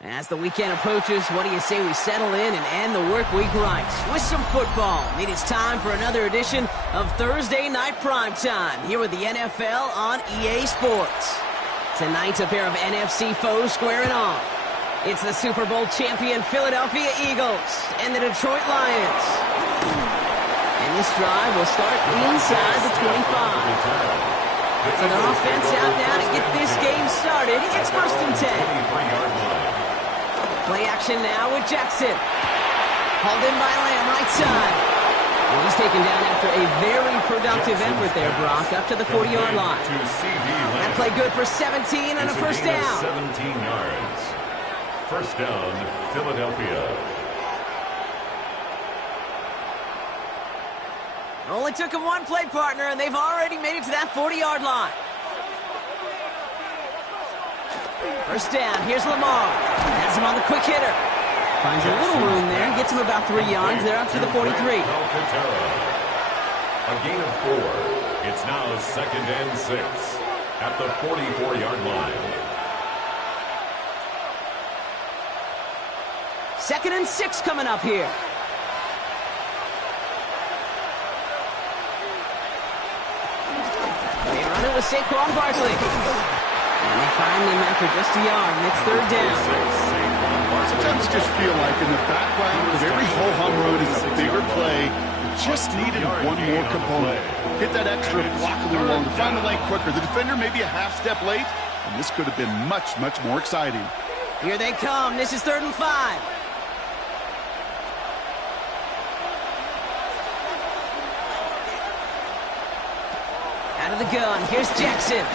As the weekend approaches, what do you say we settle in and end the work week right with some football? It is time for another edition of Thursday Night Primetime here with the NFL on EA Sports. Tonight's a pair of NFC foes squaring off. It's the Super Bowl champion Philadelphia Eagles and the Detroit Lions. And this drive will start inside the 25. So the offense out now to get this game started. It's 1st and 10. Play action now with Jackson. Hauled in by Lamb, right side. And he's taken down after a very productive effort there, Brock, up to the 40-yard line. That play good for 17 and a first down. 17 yards. First down, Philadelphia. Only took him one play, partner, and they've already made it to that 40-yard line. First down, here's Lamar. Has him on the quick hitter. Finds a little room there, gets him about 3 yards. They're up to the 43. A gain of 4. It's now 2nd and 6 at the 44-yard line. 2nd and 6 coming up here. They run it with Saquon Barkley. And they find him after just a yard, and it's 3rd down. Sometimes you just feel like in the background of every ho-hum run is a bigger play. You just needed one more component. Hit that extra block a little longer, find the lane quicker. The defender may be a half step late, and this could have been much, much more exciting. Here they come. This is 3rd and 5. Out of the gun. Here's Jackson.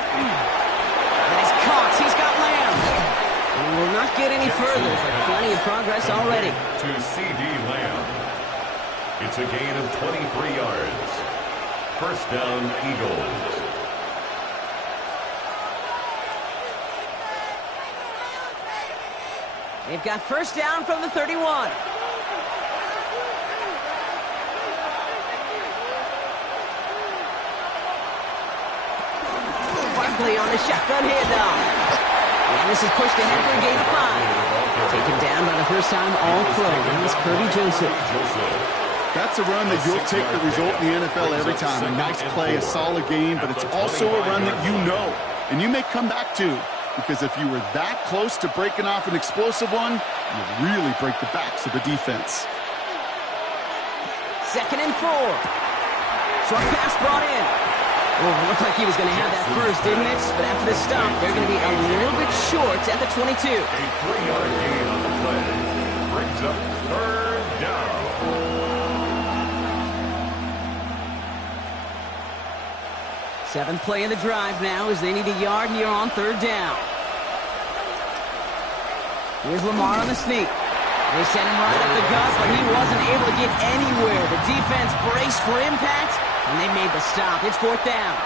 And he's caught. He's got Lamb. And will not get any further, but plenty of progress already. To C.D. Lamb. It's a gain of 23 yards. First down, Eagles. They've got first down from the 31. Barkley on the shotgun handoff. And this is pushed ahead for a gain of 5. Taken down by the first-time All-Pro. That was Kirby Joseph. That's a run that you'll take the result in the NFL every time. A nice play, a solid game, but it's also a run that you know, and you may come back to, because if you were that close to breaking off an explosive one, you really break the backs of the defense. 2nd and 4. Short pass brought in. Well, it looked like he was going to have that first, didn't it? But after the stop, they're going to be a little bit short at the 22. A 3-yard gain on the play brings up 3rd down. 7th play of the drive now as they need a yard here on 3rd down. Here's Lamar on the sneak. They sent him right up the gut, but he wasn't able to get anywhere. The defense braced for impact, and they made the stop. It's 4th down.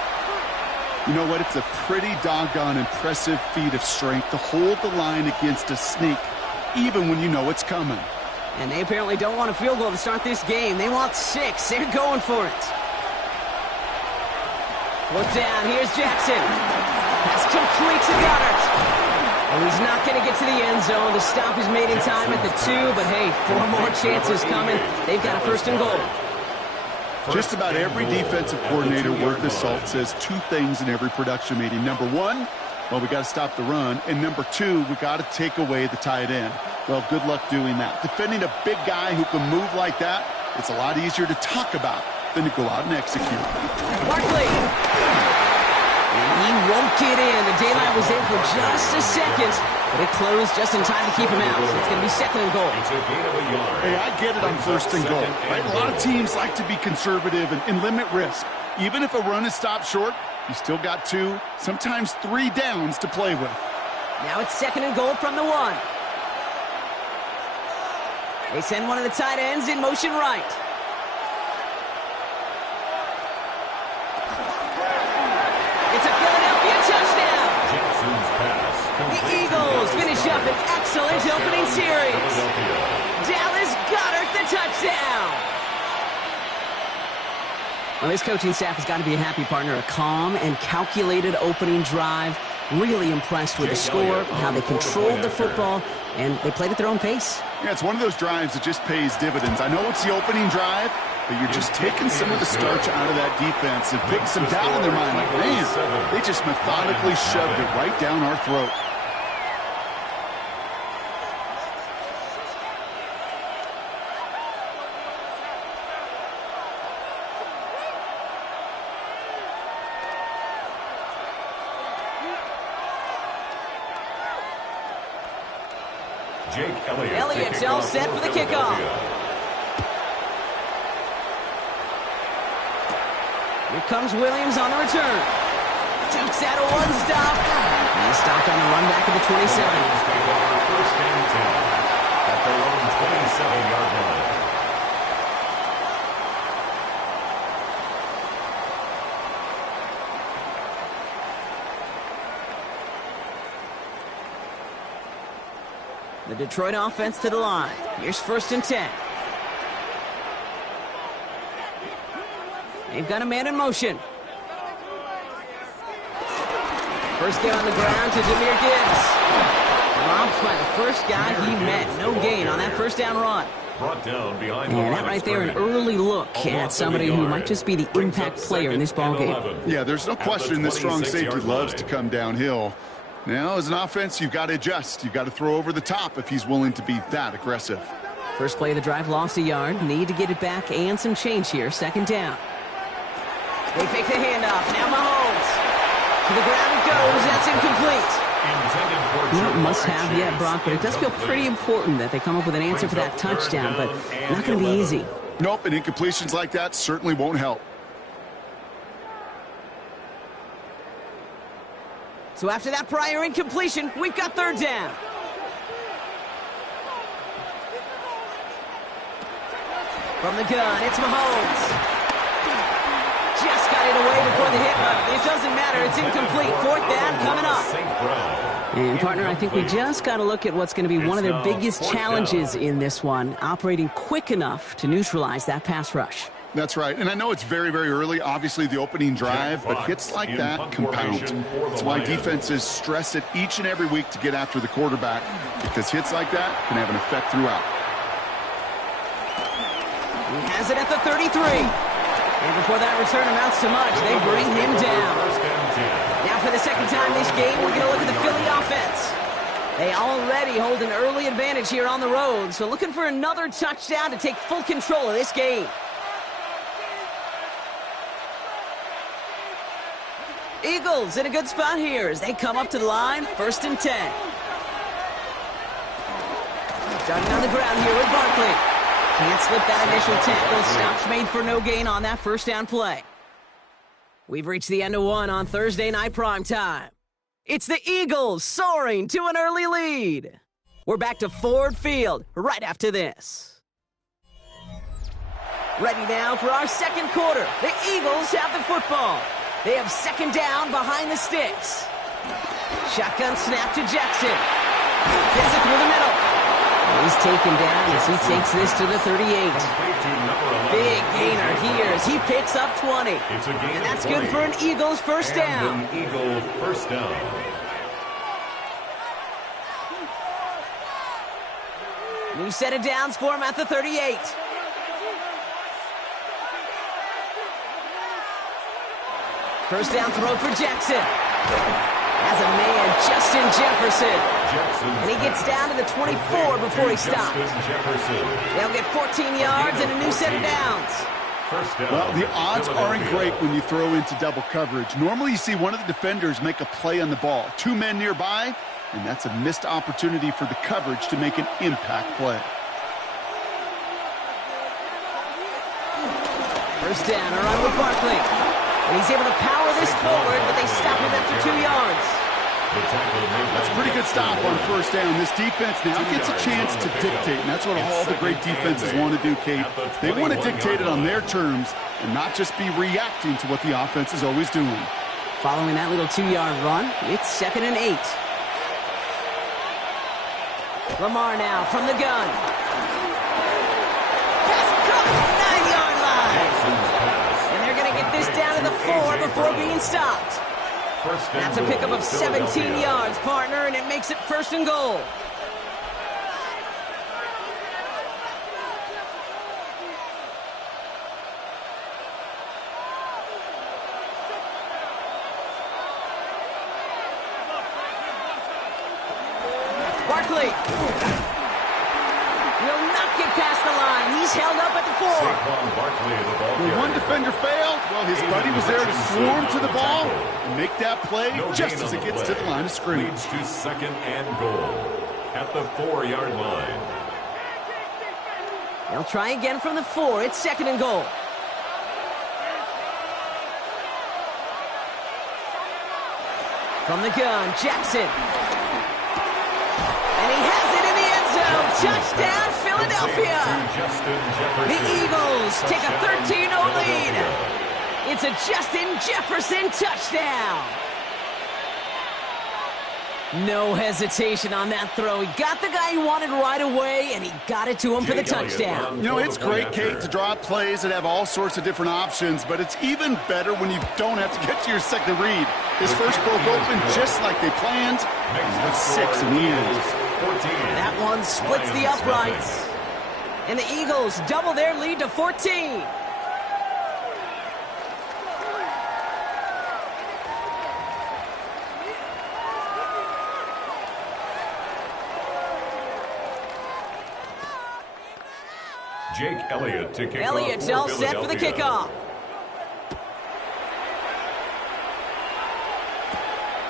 You know what? It's a pretty doggone impressive feat of strength to hold the line against a sneak, even when you know it's coming. And they apparently don't want a field goal to start this game. They want 6. They're going for it. 4th down. Here's Jackson. Pass complete to Goddard. Oh, he's not going to get to the end zone. The stop is made in time at the 2, but hey, 4 more chances coming. They've got a 1st and goal. Just about every defensive coordinator worth his salt says 2 things in every production meeting. Number 1, well, we got to stop the run. And number 2, we got to take away the tight end. Well, good luck doing that. Defending a big guy who can move like that, it's a lot easier to talk about than to go out and execute. Barkley. He won't get in. The daylight was in for just a second, but it closed just in time to keep him out. So it's going to be 2nd and goal. It's a gain of a yard. Hey, I get it on 1st and goal. Right? A lot of teams like to be conservative and limit risk. Even if a run is stopped short, you still got 2, sometimes 3 downs to play with. Now it's 2nd and goal from the 1. They send one of the tight ends in motion right. It's a Philadelphia touchdown. Jackson's pass. The Eagles finish up an excellent opening series. Dallas Goedert the touchdown. Well, this coaching staff has got to be a happy partner. A calm and calculated opening drive. Really impressed with the score, how they controlled the football, and they played at their own pace. Yeah, it's one of those drives that just pays dividends. I know it's the opening drive, but you're just taking some of the starch out of that defense and putting some doubt in their mind. Like, man, they just methodically shoved it right down our throat. Jake Elliott. Elliott's all set for the kickoff. Here comes Williams on the return. Dukes out a 1-stop. He's stopped on the run back at the 27. 1st and 10 at their own 27-yard line. The Detroit offense to the line. Here's 1st and 10. They've got a man in motion. First get on the ground to Jahmyr Gibbs. Dropped by the first guy he met. No gain on that 1st down run. Brought down behind and that right there, an early look at somebody who might just be the impact player in this ballgame. Yeah, there's no question this strong safety loves to come downhill. Now, as an offense, you've got to adjust. You've got to throw over the top if he's willing to be that aggressive. First play of the drive, lost a yard. Need to get it back and some change here. 2nd down. They fake the handoff. Now Mahomes. To the ground it goes. That's incomplete. Not must-have yet, Brock, but it does feel pretty important that they come up with an answer for that touchdown, but not going to be easy. Nope, and incompletions like that certainly won't help. So after that prior incompletion, we've got 3rd down. From the gun, it's Mahomes. Just got it away before the hit, but it doesn't matter. It's incomplete. 4th down coming up. And, partner, I think we just got to look at what's going to be one of their biggest challenges in this one, operating quick enough to neutralize that pass rush. That's right. And I know it's very, very early, obviously the opening drive, but hits like that compound. That's why defenses stress it each and every week to get after the quarterback, because hits like that can have an effect throughout. He has it at the 33. And before that return amounts to much, they bring him down. Now for the second time this game, we're going to look at the Philly offense. They already hold an early advantage here on the road, so looking for another touchdown to take full control of this game. Eagles in a good spot here as they come up to the line, 1st and 10. Starting on the ground here with Barkley. Can't slip that initial tackle. Stops made for no gain on that first down play. We've reached the end of one on Thursday night primetime. It's the Eagles soaring to an early lead. We're back to Ford Field right after this. Ready now for our second quarter. The Eagles have the football. They have second down behind the sticks. Shotgun snap to Jackson. Gets it through the middle. He's taken down as he takes this to the 38. Big gainer here as he picks up 20. And that's good for an Eagles first down. An Eagles first down. New set of downs for him at the 38. First down throw for Jackson. Has a man, Justin Jefferson. And he gets down to the 24 before he stops. They'll get 14 yards and a new set of downs. Well, the odds aren't great when you throw into double coverage. Normally you see one of the defenders make a play on the ball. 2 men nearby, and that's a missed opportunity for the coverage to make an impact play. First down, a run with Barkley. And he's able to power this forward, but they stop him after 2 yards. That's a pretty good stop on first down. This defense now gets a chance to dictate, and that's what all the great defenses want to do, Kate. They want to dictate it on their terms and not just be reacting to what the offense is always doing. Following that little 2-yard run, it's 2nd and 8. Lamar now from the gun. Pass caught, 9-yard line. And they're going to get this down to the 4 before being stopped. That's a pickup of 17 yards, partner, and it makes it 1st and goal. Barkley will not get past the line. He's held up at the 4. When one defender failed, well, his buddy was there to swarm to the ball and make that play just as it gets to the line of scrimmage. Leads to 2nd and goal at the 4-yard line. They'll try again from the 4. It's 2nd and goal. From the gun, Jackson. And he has it in the end zone. Touchdown, Philadelphia. The Eagles take a 13-0 lead. It's a Justin Jefferson touchdown. No hesitation on that throw. He got the guy he wanted right away, and he got it to him for the touchdown. You know, it's great, Kate, to draw up plays that have all sorts of different options, but it's even better when you don't have to get to your second read. His first broke open just like they planned, and that's 6 in the end. That one splits the uprights. And the Eagles double their lead to 14. Jake Elliott to kick off. Elliott's all set for the kickoff.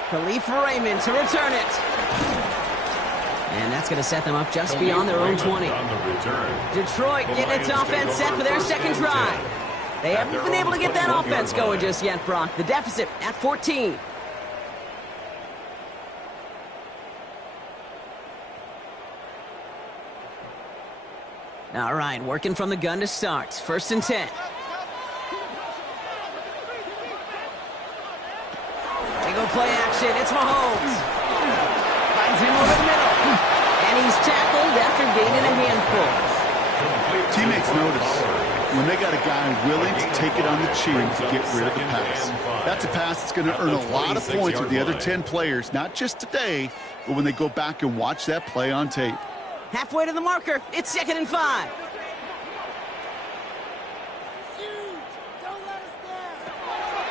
Khalif Raymond to return it. And that's going to set them up just beyond their own 20. Detroit getting its offense set for their second drive. They haven't been able to get that offense going just yet, Brock. The deficit at 14. All right, working from the gun to start. 1st and 10. They go play action. It's Mahomes. Finds him over the middle. And he's tackled after gaining a handful. Teammates notice. when they got a guy willing to take it on the chin to get rid of the pass. That's a pass that's going to earn a lot of points with the other 10 players, not just today, but when they go back and watch that play on tape. Halfway to the marker. It's 2nd and 5.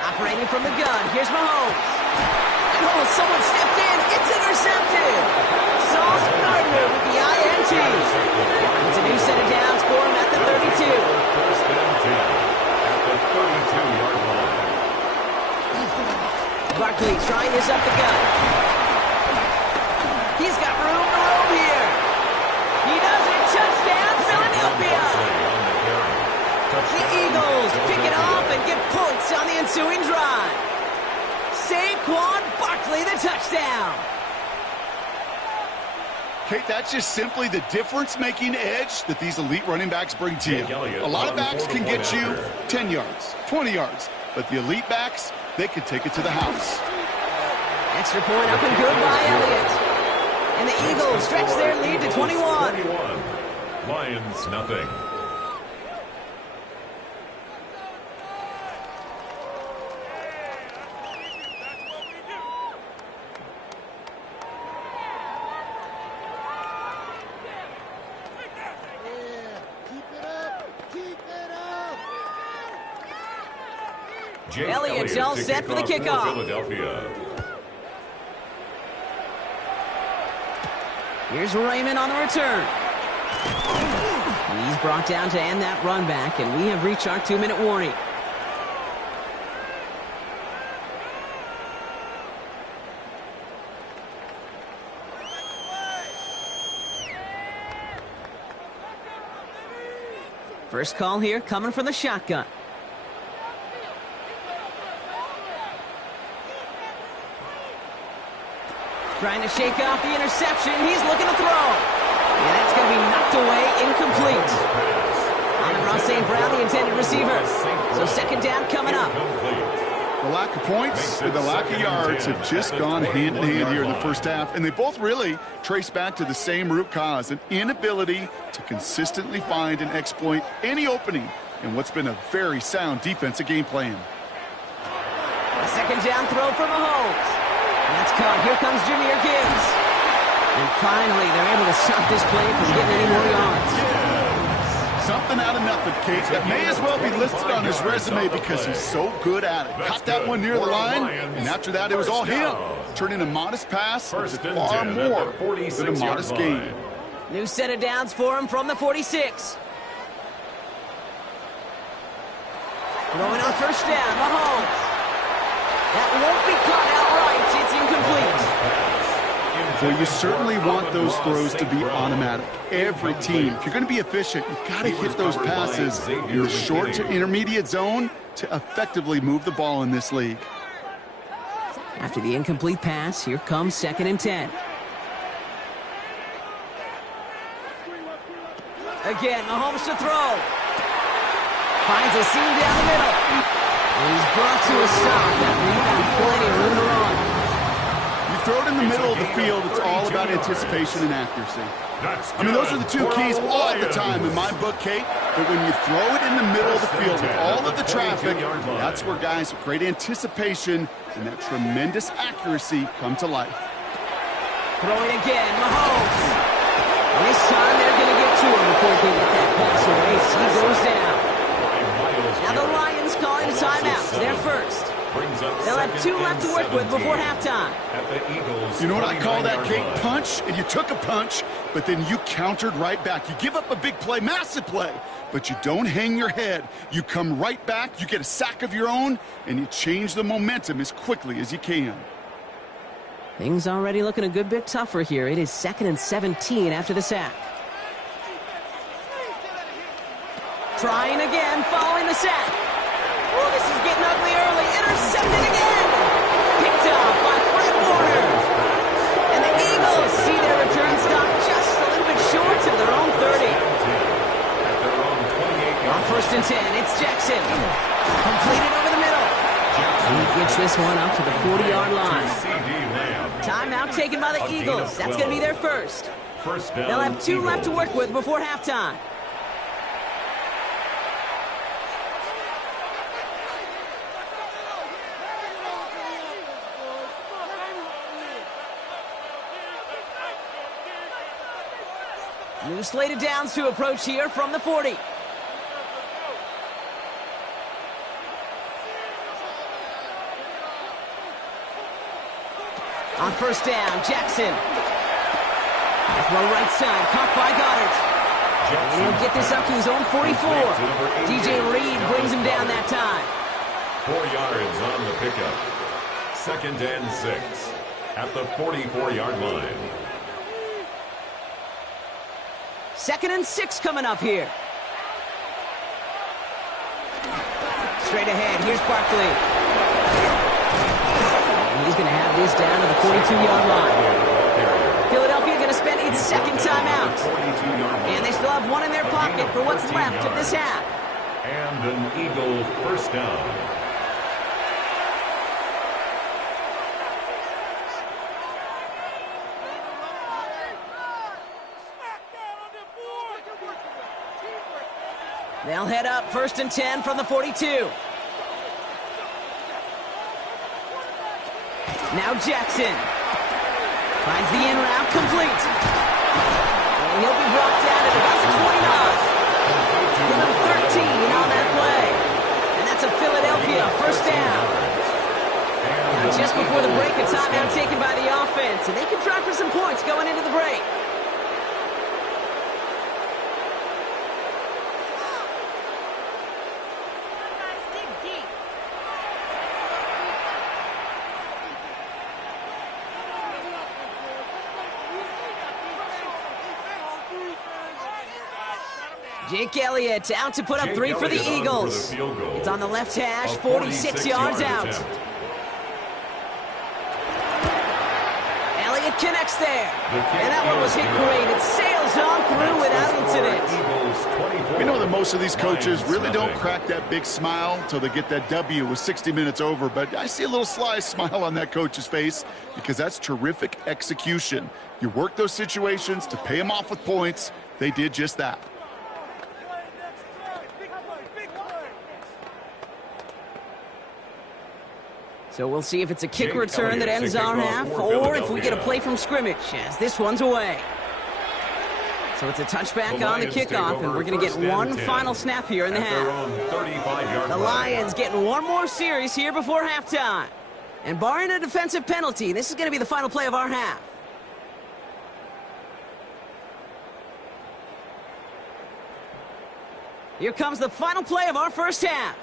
Operating from the gun. Here's Mahomes. Oh, someone stepped in. It's intercepted. Sauce Gardner with the INT. It's a new set of downs for him at the 32. First down 10 at the 32-yard line. Barkley trying this up the gut. He's got room to roam here. He does it. Touchdown, Philadelphia. The Eagles pick it off and get points on the ensuing drive. Saquon Barkley, the touchdown. Kate, that's just simply the difference-making edge that these elite running backs bring to you. A lot of backs can get you 10 yards, 20 yards, but the elite backs, they can take it to the house. Extra point up and good by Elliott. And the Eagles stretch their lead to 21. Lions, nothing. Elliott's all set for the kickoff. Philadelphia. Here's Raymond on the return. He's brought down to end that run back, and we have reached our 2-minute warning. First call here coming from the shotgun. Trying to shake off the interception. He's looking to throw. And that's going to be knocked away, incomplete. Amon-Ra St. Brown, the intended receiver. So 2nd down coming up. The lack of points and the lack of yards have just gone hand in hand here in the first half, and they both really trace back to the same root cause, an inability to consistently find and exploit any opening in what's been a very sound defensive game plan. A 2nd down throw for Mahomes. That's caught. Here comes Jahmyr Gibbs. And finally, they're able to stop this play from getting any more yards. Something out of nothing, Kate. That may as well be listed on his resume because he's so good at it. Caught that one near the line, and after that, it was all him. Turning a modest pass into far more than a modest gain. New set of downs for him from the 46. Throwing on 1st down, Mahomes. That won't be caught outright. It's incomplete. Well, you certainly want those throws to be automatic. Every team, if you're going to be efficient, you've got to hit those passes in the short to intermediate zone to effectively move the ball in this league. After the incomplete pass, here comes 2nd and 10. Again, Mahomes to throw. Finds a seam down the middle. And he's brought to a stop after he found plenty of room to run. You throw it in the middle of the field, it's all about anticipation and accuracy. I mean, those are the two keys all the time in my book, Kate. But when you throw it in the middle of the field with all of the traffic, that's where guys with great anticipation and that tremendous accuracy come to life. Throwing again, Mahomes. This time they're going to get to him before he can get that pass away. He goes down. Now the Lions calling a timeout. They're first. They'll have 2 left to work with before halftime. You know what I call that, Kate? Punch, and you took a punch, but then you countered right back. You give up a big play, massive play, but you don't hang your head. You come right back, you get a sack of your own, and you change the momentum as quickly as you can. Things already looking a good bit tougher here. It is 2nd and 17 after the sack. Trying again, following the sack. Oh, this is getting ugly early. Intercepted again. Picked off by Fred Warner. And the Eagles see their return stop just a little bit short of their own 30. On 1st and 10, it's Jackson. Completed over the middle. He gets this one up to the 40-yard line. Timeout taken by the Eagles. That's going to be their first. They'll have 2 left to work with before halftime. New slated downs to approach here from the 40. On first down, Jackson. Throw right side, caught by Goddard. And he'll get this up to his own 44. DJ Reed brings him down that time. 4 yards on the pickup. 2nd and 6 at the 44-yard line. 2nd and 6 coming up here. Straight ahead, here's Barkley. And he's going to have this down to the 42-yard line. Philadelphia going to spend its 2nd timeout. And they still have one in their pocket for what's left of this half. And an Eagle first down. They'll head up 1st and 10 from the 42. Now Jackson. Finds the in route complete. And he'll be brought down at about the 29. Give him 13 on that play. And that's a Philadelphia first down. Now just before the break, a timeout taken by the offense. And they can try for some points going into the break. Jake Elliott out to put up 3 for the Eagles. It's on the left hash, 46 yards out. Elliott connects there. And that one was hit great. It sails on through without incident. We know that most of these coaches really don't crack that big smile until they get that W with 60 minutes over. But I see a little sly smile on that coach's face because that's terrific execution. You work those situations to pay them off with points. They did just that. So we'll see if it's a kick return that ends our half, or if we get a play from scrimmage, as this one's away. So it's a touchback on the kickoff, and we're going to get one final snap here in the half. The Lions getting one more series here before halftime. And barring a defensive penalty, this is going to be the final play of our half. Here comes the final play of our first half.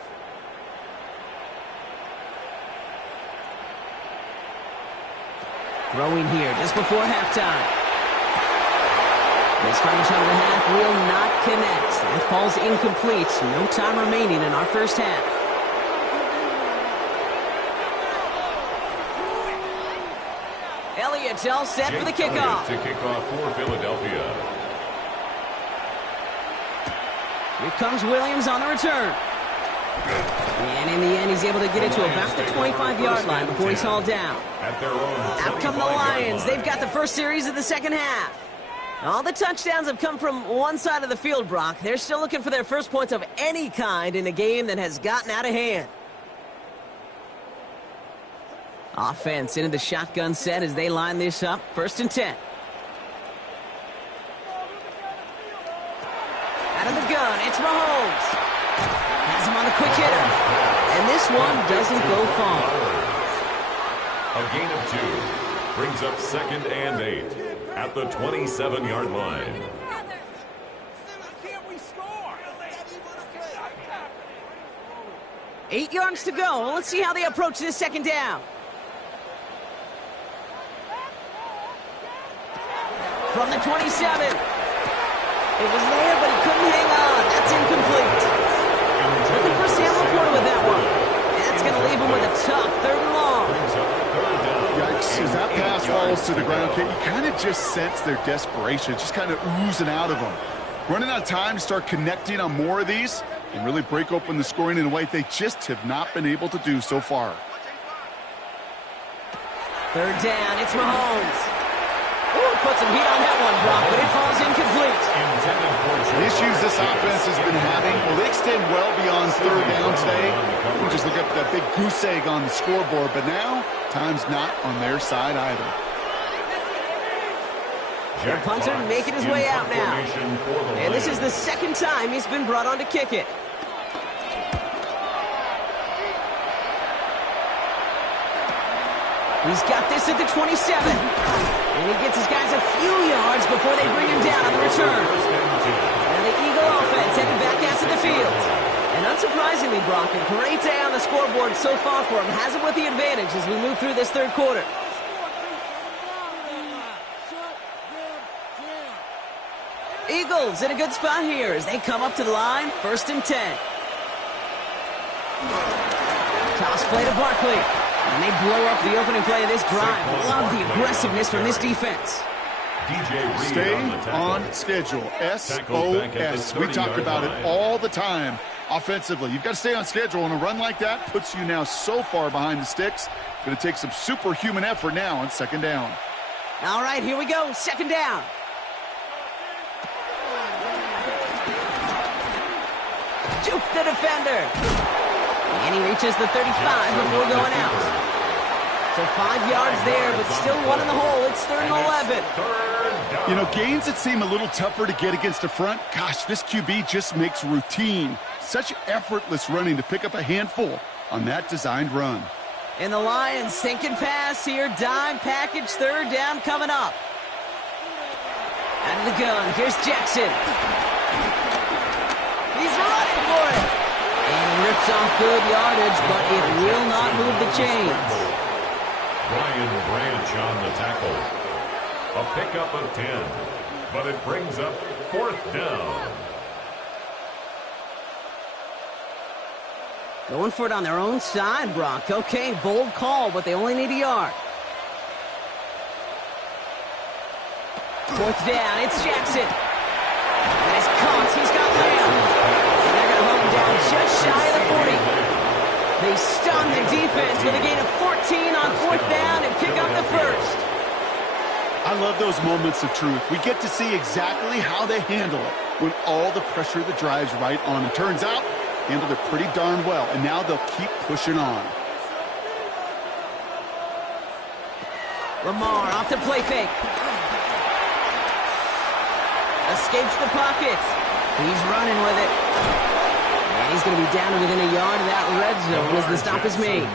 Throwing here just before halftime. This final shot of the half will not connect. That falls incomplete. No time remaining in our first half. Elliott all set for the kickoff. To kick off for Philadelphia. Here comes Williams on the return. And in the end, he's able to get it to about the 25-yard line before he's hauled down. Out come the Lions. They've got the first series of the second half. All the touchdowns have come from one side of the field, Brock. They're still looking for their first points of any kind in a game that has gotten out of hand. Offense into the shotgun set as they line this up. 1st and 10. Out of the gun, it's Mahomes. Has him on the quick hitter. And this one doesn't go far. A gain of 2 brings up 2nd and 8 at the 27-yard line. 8 yards to go. Let's see how they approach this second down. From the 27. It was there, but he couldn't hang on. That's incomplete. Looking for Sam Laporta with that one. And that's going to leave him with a tough 3rd and long. Yikes, as that pass falls to the ground, you kind of just sense their desperation, just kind of oozing out of them. Running out of time to start connecting on more of these and really break open the scoring in a way they just have not been able to do so far. 3rd down, it's Mahomes. Ooh, put some heat on that one, Brock, but it falls incomplete. The issues this offense has been having, well, they extend well beyond 3rd down today. You can just look up that big goose egg on the scoreboard, but now time's not on their side either. The punter making his way out now. And this is the second time he's been brought on to kick it. He's got this at the 27. And he gets his guys a few yards before they bring him down on the return. And the Eagle offense headed back out to the field. And unsurprisingly, Brock, a great day on the scoreboard so far for him. Has him with the advantage as we move through this third quarter. Eagles in a good spot here as they come up to the line. 1st and 10. Toss play to Barkley. And they blow up the opening play of this drive. Love the aggressiveness from this defense. Stay on schedule. SOS. We talk about it all the time offensively. You've got to stay on schedule, and a run like that puts you now so far behind the sticks. Going to take some superhuman effort now on 2nd down. All right, here we go. 2nd down. Juke the defender. And he reaches the 35 before going out. So 5 yards there, but still one in the hole. It's 3rd and 11. You know, gains that seem a little tougher to get against the front, gosh, this QB just makes routine. Such effortless running to pick up a handful on that designed run. And the Lions sinking pass here. Dime package, 3rd down coming up. Out of the gun, here's Jackson. He's running for it. And he rips off good yardage, but it will not move the chains. Brian Branch on the tackle. A pickup of 10, but it brings up 4th down. Going for it on their own side, Brock. Okay, bold call, but they only need a yard. 4th down, it's Jackson. And it's caught, he's got Lamb. And they're going to hold him down just shy of the 40. They stun the defense with a gain of 14 on 4th down and pick up the 1st. I love those moments of truth. We get to see exactly how they handle it when all the pressure that drives right on. And turns out, handled it pretty darn well. And now they'll keep pushing on. Lamar off the play fake. Escapes the pocket. He's running with it. And he's going to be down to within a yard of that red zone as the stop is made.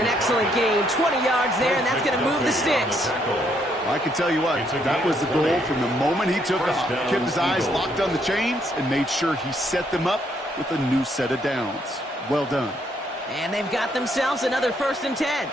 An excellent gain, 20 yards there, and that's going to move the sticks. I can tell you what, that was the goal from the moment he took off. Kept his eyes locked on the chains and made sure he set them up with a new set of downs. Well done. And they've got themselves another 1st and 10.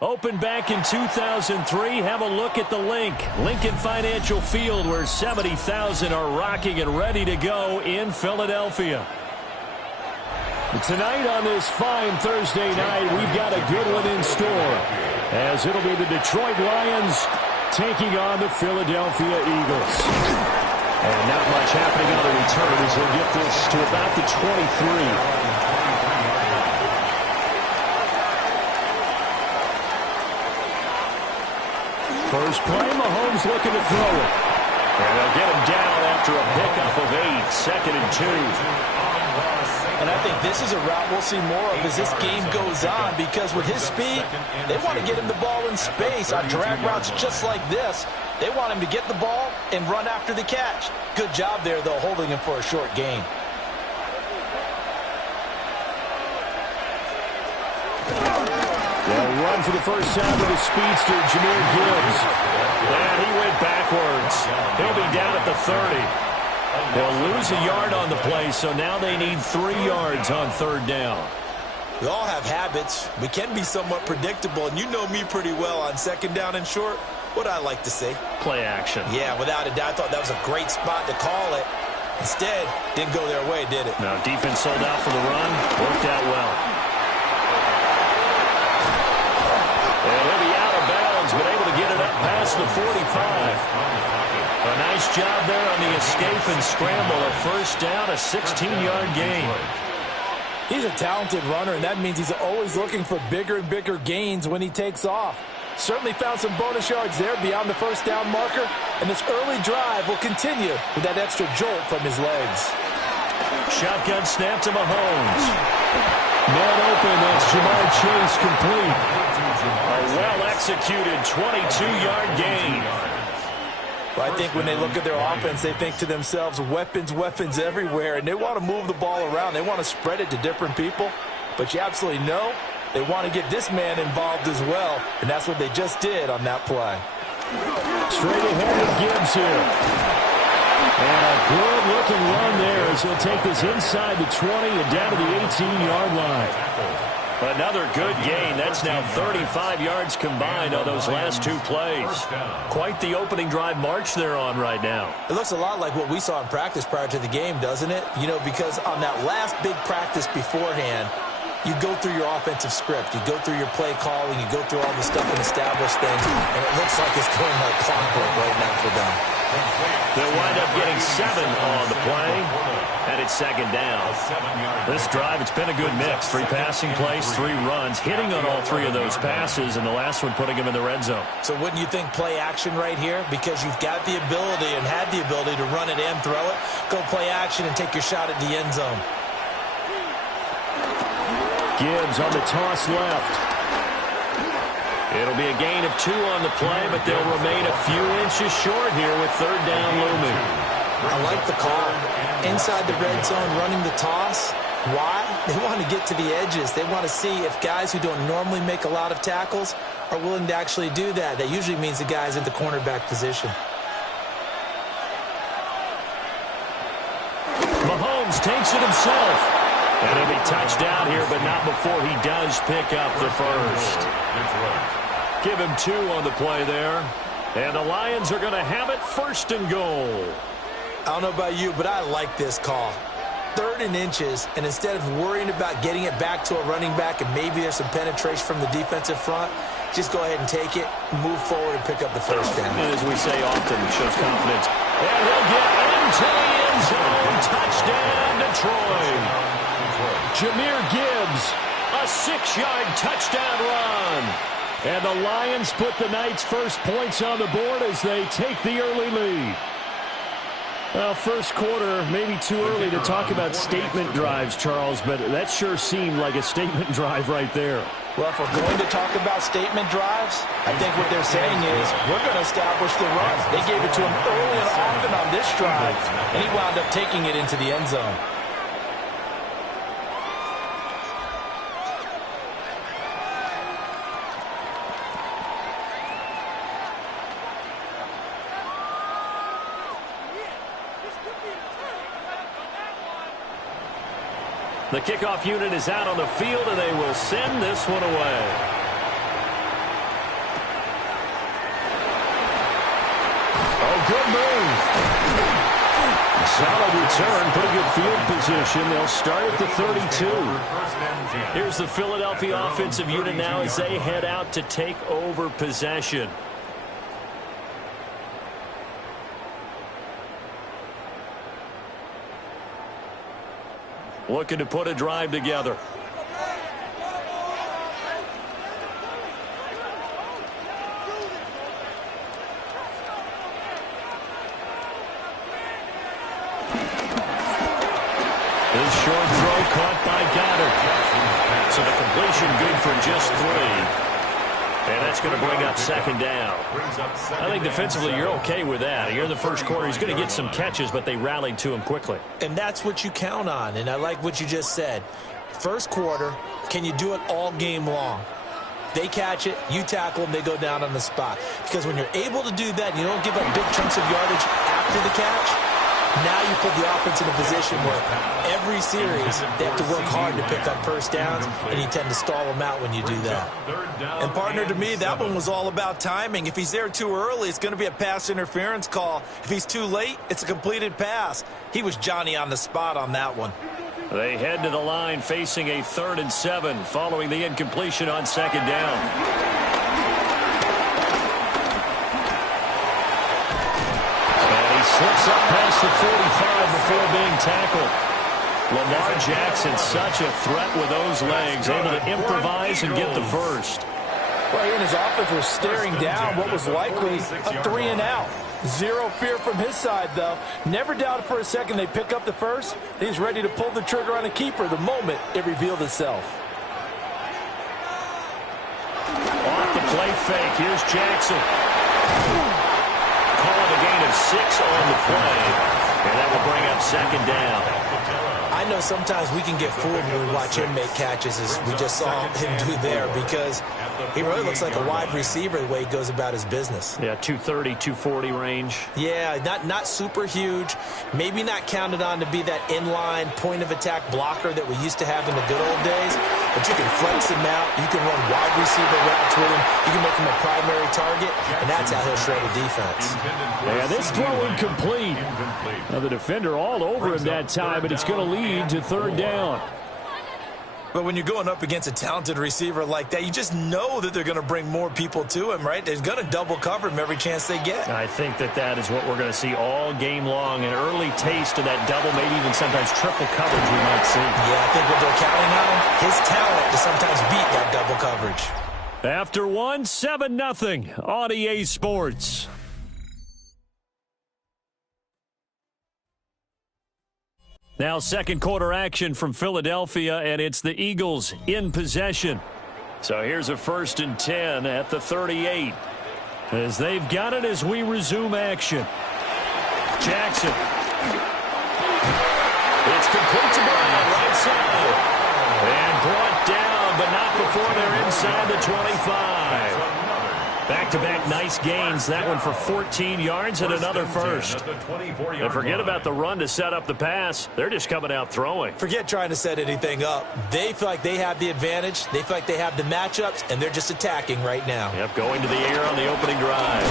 Opened back in 2003. Have a look at the link. Lincoln Financial Field, where 70,000 are rocking and ready to go in Philadelphia. Tonight on this fine Thursday night, we've got a good one in store, as it'll be the Detroit Lions taking on the Philadelphia Eagles. And not much happening on the return as they'll get this to about the 23. First play, Mahomes looking to throw it. And they'll get him down after a pickup of 8, 2nd and 2. And I think this is a route we'll see more of as this game goes on, because with his speed, they want to get him the ball in space on drag routes just like this. They want him to get the ball and run after the catch. Good job there, though, holding him for a short gain. They'll run for the first time with the speedster, Jahmyr Gibbs. And he went backwards. He'll be down at the 30. They'll lose a yard on the play, so now they need 3 yards on 3rd down. We all have habits. We can be somewhat predictable, and you know me pretty well on 2nd down and short. What I like to say? Play action. Yeah, without a doubt. I thought that was a great spot to call it. Instead, didn't go their way, did it? No, defense sold out for the run. Worked out well. And he'll be out of bounds, but able to get it up past the 45. A nice job there on the escape and scramble. A 1st down, a 16-yard gain. He's a talented runner, and that means he's always looking for bigger and bigger gains when he takes off. Certainly found some bonus yards there beyond the 1st down marker, and this early drive will continue with that extra jolt from his legs. Shotgun snap to Mahomes. Man open, that's Jamar Chase complete. A well-executed 22-yard gain. But I think when they look at their offense, they think to themselves, weapons, weapons everywhere, and they want to move the ball around. They want to spread it to different people, but you absolutely know they want to get this man involved as well, and that's what they just did on that play. Straight ahead with Gibbs here. And a good-looking run there as he'll take this inside the 20 and down to the 18-yard line. Another good gain. That's now 35 yards combined on those last 2 plays. Quite the opening drive march they're on right now. It looks a lot like what we saw in practice prior to the game, doesn't it? You know, because on that last big practice beforehand, you go through your offensive script. You go through your play calling. You go through all the stuff and establish things. And it looks like it's going like clockwork right now for them. They'll wind up getting 7 on the play. And it's second down. This drive, it's been a good mix. 3 passing plays, 3 runs, hitting on all 3 of those passes, and the last one putting him in the red zone. So wouldn't you think play action right here? Because you've got the ability and had the ability to run it and throw it. Go play action and take your shot at the end zone. Gibbs on the toss left. It'll be a gain of 2 on the play, but they'll remain a few inches short here with third down looming. I like the call. Inside the red zone, running the toss. Why? They want to get to the edges. They want to see if guys who don't normally make a lot of tackles are willing to actually do that. That usually means the guy's at the cornerback position. Mahomes takes it himself. And it'll be touchdown here, but not before he does pick up the first. Give him 2 on the play there. And the Lions are going to have it first and goal. I don't know about you, but I like this call. 3rd and inches, and instead of worrying about getting it back to a running back and maybe there's some penetration from the defensive front, just go ahead and take it, move forward, and pick up the first down. And as we say often, it shows confidence. And he'll get into the end zone. Touchdown, Detroit. Jahmyr Gibbs, a 6-yard touchdown run. And the Lions put the Knights' first points on the board as they take the early lead. Well, first quarter, maybe too early to talk about statement drives, Charles, but that sure seemed like a statement drive right there. Well, if we're going to talk about statement drives, I think what they're saying is we're going to establish the run. They gave it to him early and often on this drive, and he wound up taking it into the end zone. The kickoff unit is out on the field, and they will send this one away. Oh, good move. Solid return, pretty good field position. They'll start at the 32. Here's the Philadelphia offensive unit now as they head out to take over possession. Looking to put a drive together. This short throw caught by Goddard. So the completion good for just 3. And that's going to bring up second down. I think defensively you're okay with that. You're in the first quarter. He's going to get some catches, but they rallied to him quickly. And that's what you count on, and I like what you just said. First quarter, can you do it all game long? They catch it, you tackle them, they go down on the spot. Because when you're able to do that, you don't give up big chunks of yardage after the catch, now you put the offense in a position where every series they have to work hard to pick up first downs, and you tend to stall them out when you do that. And partner, to me, that one was all about timing. If he's there too early, it's going to be a pass interference call. If he's too late, it's a completed pass. He was Johnny on the spot on that one. They head to the line facing a 3rd and 7 following the incompletion on second down. Slips up past the 45 before being tackled. Lamar Jackson, such a threat with those legs, able to improvise and get the first. Well, he and his offense were staring down what was likely a 3 and out. Zero fear from his side, though. Never doubted for a second they pick up the first. He's ready to pull the trigger on a keeper the moment it revealed itself. Off the play fake. Here's Jackson. Calling a gain of 6 on the play, and that will bring up second down. I know sometimes we can get fooled when we watch him make catches, as we just saw him do there, because he really looks like a wide receiver the way he goes about his business. Yeah, 230, 240 range. Yeah, not super huge. Maybe not counted on to be that inline point-of-attack blocker that we used to have in the good old days, but you can flex him out. You can run wide receiver routes with him. You can make him a primary target, and that's how he'll shred a defense. Yeah, this throw incomplete. Now the defender all over him that time, but it's going to lead to 3rd down. But when you're going up against a talented receiver like that, you just know that they're going to bring more people to him, right? They're going to double cover him every chance they get. I think that is what we're going to see all game long. An early taste of that double, maybe even sometimes triple coverage we might see. Yeah, I think what they're counting on, his talent to sometimes beat that double coverage. After 7-0 on EA Sports. Now second quarter action from Philadelphia, and it's the Eagles in possession. So here's a 1st and 10 at the 38. As they've got it as we resume action. Jackson. It's complete to Brown, right side. And brought down, but not before they're inside the 25. Back-to-back nice gains. That one for 14 yards and another first. And forget about the run to set up the pass. They're just coming out throwing. Forget trying to set anything up. They feel like they have the advantage. They feel like they have the matchups, and they're just attacking right now. Yep, going to the air on the opening drive.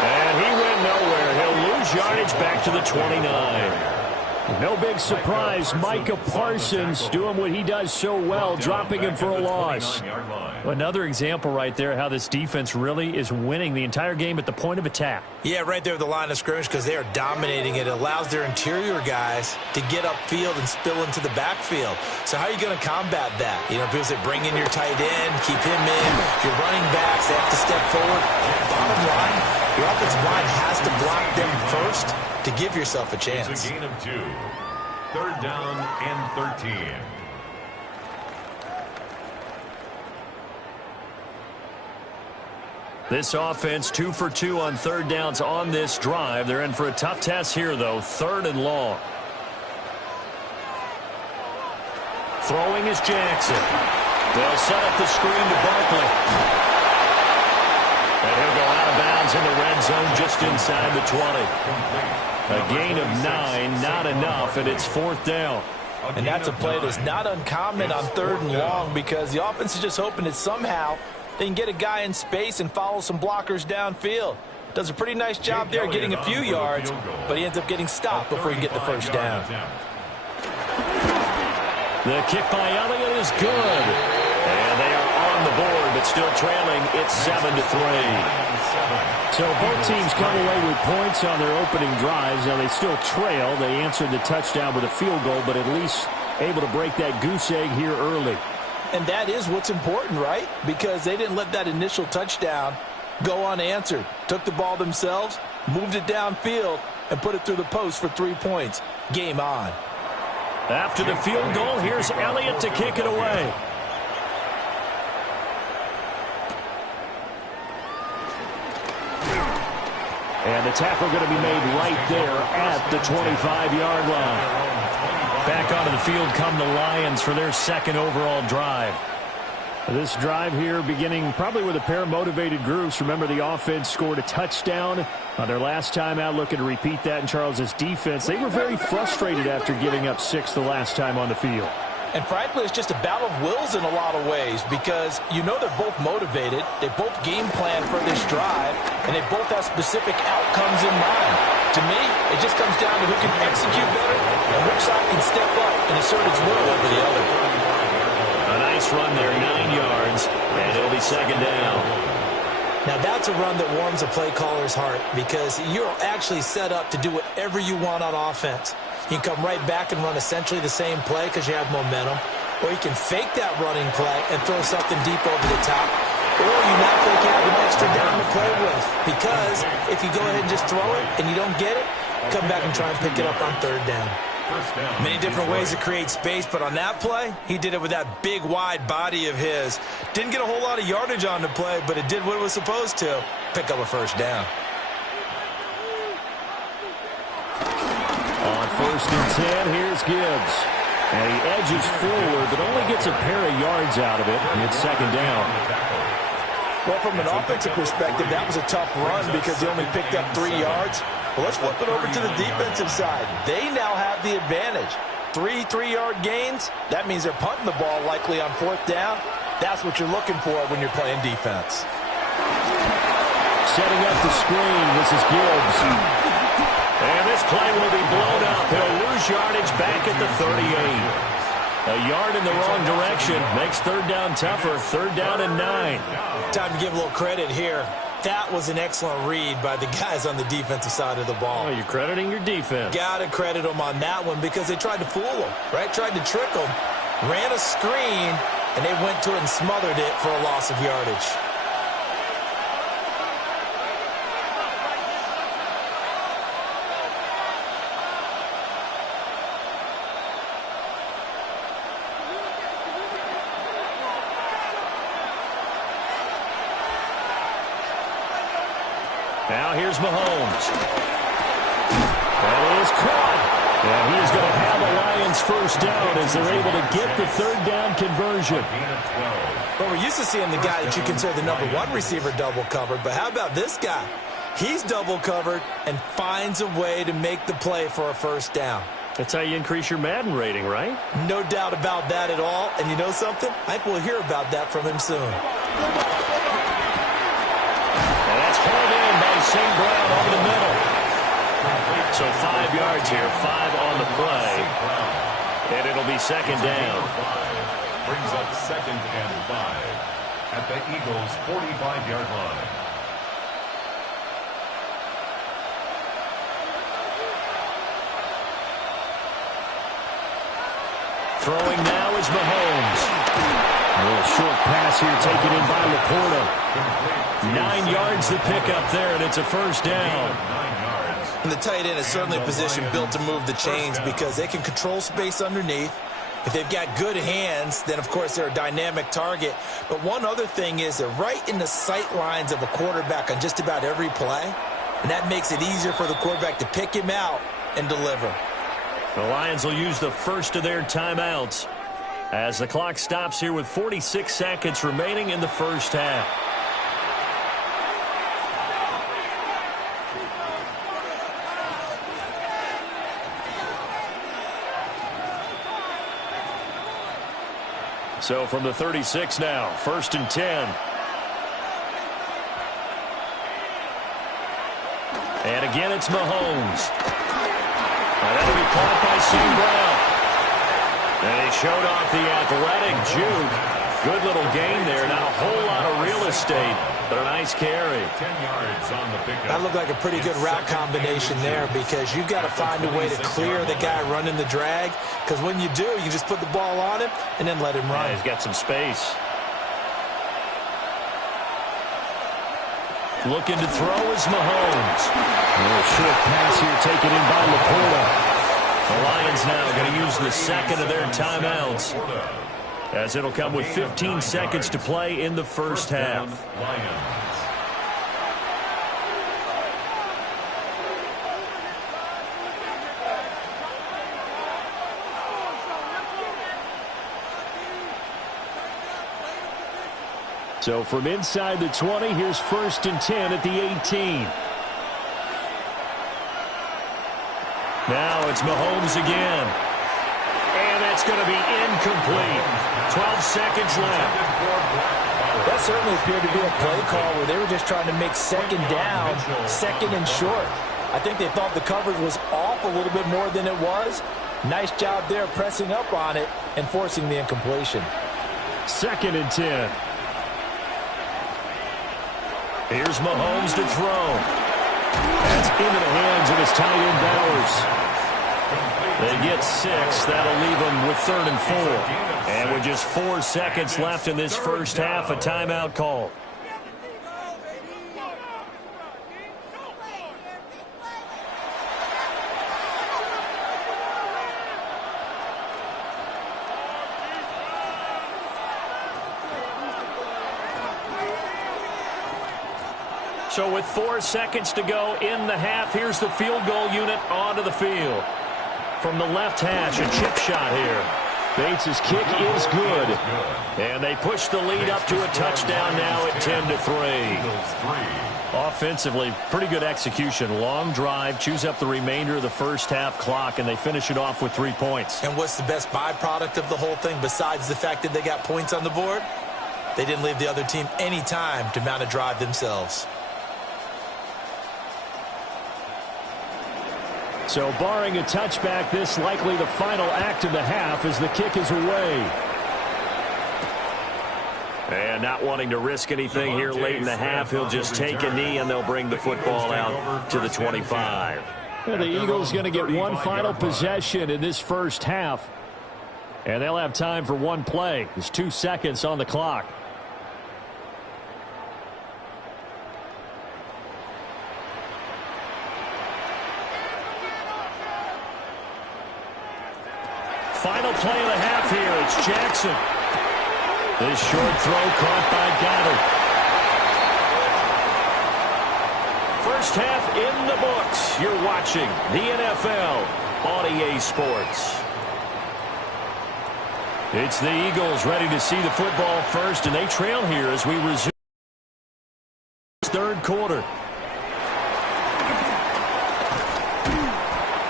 And he went nowhere. He'll lose yardage back to the 29. No big surprise. Micah Parsons doing what he does so well, dropping him for a loss. Another example right there how this defense really is winning the entire game at the point of attack. Yeah, right there at the line of scrimmage because they are dominating it. It allows their interior guys to get upfield and spill into the backfield. So how are you going to combat that? You know, people say bring in your tight end, keep him in. Your running backs, they have to step forward. Bottom line, your offensive line has to block them first to give yourself a chance. It's a gain of 2. 3rd down and 13. This offense 2 for 2 on 3rd downs on this drive. They're in for a tough test here, though. 3rd and long. Throwing is Jackson. They'll set up the screen to Barkley. And he'll go out of bounds in the red zone just inside the 20. A gain of 9, not enough, and it's 4th down. And that's a play that's not uncommon on 3rd and long because the offense is just hoping that somehow they can get a guy in space and follow some blockers downfield. Does a pretty nice job there getting a few yards, but he ends up getting stopped before he can get the first down. The kick by Elliott is good. And they are on the board, but still trailing. It's 7-3. So both teams come away with points on their opening drives. Now they still trail. They answered the touchdown with a field goal, but at least able to break that goose egg here early. And that is what's important, right? Because they didn't let that initial touchdown go unanswered. Took the ball themselves, moved it downfield, and put it through the post for 3 points. Game on. After the field goal, here's Elliott to kick it away. And the tackle going to be made right there at the 25-yard line. Back onto the field come the Lions for their 2nd overall drive. This drive here beginning probably with a pair of motivated groups. Remember, the offense scored a touchdown on their last time out, looking to repeat that in Charles's defense. They were very frustrated after giving up 6 the last time on the field. And frankly, it's just a battle of wills in a lot of ways because you know they're both motivated. They both game plan for this drive, and they both have specific outcomes in mind. To me, it just comes down to who can execute better and which side can step up and assert its will over the other. A nice run there, 9 yards, and it'll be 2nd down. Now that's a run that warms a play caller's heart because you're actually set up to do whatever you want on offense. You can come right back and run essentially the same play because you have momentum, or you can fake that running play and throw something deep over the top, or you not think you have an extra down to play with because if you go ahead and just throw it and you don't get it, come back and try and pick it up on 3rd down. Many different ways to create space, but on that play, he did it with that big, wide body of his. Didn't get a whole lot of yardage on the play, but it did what it was supposed to, pick up a 1st down. On 1st and 10, here's Gibbs. And he edges forward, but only gets a pair of yards out of it, and it's 2nd down. Well, from an offensive perspective, that was a tough run because they only picked up 3 yards. Well, let's flip it over to the defensive side. They now have the advantage. 3 3-yard gains, that means they're punting the ball likely on 4th down. That's what you're looking for when you're playing defense. Setting up the screen, this is Gibbs. And this play will be blown up. He'll lose yardage back at the 38. A yard in the wrong direction makes third down tougher. Third down and 9. Time to give a little credit here. That was an excellent read by the guys on the defensive side of the ball. Oh, you're crediting your defense. Got to credit them on that one because they tried to fool them, right? Tried to trick them, ran a screen, and they went to it and smothered it for a loss of yardage. Now here's Mahomes. That is caught. And he is going to have a Lions first down as they're able to get the third down conversion. Well, we're used to seeing the guy that you consider the number one receiver double covered, but how about this guy? He's double covered and finds a way to make the play for a first down. That's how you increase your Madden rating, right? No doubt about that at all. And you know something? I think we'll hear about that from him soon. And that's hauled in by St. Brown over the middle. So 5 yards here, 5 on the play. And it'll be second down. Brings up second and 5 at the Eagles' 45-yard line. Throwing now is Mahomes. A little short pass here taken in by Laporta. 9 yards to pick up there, and it's a first down. And the tight end is certainly a position built to move the chains because they can control space underneath. If they've got good hands, then, of course, they're a dynamic target. But one other thing is they're right in the sight lines of a quarterback on just about every play, and that makes it easier for the quarterback to pick him out and deliver. The Lions will use the first of their timeouts as the clock stops here with 46 seconds remaining in the first half. So from the 36 now, first and 10. And again, it's Mahomes. And that'll be caught by St. Brown. And he showed off the athletic juke. Good little gain there. Not a whole lot of real estate, but a nice carry. 10 yards on the pickup. That looked like a pretty good route combination there because you've got to find a way to clear the guy running the drag. Because when you do, you just put the ball on him and then let him run. Yeah, he's got some space. Looking to throw is Mahomes. A little short pass here taken in by Laporta. The Lions now going to use the second of their timeouts as it'll come with 15 seconds to play in the first half. So from inside the 20, here's first and 10 at the 18. Now it's Mahomes again. And that's going to be incomplete. 12 seconds left. That certainly appeared to be a play call where they were just trying to make second down, second and short. I think they thought the coverage was off a little bit more than it was. Nice job there pressing up on it and forcing the incompletion. Second and 10. Here's Mahomes to throw. That's into the hands of his tight end Bowers. They get 6. That'll leave them with third and 4. And with just 4 seconds left in this first half, a timeout call. So with 4 seconds to go in the half, here's the field goal unit onto the field. From the left hash, a chip shot here. Bates' kick is good. And they push the lead up to a touchdown now at 10-3. Offensively, pretty good execution. Long drive, chews up the remainder of the first half clock, and they finish it off with 3 points. And what's the best byproduct of the whole thing besides the fact that they got points on the board? They didn't leave the other team any time to mount a drive themselves. So barring a touchback, this likely the final act of the half as the kick is away. And not wanting to risk anything here late in the half, he'll just take a knee and they'll bring the football out to the 25. And the Eagles going to get one final possession in this first half. And they'll have time for one play. There's 2 seconds on the clock. Final play of the half here. It's Jackson. This short throw caught by Goddard. First half in the books. You're watching the NFL on EA Sports. It's the Eagles ready to see the football first, and they trail here as we resume third quarter.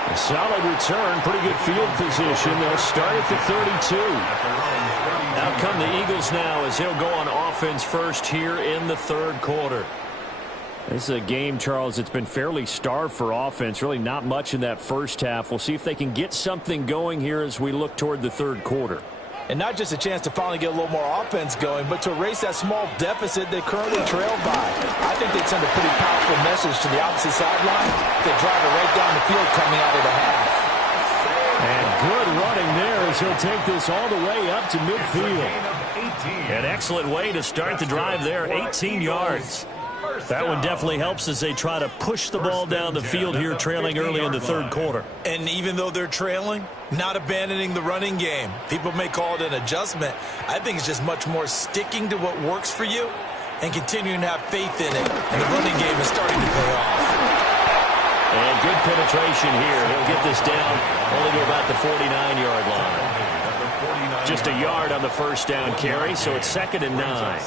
A solid return, pretty good field position. They'll start at the 32. Out come the Eagles now as they'll go on offense first here in the third quarter. This is a game, Charles, it's been fairly starved for offense. Really not much in that first half. We'll see if they can get something going here as we look toward the third quarter. And not just a chance to finally get a little more offense going, but to erase that small deficit they currently trailed by. I think they'd send a pretty powerful message to the opposite sideline. They drive it right down the field coming out of the half. And good running there as he'll take this all the way up to midfield. An excellent way to start the drive there, 18 yards. That one definitely helps as they try to push the ball down the field here, trailing early in the third quarter. And even though they're trailing, not abandoning the running game. People may call it an adjustment. I think it's just much more sticking to what works for you and continuing to have faith in it. And the running game is starting to pay off. And good penetration here. He'll get this down only to about the 49-yard line. Just a yard on the first down carry, so it's 2nd and 9. I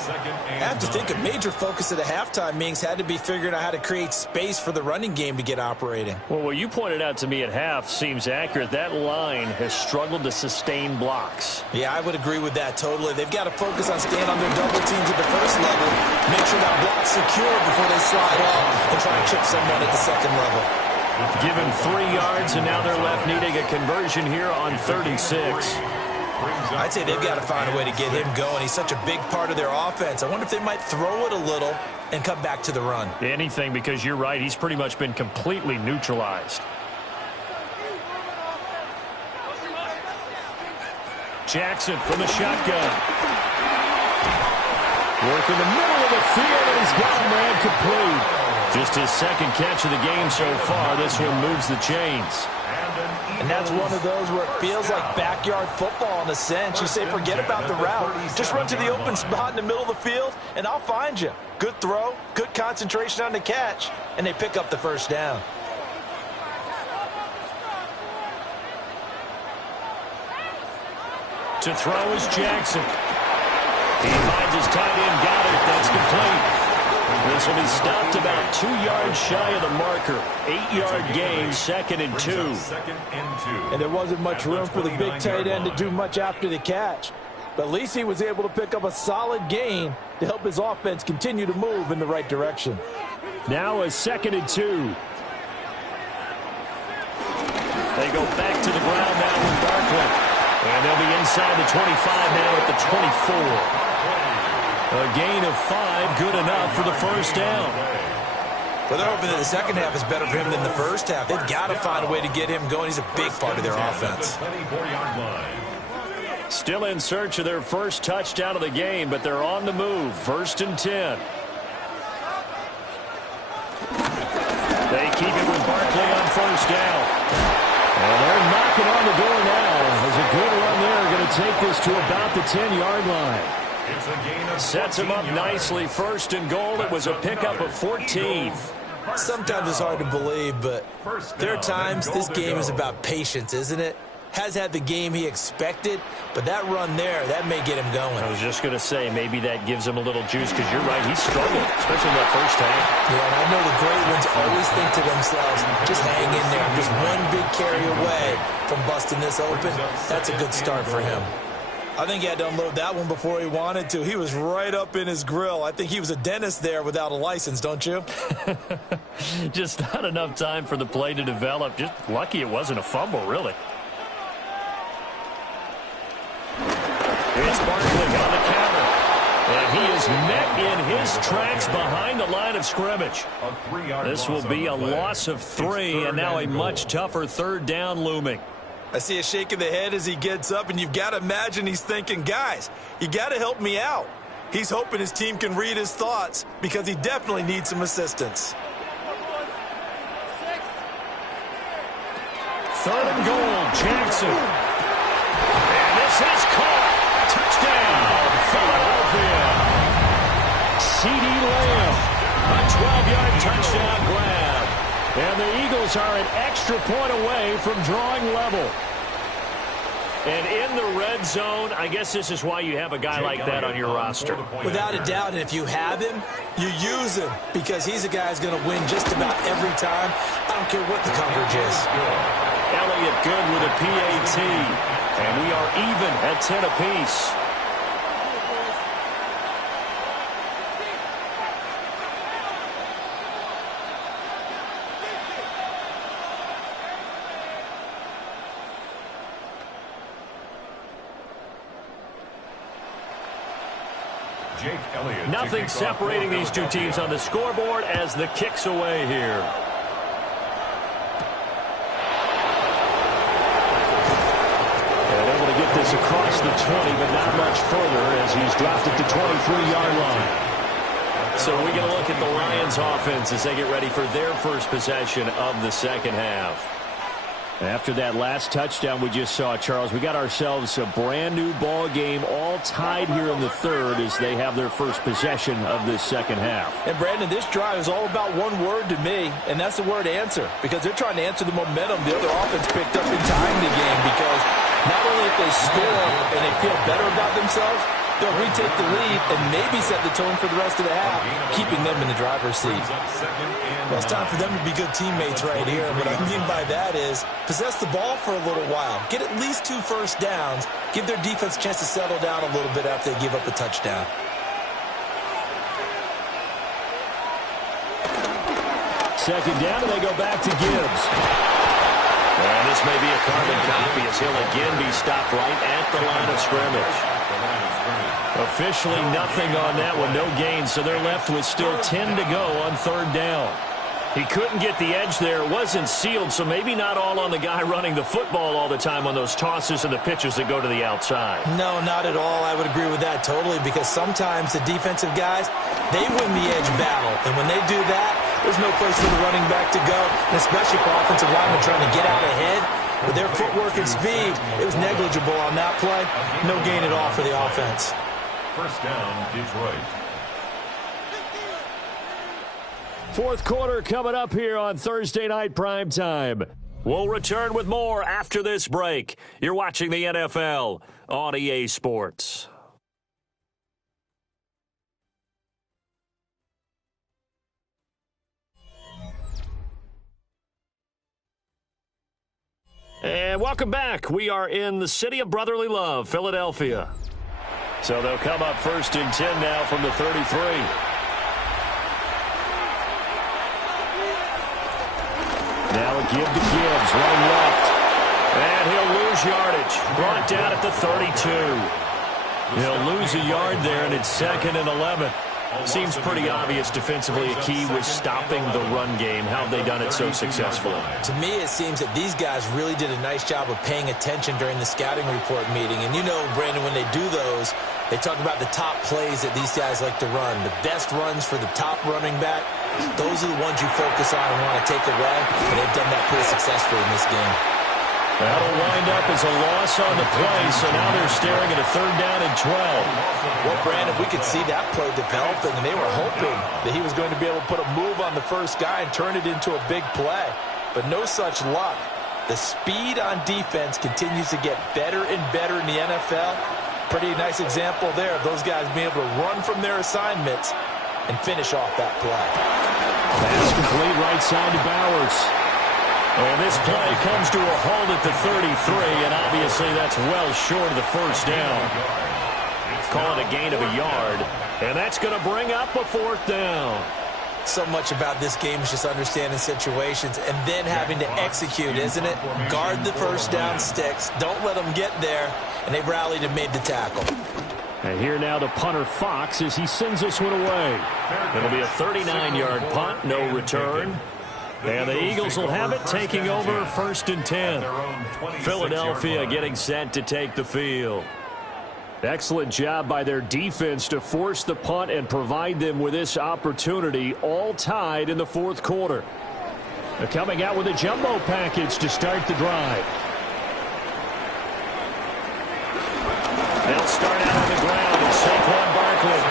have to think a major focus of the halftime meetings had to be figuring out how to create space for the running game to get operating. Well, what you pointed out to me at half seems accurate. That line has struggled to sustain blocks. Yeah, I would agree with that totally. They've got to focus on staying on their double teams at the first level, make sure that block's secure before they slide off and try to chip someone at the second level. Given 3 yards, and now they're left needing a conversion here on 36. I'd say they've got to find a way to get him going. He's such a big part of their offense. I wonder if they might throw it a little and come back to the run. Anything, because you're right. He's pretty much been completely neutralized. Jackson from the shotgun. Work in the middle of the field, and he's got a man complete. Just his second catch of the game so far. This one moves the chains. And that's one of those where it feels like backyard football in a sense. You say forget about the route. Just run to the open spot in the middle of the field, and I'll find you. Good throw, good concentration on the catch, and they pick up the first down. To throw is Jackson. He finds his tight end, Goddard. That's complete. This will be stopped about 2 yards shy of the marker. 8-yard gain, 2nd and 2. And there wasn't much room for the big tight end to do much after the catch. But at least he was able to pick up a solid gain to help his offense continue to move in the right direction. Now a 2nd and 2. They go back to the ground now with Barkley. And they'll be inside the 25 now at the 24. A gain of 5, good enough for the first down. Well, they're hoping that the second half is better for him than the first half. They've got to find a way to get him going. He's a big part of their offense. Still in search of their first touchdown of the game, but they're on the move. 1st and 10. They keep it with Barkley on first down. And they're knocking on the door now. There's a good run there. Going to take this to about the 10-yard line. Sets him up nicely. 1st and goal. It was a pickup of 14. Sometimes it's hard to believe, but there are times this game is about patience, isn't it? Has had the game he expected, but that run there, that may get him going. I was just going to say, maybe that gives him a little juice, because you're right, he struggled, especially in that first half. Yeah, and I know the great ones always think to themselves, just hang in there. Just one big carry away from busting this open. That's a good start for him. I think he had to unload that one before he wanted to. He was right up in his grill. I think he was a dentist there without a license, don't you? Just not enough time for the play to develop. Just lucky it wasn't a fumble, really. It's Barkley on the counter. And he is met in his tracks behind the line of scrimmage. This will be a loss of 3, and now a much tougher third down looming. I see a shake of the head as he gets up, and you've got to imagine he's thinking, guys, you got to help me out. He's hoping his team can read his thoughts because he definitely needs some assistance. 3rd and goal, Jackson. And this is caught. Touchdown, Philadelphia. CeeDee Lamb, a 12-yard touchdown grab. And the Eagles are an extra point away from drawing level. And in the red zone, I guess this is why you have a guy like that on your roster. Without a doubt, and if you have him, you use him because he's a guy who's going to win just about every time. I don't care what the coverage is. Elliott good with a PAT. And we are even at 10 apiece. Nothing separating these two teams on the scoreboard as the kick's away here. And able to get this across the 20, but not much further as he's dropped it to 23-yard line. So we're going to look at the Lions offense as they get ready for their first possession of the second half. After that last touchdown we just saw, Charles, we got ourselves a brand new ball game, all tied here in the third as they have their first possession of this second half. And Brandon, this drive is all about one word to me, and that's the word answer, because they're trying to answer the momentum the other offense picked up in tying the game, because not only if they score and they feel better about themselves, they'll retake the lead and maybe set the tone for the rest of the half, keeping them in the driver's seat. Well, it's time for them to be good teammates right here. What I mean by that is possess the ball for a little while. Get at least 2 first downs. Give their defense a chance to settle down a little bit after they give up a touchdown. Second down, and they go back to Gibbs. And this may be a carbon copy as he'll again be stopped right at the line of scrimmage. Officially nothing on that one, no gain, so they're left with still 10 to go on third down. He couldn't get the edge there. It wasn't sealed, so maybe not all on the guy running the football all the time on those tosses and the pitches that go to the outside. No, not at all. I would agree with that totally, because sometimes the defensive guys, they win the edge battle. And when they do that, there's no place for the running back to go, and especially for offensive linemen trying to get out ahead. With their footwork and speed, it was negligible on that play. No gain at all for the offense. First down, Detroit. Fourth quarter coming up here on Thursday Night Primetime. We'll return with more after this break. You're watching the NFL on EA Sports. And welcome back. We are in the city of brotherly love, Philadelphia. So they'll come up 1st and 10 now from the 33. Now a give to Gibbs, running left. And he'll lose yardage. Brought down at the 32. He'll lose a yard there, and it's 2nd and 11. Seems pretty obvious defensively a key was stopping the run game. How have they done it so successfully? To me, it seems that these guys really did a nice job of paying attention during the scouting report meeting. And you know, Brandon, when they do those, they talk about the top plays that these guys like to run. The best runs for the top running back, those are the ones you focus on and want to take away. And they've done that pretty successfully in this game. That'll wind up as a loss on the play, so now they're staring at a 3rd down and 12. Well, Brandon, we could see that play developing, and they were hoping that he was going to be able to put a move on the first guy and turn it into a big play. But no such luck. The speed on defense continues to get better and better in the NFL. Pretty nice example there of those guys being able to run from their assignments and finish off that play. Pass complete right side to Bowers. And this play comes to a halt at the 33, and obviously that's well short of the first down. Call it a gain of a yard, and that's going to bring up a fourth down. So much about this game is just understanding situations and then having to execute, isn't it? Guard the first down sticks. Don't let them get there, and they rallied and made the tackle. And here now the punter Fox as he sends this one away. It'll be a 39-yard punt, no return. And the Eagles will have it, taking over 1st and 10. Philadelphia getting set to take the field. Excellent job by their defense to force the punt and provide them with this opportunity, all tied in the fourth quarter. They're coming out with a jumbo package to start the drive. They'll start out on the ground, and Saquon Barkley.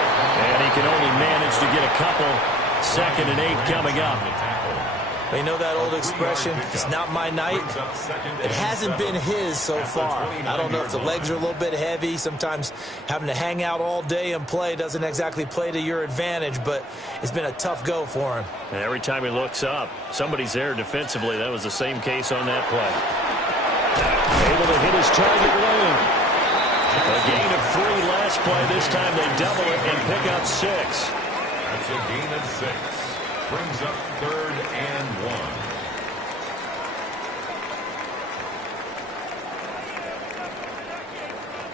And he can only manage to get a couple. 2nd and 8 coming up. You know that old expression, it's not my night? It hasn't been his so far. I don't know if the legs are a little bit heavy. Sometimes having to hang out all day and play doesn't exactly play to your advantage, but it's been a tough go for him. And every time he looks up, somebody's there defensively. That was the same case on that play. Able to hit his target lane. A gain of 3 last play. This time they double it and pick up 6. That's a gain of 6. Brings up 3rd and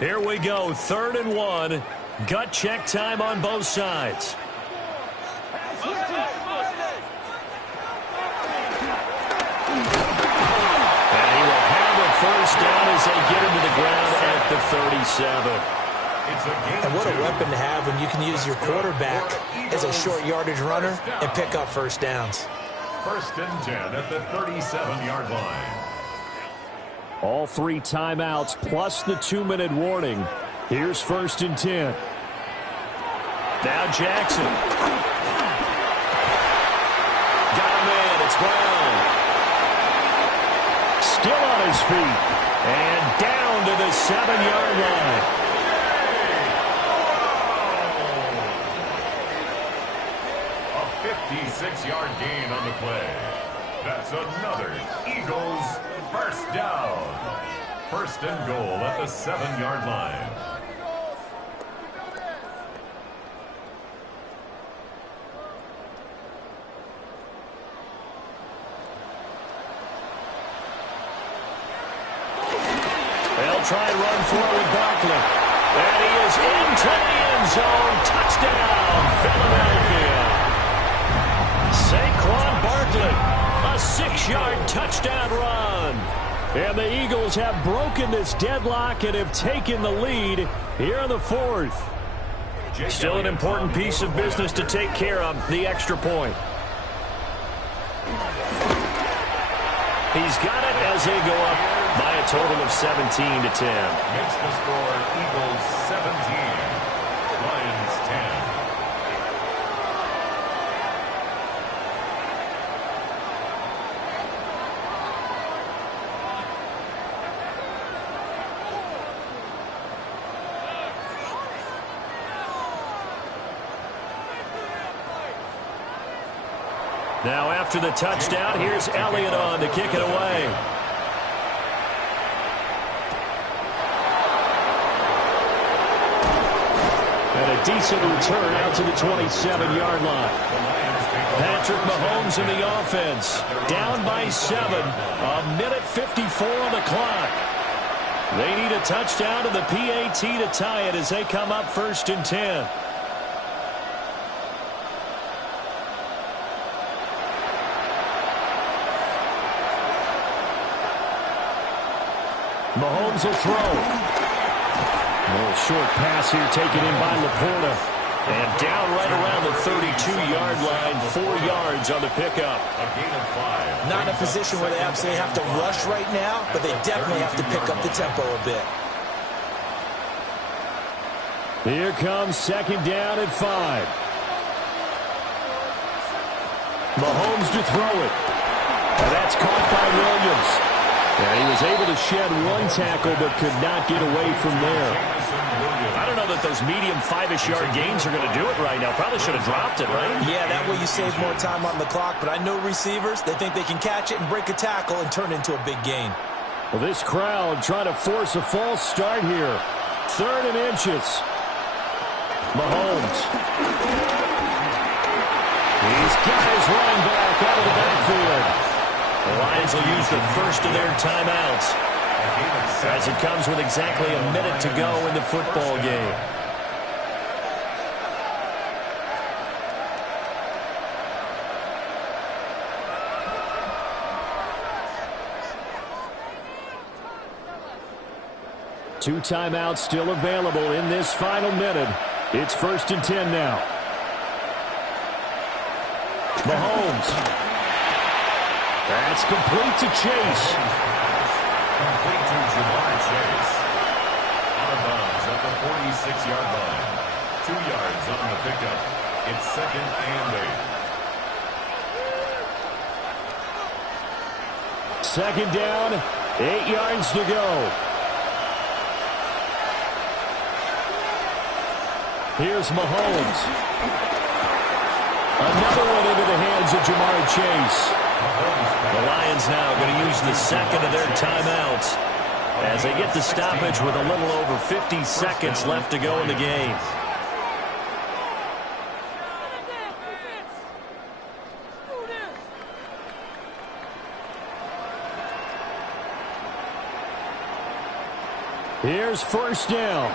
1. Here we go, 3rd and 1. Gut check time on both sides. And he will have a first down as they get him to the ground at the 37. And what a weapon to have when you can use your quarterback as a short yardage runner and pick up first downs. 1st and 10 at the 37-yard line. All 3 timeouts plus the 2-minute warning. Here's 1st and 10. Now Jackson. Got him in. It's Brown. Still on his feet. And down to the 7-yard line. A 56-yard gain on the play. That's another Eagles first down. 1st and goal at the 7-yard line. They'll try and run forward Barkley. And he is into the end zone. Touchdown, Philadelphia. Saquon Barkley, a 6-yard touchdown run. And the Eagles have broken this deadlock and have taken the lead here in the 4th. Still an important piece of business to take care of, the extra point. He's got it as they go up by a total of 17-10. Makes the score Eagles 17, Lions 10. Now after the touchdown, here's Elliott on to kick it away. And a decent return out to the 27-yard line. Patrick Mahomes in the offense. Down by 7. A minute 54 on the clock. They need a touchdown to the PAT to tie it as they come up 1st and 10. Mahomes will throw. A little short pass here taken in by Laporta. And down right around the 32-yard line, 4 yards on the pickup. A gain of 5. Not in a position where they absolutely have to rush right now, but they definitely have to pick up the tempo a bit. Here comes 2nd down at 5. Mahomes to throw it. And that's caught by Williams. And he was able to shed 1 tackle but could not get away from there. Jameson Williams. I don't know that those medium 5-ish yard gains are going to do it right now. Probably should have dropped it, right? Yeah, that way you save more time on the clock. But I know receivers, they think they can catch it and break a tackle and turn it into a big gain. Well, this crowd trying to force a false start here. 3rd and inches. Mahomes. He's got his running back out of the backfield. The Lions will use the first of their timeouts as it comes with exactly a minute to go in the football game. Two timeouts still available in this final minute. It's 1st and 10 now. Mahomes. That's complete to Chase. Complete to Jamar Chase. Out of bounds at the 46-yard line. 2 yards on the pickup. It's 2nd and 8. 2nd down, 8 yards to go. Here's Mahomes. Another one into the hands of Jamar Chase. The Lions now going to use the 2nd of their timeouts as they get the stoppage with a little over 50 seconds left to go in the game. Here's 1st down.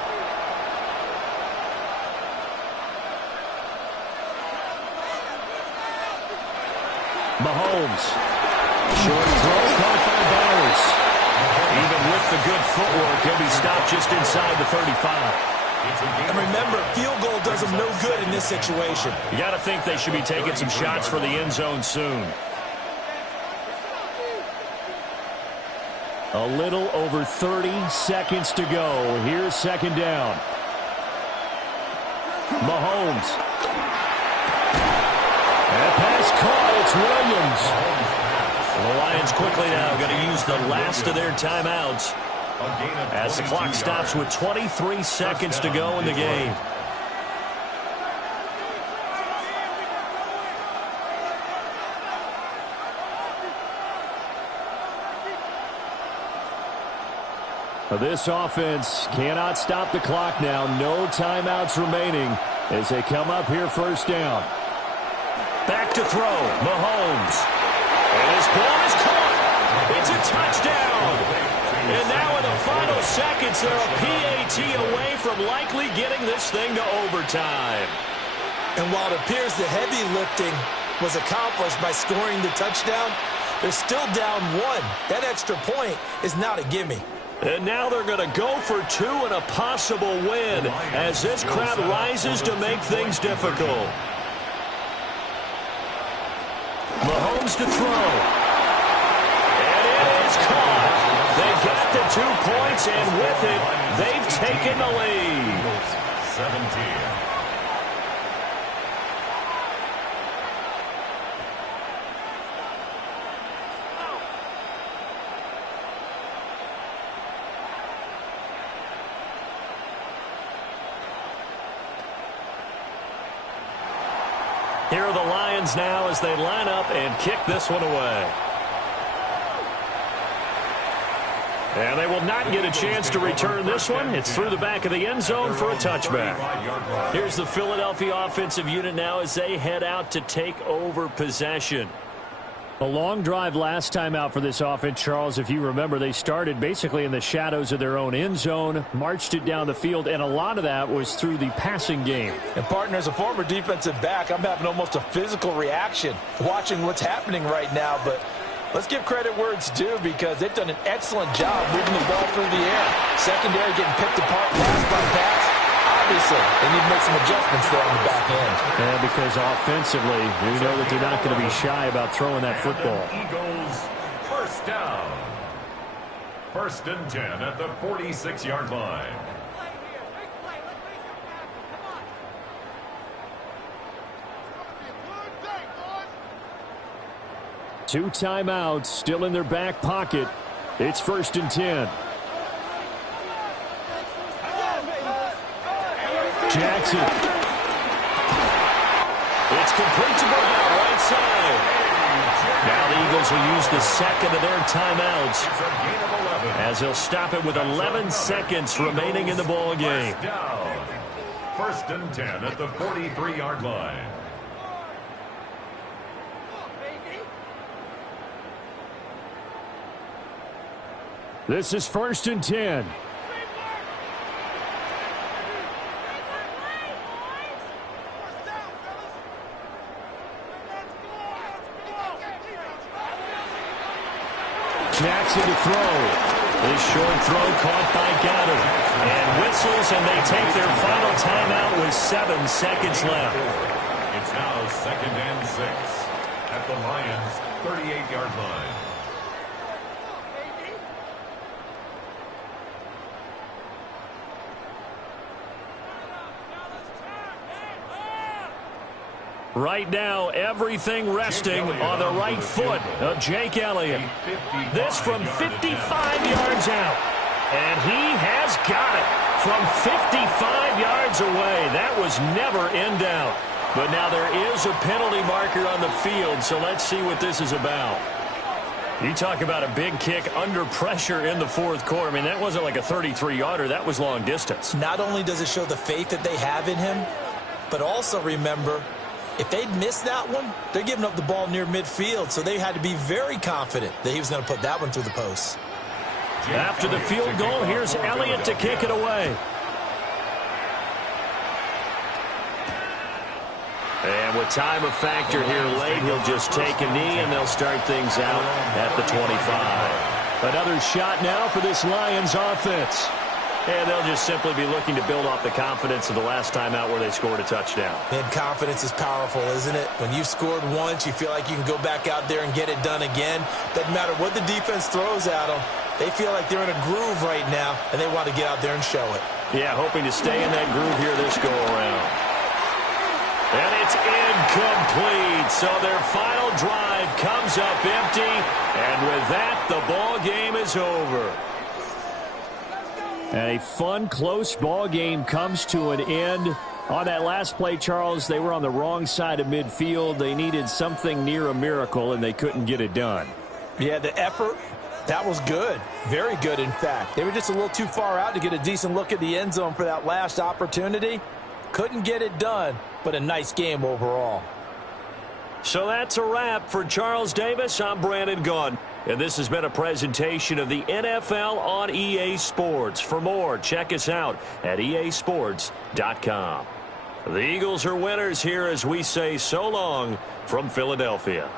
Mahomes. Short throw caught by Bowers. Even with the good footwork, he'll be stopped just inside the 35. And remember, field goal does them no good in this situation. You got to think they should be taking some shots for the end zone soon. A little over 30 seconds to go. Here's 2nd down. Mahomes. That pass caught. It's Williams. The Lions quickly now going to use the last of their timeouts as the clock stops with 23 seconds to go in the game. This offense cannot stop the clock now. No timeouts remaining as they come up here 1st down. Back to throw. Mahomes. And his ball is caught. It's a touchdown. And now in the final seconds, they're a PAT away from likely getting this thing to overtime. And while it appears the heavy lifting was accomplished by scoring the touchdown, they're still down 1. That extra point is not a gimme. And now they're going to go for 2 and a possible win as this crowd rises to make things difficult. Mahomes to throw. And it is caught. They got the 2 points, and with it, they've taken the lead. 17. Here are the Lions now as they line up and kick this one away. And they will not get a chance to return this one. It's through the back of the end zone for a touchback. Here's the Philadelphia offensive unit now as they head out to take over possession. A long drive last time out for this offense, Charles. If you remember, they started basically in the shadows of their own end zone, marched it down the field, and a lot of that was through the passing game. And, partner, as a former defensive back, I'm having almost a physical reaction watching what's happening right now. But let's give credit where it's due because they've done an excellent job moving the ball through the air. Secondary getting picked apart pass by pass. Obviously, they need to make some adjustments there on the back end. Yeah, because offensively, we know that they're not going to be shy about throwing that football. Eagles, 1st down. 1st and 10 at the 46-yard line. Two timeouts still in their back pocket. It's 1st and 10. Jackson. It's complete to Brown, right side. Now the Eagles will use the second of their timeouts as they'll stop it with 11 seconds remaining in the ball game. First and 10 at the 43-yard line. This is first and 10. Jackson to throw. This short throw caught by Goddard. And whistles, and they take their final timeout with 7 seconds left. It's now second and 6 at the Lions' 38-yard line. Right now, everything resting on the right foot of Jake Elliott. This from 55 yards out. And he has got it from 55 yards away. That was never in doubt. But now there is a penalty marker on the field, so let's see what this is about. You talk about a big kick under pressure in the fourth quarter. I mean, that wasn't like a 33-yarder. That was long distance. Not only does it show the faith that they have in him, but also remember, if they'd missed that one, they're giving up the ball near midfield, so they had to be very confident that he was going to put that one through the post. After the field goal, here's Elliott to kick it away. And with time a factor here late, he'll just take a knee, and they'll start things out at the 25. Another shot now for this Lions offense. And they'll just simply be looking to build off the confidence of the last time out where they scored a touchdown. And confidence is powerful, isn't it? When you've scored once, you feel like you can go back out there and get it done again. Doesn't matter what the defense throws at them. They feel like they're in a groove right now, and they want to get out there and show it. Yeah, hoping to stay in that groove here this go-around. And it's incomplete. So their final drive comes up empty. And with that, the ball game is over. And a fun, close ball game comes to an end. On that last play, Charles, they were on the wrong side of midfield. They needed something near a miracle, and they couldn't get it done. Yeah, the effort, that was good. Very good, in fact. They were just a little too far out to get a decent look at the end zone for that last opportunity. Couldn't get it done, but a nice game overall. So that's a wrap for Charles Davis. I'm Brandon Gaudin. And this has been a presentation of the NFL on EA Sports. For more, check us out at easports.com. The Eagles are winners here as we say so long from Philadelphia.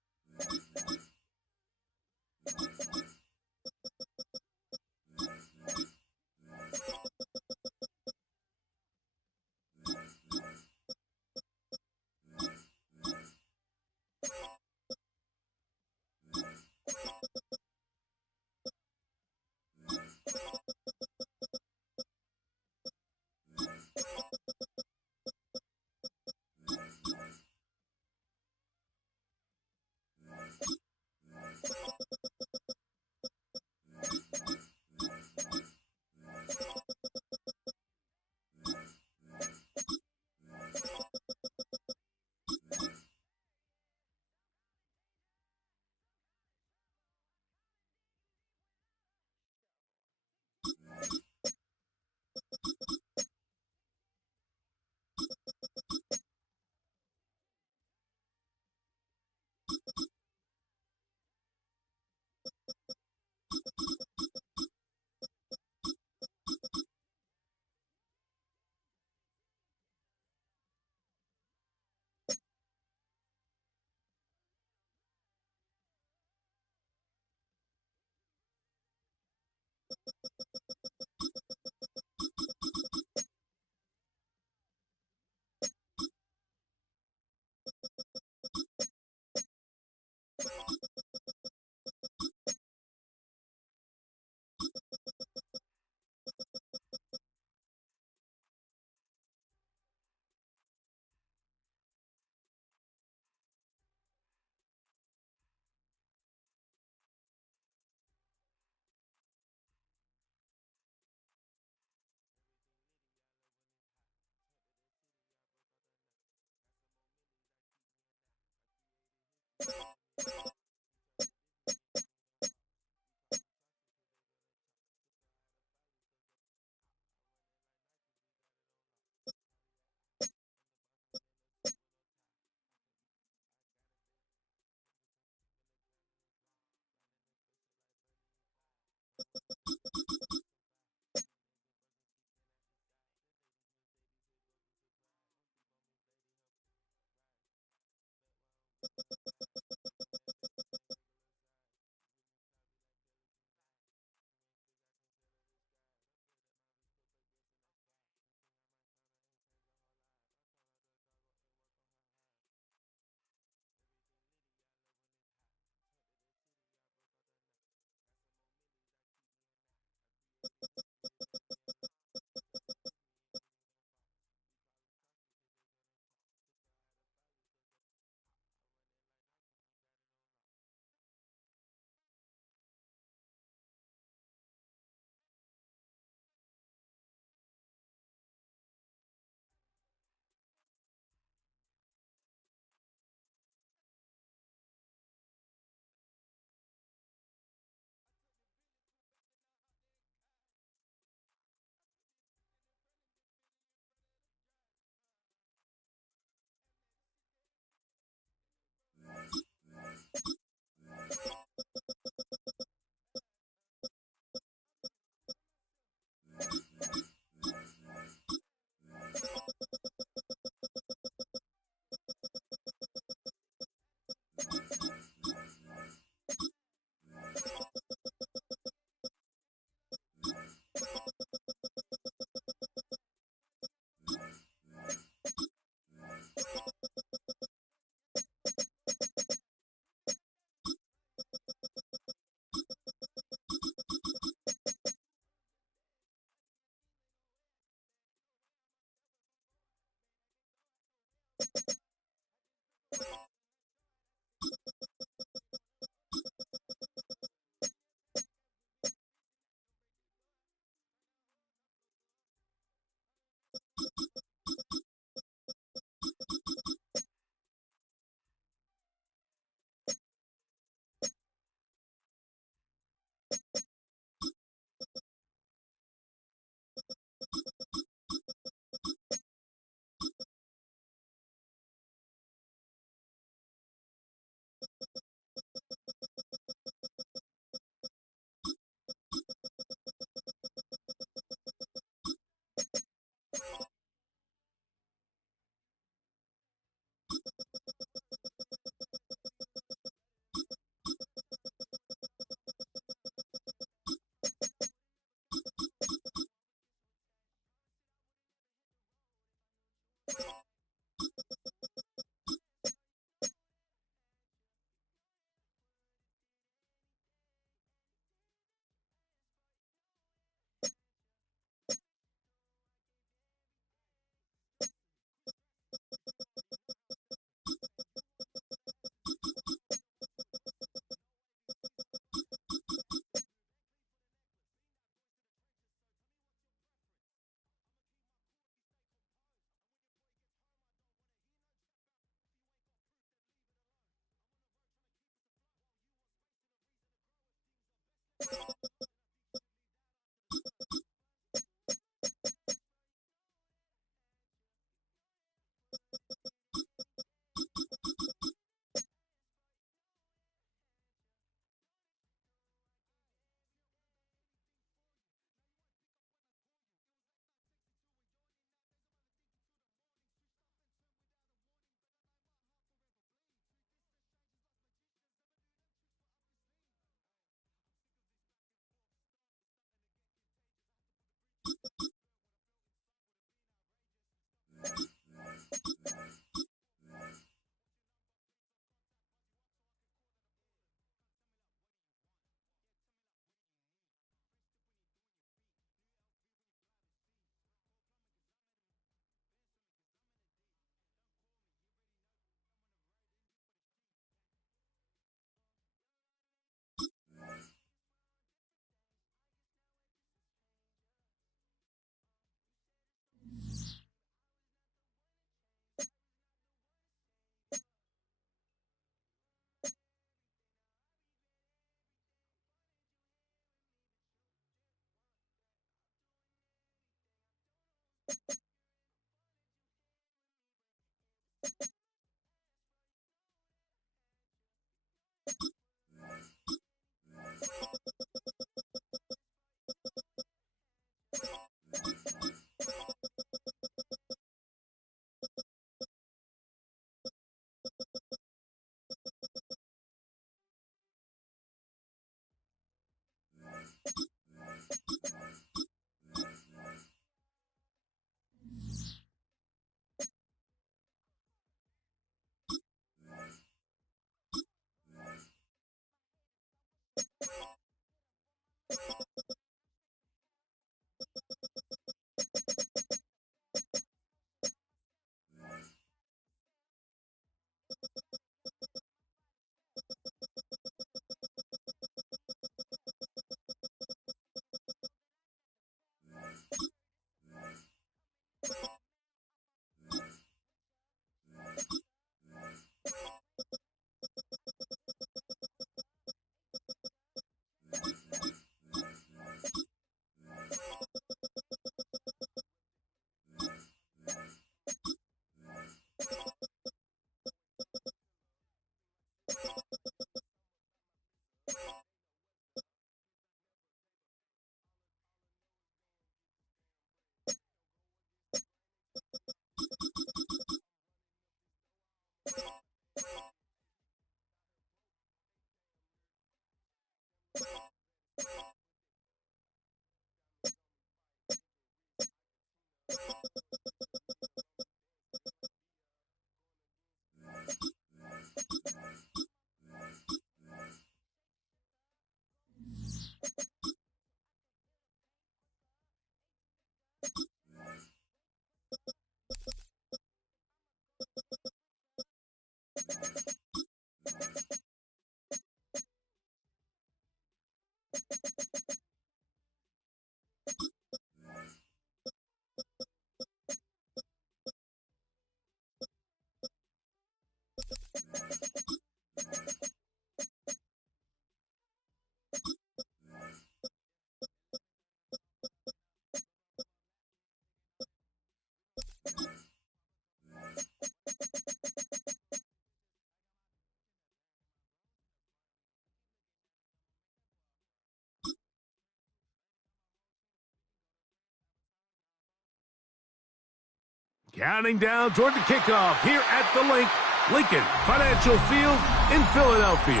Counting down toward the kickoff here at the Lincoln Financial Field in Philadelphia.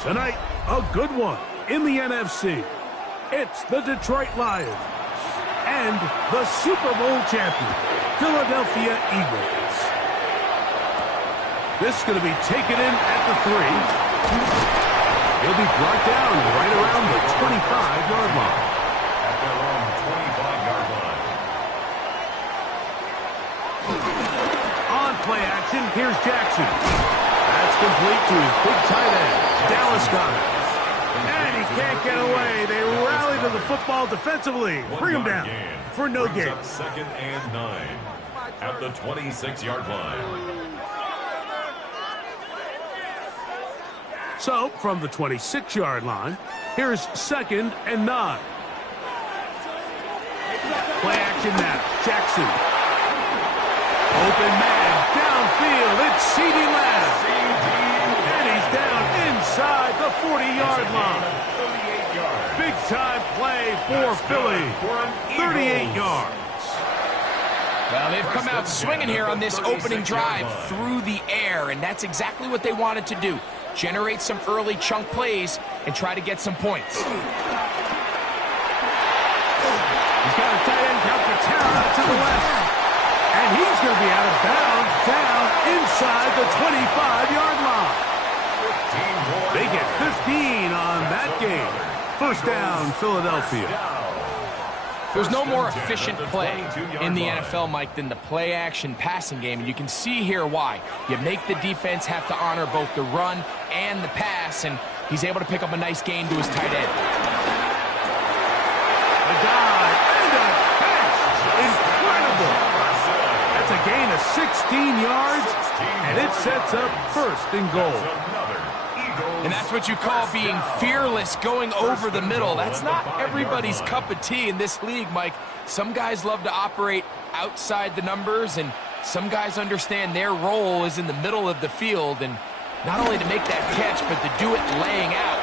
Tonight, a good one in the NFC. It's the Detroit Lions and the Super Bowl champion, Philadelphia Eagles. This is going to be taken in at the 3. He'll be brought down right around the 25-yard line. At their own 25-yard line. On play action, here's Jackson. That's complete to his big tight end, Dallas Goedert. And he can't get away. They rally to the football defensively. Bring him down for no gain. Second and 9 at the 26-yard line. So, from the 26-yard line, here's 2nd and 9. Play action now. Jackson. Open man. Downfield. It's CeeDee Lamb. And he's down inside the 40-yard line. Big-time play for Philly. 38 yards. Well, they've come out swinging here on this opening drive through the air, and that's exactly what they wanted to do. Generate some early chunk plays and try to get some points. He's got a tight end, Calcaterra, to the left. And he's going to be out of bounds down inside the 25-yard line. They get 15 on that game. First down, Philadelphia. There's no more efficient play in the NFL, Mike, than the play-action passing game, and you can see here why. You make the defense have to honor both the run and the pass, and he's able to pick up a nice gain to his tight end. A dive and a catch. Incredible. That's a gain of 16 yards, and it sets up 1st and goal. And that's what you call being fearless, going over the middle. That's not everybody's cup of tea in this league, Mike. Some guys love to operate outside the numbers, and some guys understand their role is in the middle of the field, and not only to make that catch, but to do it laying out.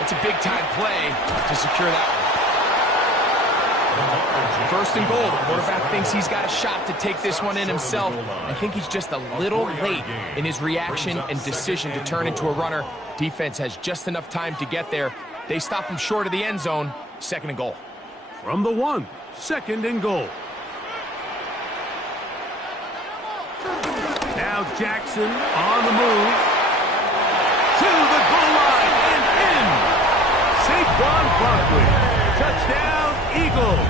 It's a big-time play to secure that one. 1st and goal. The quarterback thinks he's got a shot to take this one in himself. I think he's just a little late in his reaction and decision to turn into a runner. Defense has just enough time to get there. They stop him short of the end zone. 2nd and goal. From the 1, 2nd and goal. Now Jackson on the move. To the goal line and in. Saquon Barkley. Touchdown, Eagles.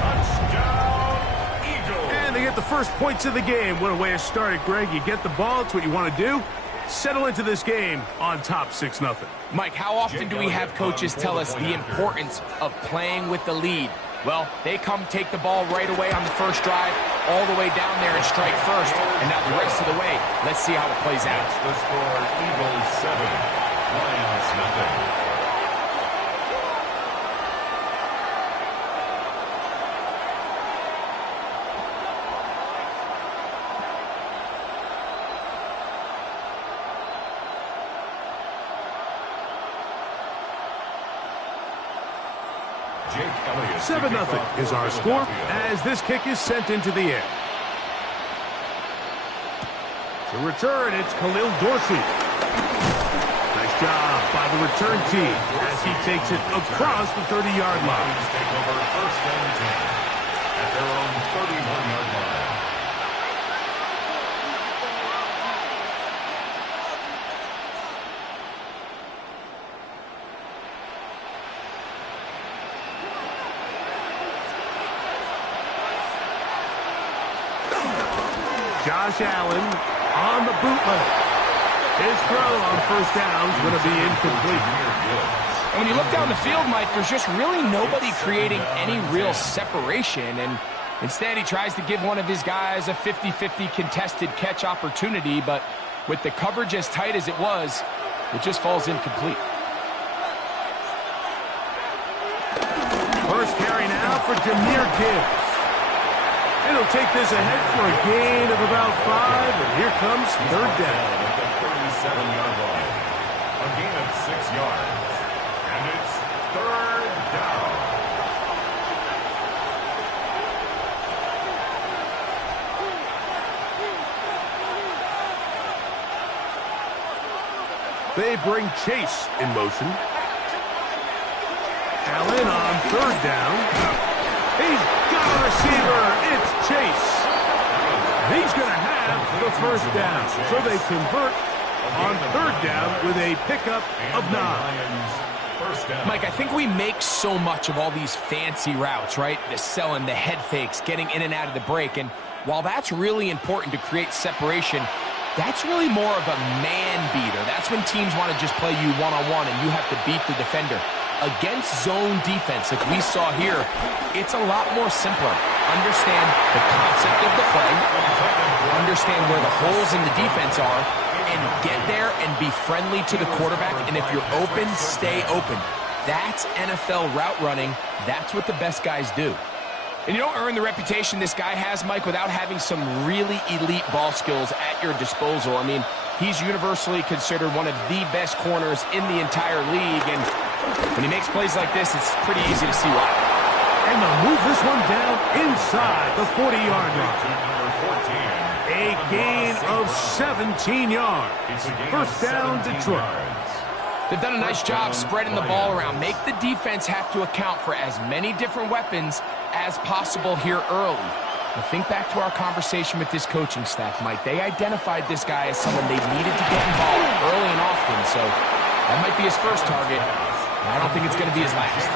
Touchdown, Eagles. And they get the first points of the game. What a way to start it, Greg. You get the ball. It's what you want to do. Settle into this game on top 6-0. Mike, how often do we have coaches tell us the importance of playing with the lead? Well, they come take the ball right away on the first drive, all the way down there and strike first. And now the rest of the way, let's see how it plays out. That's the score, Eagles 7, Lions nothing. Jake Elliott. 7-0 is our score as this kick is sent into the air. To return, it's Khalil Dorsey. Nice job by the return team as he takes it across the 30-yard line. Take over 1st and 10 at their own 31-yard line. Josh Allen on the bootleg. His throw on 1st down is going to be incomplete. And when you look down the field, Mike, there's just really nobody creating any real separation. And instead, he tries to give one of his guys a 50-50 contested catch opportunity. But with the coverage as tight as it was, it just falls incomplete. First carry now for Jahmyr Gibbs. It'll take this ahead for a gain of about 5, and here comes 3rd down. At the 37-yard line. A gain of 6 yards. And it's 3rd down. They bring Chase in motion. Allen on third down. He's got a receiver. It's Chase. He's going to have the first down. So they convert on third down with a pickup of 9. Mike, I think we make so much of all these fancy routes, right? The selling, the head fakes, getting in and out of the break. And while that's really important to create separation, that's really more of a man beater. That's when teams want to just play you one-on-one and you have to beat the defender. Against zone defense, like we saw here, it's a lot more simpler. Understand the concept of the play, understand where the holes in the defense are, and get there and be friendly to the quarterback. And if you're open, stay open. That's NFL route running. That's what the best guys do. And you don't earn the reputation this guy has, Mike, without having some really elite ball skills at your disposal. I mean, he's universally considered one of the best corners in the entire league. And when he makes plays like this, it's pretty easy to see why. And they'll move this one down inside the 40-yard line. A gain of 17 yards. First down, Detroit. They've done a nice job spreading the ball around. Make the defense have to account for as many different weapons as possible here early. Now think back to our conversation with this coaching staff, Mike. They identified this guy as someone they needed to get involved early and often, so that might be his first target. I don't think it's going to be his last.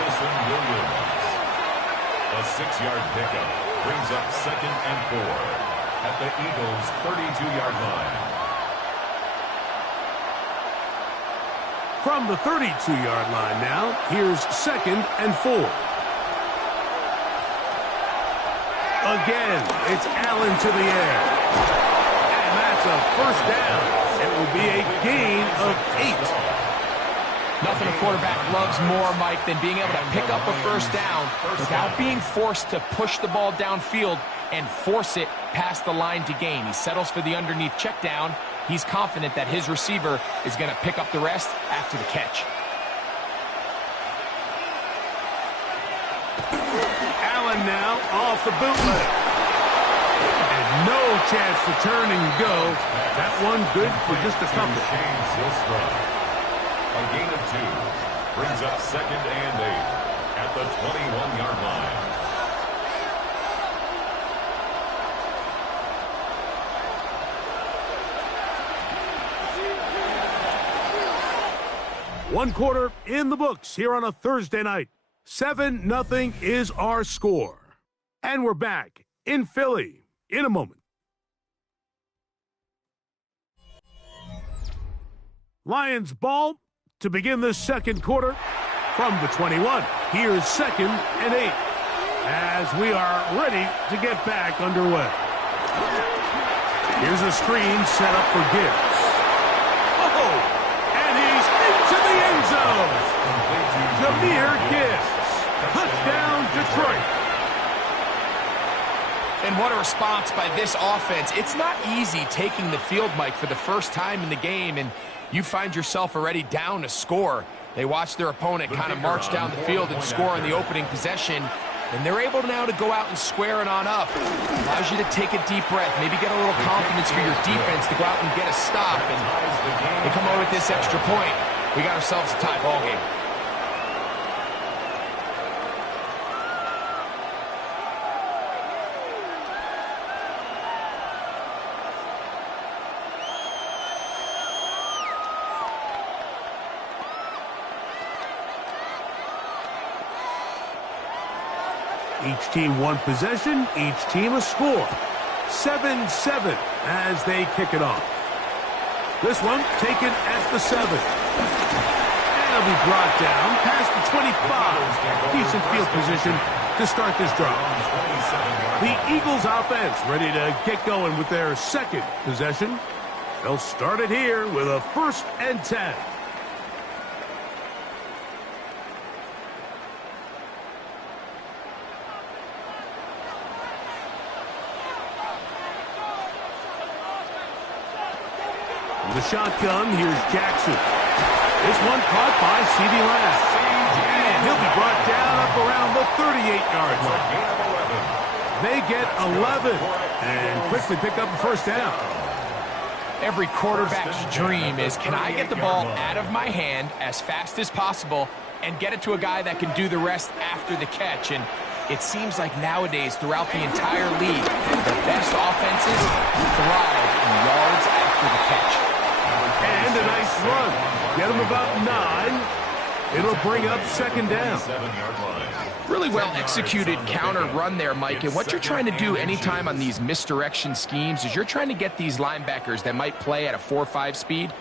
A 6-yard pickup brings up 2nd and 4 at the Eagles' 32-yard line. From the 32-yard line now, here's 2nd and 4. Again, it's Allen to the air. And that's a first down. It will be a gain of 8. Nothing a quarterback loves more, Mike, than being able to pick up a first down without being forced to push the ball downfield and force it past the line to gain. He settles for the underneath check down. He's confident that his receiver is going to pick up the rest after the catch. Allen now off the bootleg. And no chance to turn and go. That one good for just a couple. A gain of 2 brings up 2nd and 8 at the 21-yard line. One quarter in the books here on a Thursday night. 7-0 is our score. And we're back in Philly in a moment. Lions ball to begin this second quarter from the 21. Here's 2nd and 8 as we are ready to get back underway. Here's a screen set up for Gibbs. Oh, and he's into the end zone. Jahmyr Gibbs. Touchdown, Detroit. And what a response by this offense. It's not easy taking the field, Mike, for the first time in the game, and you find yourself already down a score. They watch their opponent kind of march down the field and score in the opening possession, and they're able now to go out and square it on up. Allows you to take a deep breath, maybe get a little confidence for your defense to go out and get a stop, and they come away with this extra point. We got ourselves a tie ball game. Each team one possession, each team a score. 7-7 as they kick it off. This one taken at the 7. And it'll be brought down past the 25. Decent field position to start this drive. The Eagles offense ready to get going with their second possession. They'll start it here with a 1st and 10. The shotgun, here's Jackson. This one caught by CeeDee Lamb. And he'll be brought down up around the 38-yard line. They get 11 and quickly pick up a first down. Every quarterback's dream is, can I get the ball out of my hand as fast as possible and get it to a guy that can do the rest after the catch? And it seems like nowadays, throughout the entire league, the best offenses thrive in yards after the catch. And a nice run. Get him about 9. It'll bring up second down. Really well executed counter run there, Mike. And what you're trying to do anytime on these misdirection schemes is you're trying to get these linebackers that might play at a 4.5 speed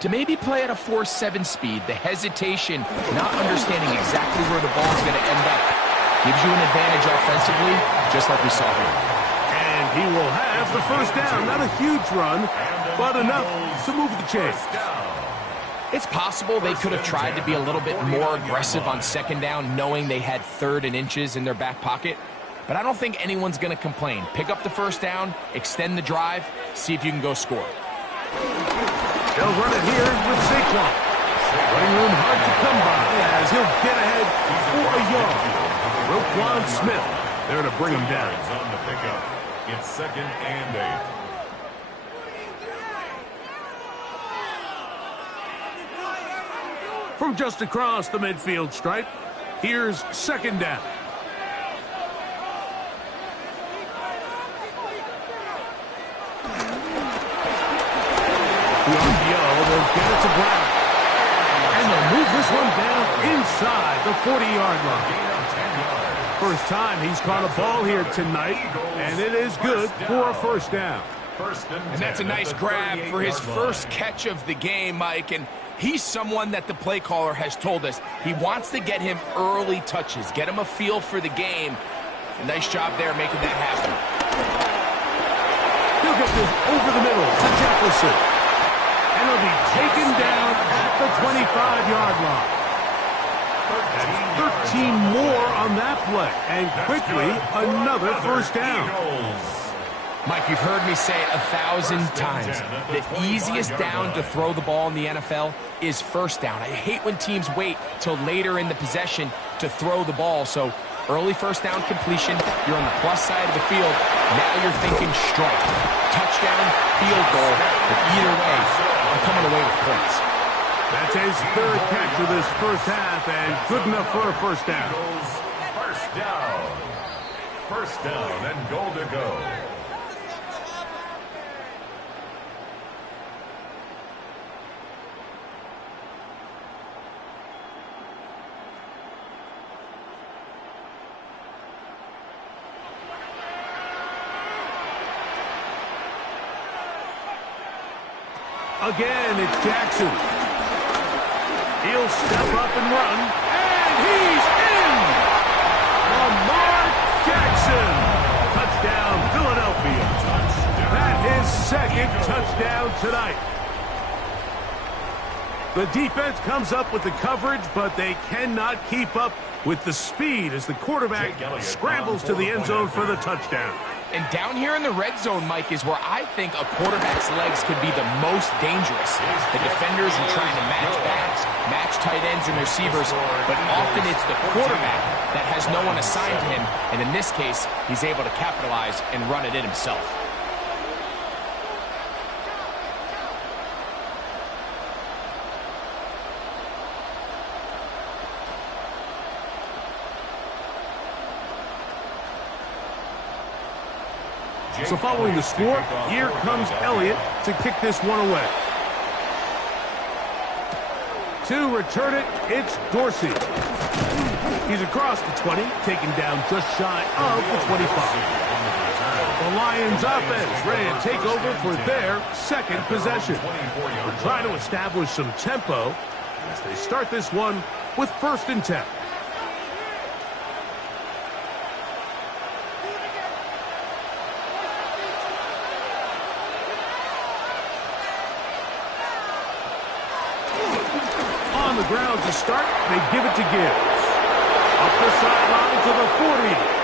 to maybe play at a 4.7 speed. The hesitation, not understanding exactly where the ball's going to end up, gives you an advantage offensively, just like we saw here. And he will have the first down. Not a huge run, but enough to move the chains. It's possible they could have tried to be a little bit more aggressive on second down, knowing they had 3rd and inches in their back pocket. But I don't think anyone's going to complain. Pick up the first down, extend the drive, see if you can go score. They'll run it here with Saquon. Running room hard to come by as he'll get ahead for a yard. Roquan Smith there to bring him down. On the pickup. It's 2nd and 8. From just across the midfield stripe, here's second down. The RPO, they'll get it to Brown. And they'll move this one down inside the 40-yard line. First time he's caught a ball here tonight, and it is good for a first down. And that's a nice grab for his first catch of the game, Mike. And he's someone that the play caller has told us he wants to get him early touches, get him a feel for the game. Nice job there making that happen. He'll get this over the middle to Jefferson. And he'll be taken down at the 25-yard line. That's 13 more on that play. And quickly, another first down. Mike, you've heard me say it 1,000 times. The easiest down to throw the ball in the NFL is first down. I hate when teams wait till later in the possession to throw the ball. So early first down completion, you're on the plus side of the field. Now you're thinking strike. Touchdown, field goal. But either way, I'm coming away with points. That's his 3rd catch of this first half, and good enough for a first down. First down. First down and goal to go. Again, it's Jackson. He'll step up and run, and he's in! Lamar Jackson! Touchdown, Philadelphia. That is 2nd touchdown tonight. The defense comes up with the coverage, but they cannot keep up with the speed as the quarterback scrambles to the end zone for the touchdown. And down here in the red zone, Mike, is where I think a quarterback's legs could be the most dangerous. The defenders are trying to match backs, match tight ends and receivers, but often it's the quarterback that has no one assigned to him, and in this case, he's able to capitalize and run it in himself. So following the score, here comes Elliott to kick this one away. To return it, it's Dorsey. He's across the 20, taken down just shy of the 25. The Lions offense ready to take over for their 2nd possession. They're trying to establish some tempo as they start this one with 1st and 10. On the ground to start, they give it to Gibbs. Up the sideline to the 40.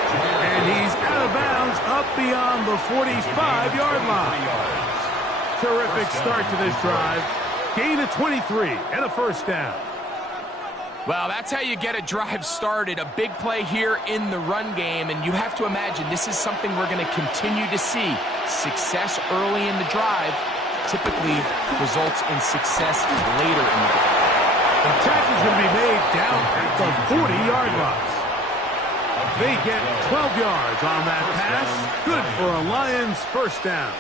And he's out of bounds up beyond the 45-yard line. Terrific start to this drive. Gain of 23 and a first down. Well, that's how you get a drive started. A big play here in the run game, and you have to imagine this is something we're going to continue to see. Success early in the drive, typically results in success later in the game. The tackle's going to be made down at the 40-yard line. They get 12 yards on that pass. Good for a Lions first down.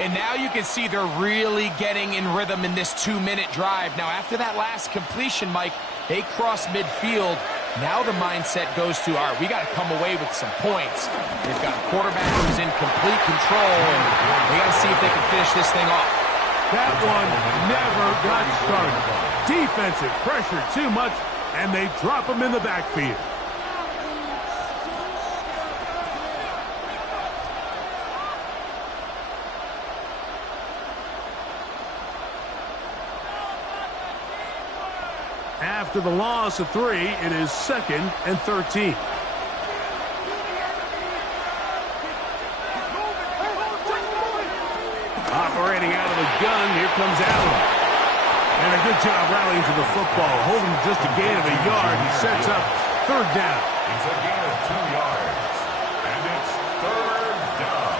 And now you can see they're really getting in rhythm in this 2-minute drive. Now, after that last completion, Mike, they cross midfield. Now the mindset goes to, all right, we got to come away with some points. They've got a quarterback who's in complete control, and they got to see if they can finish this thing off. That one never got started. Defensive pressure too much, and they drop him in the backfield. After the loss of 3, it is 2nd and 13. Operating out of the gun, here comes Allen. And a good job rallying to the football, holding just a gain of a yard. He sets up 3rd down. It's a gain of 2 yards, and it's 3rd down.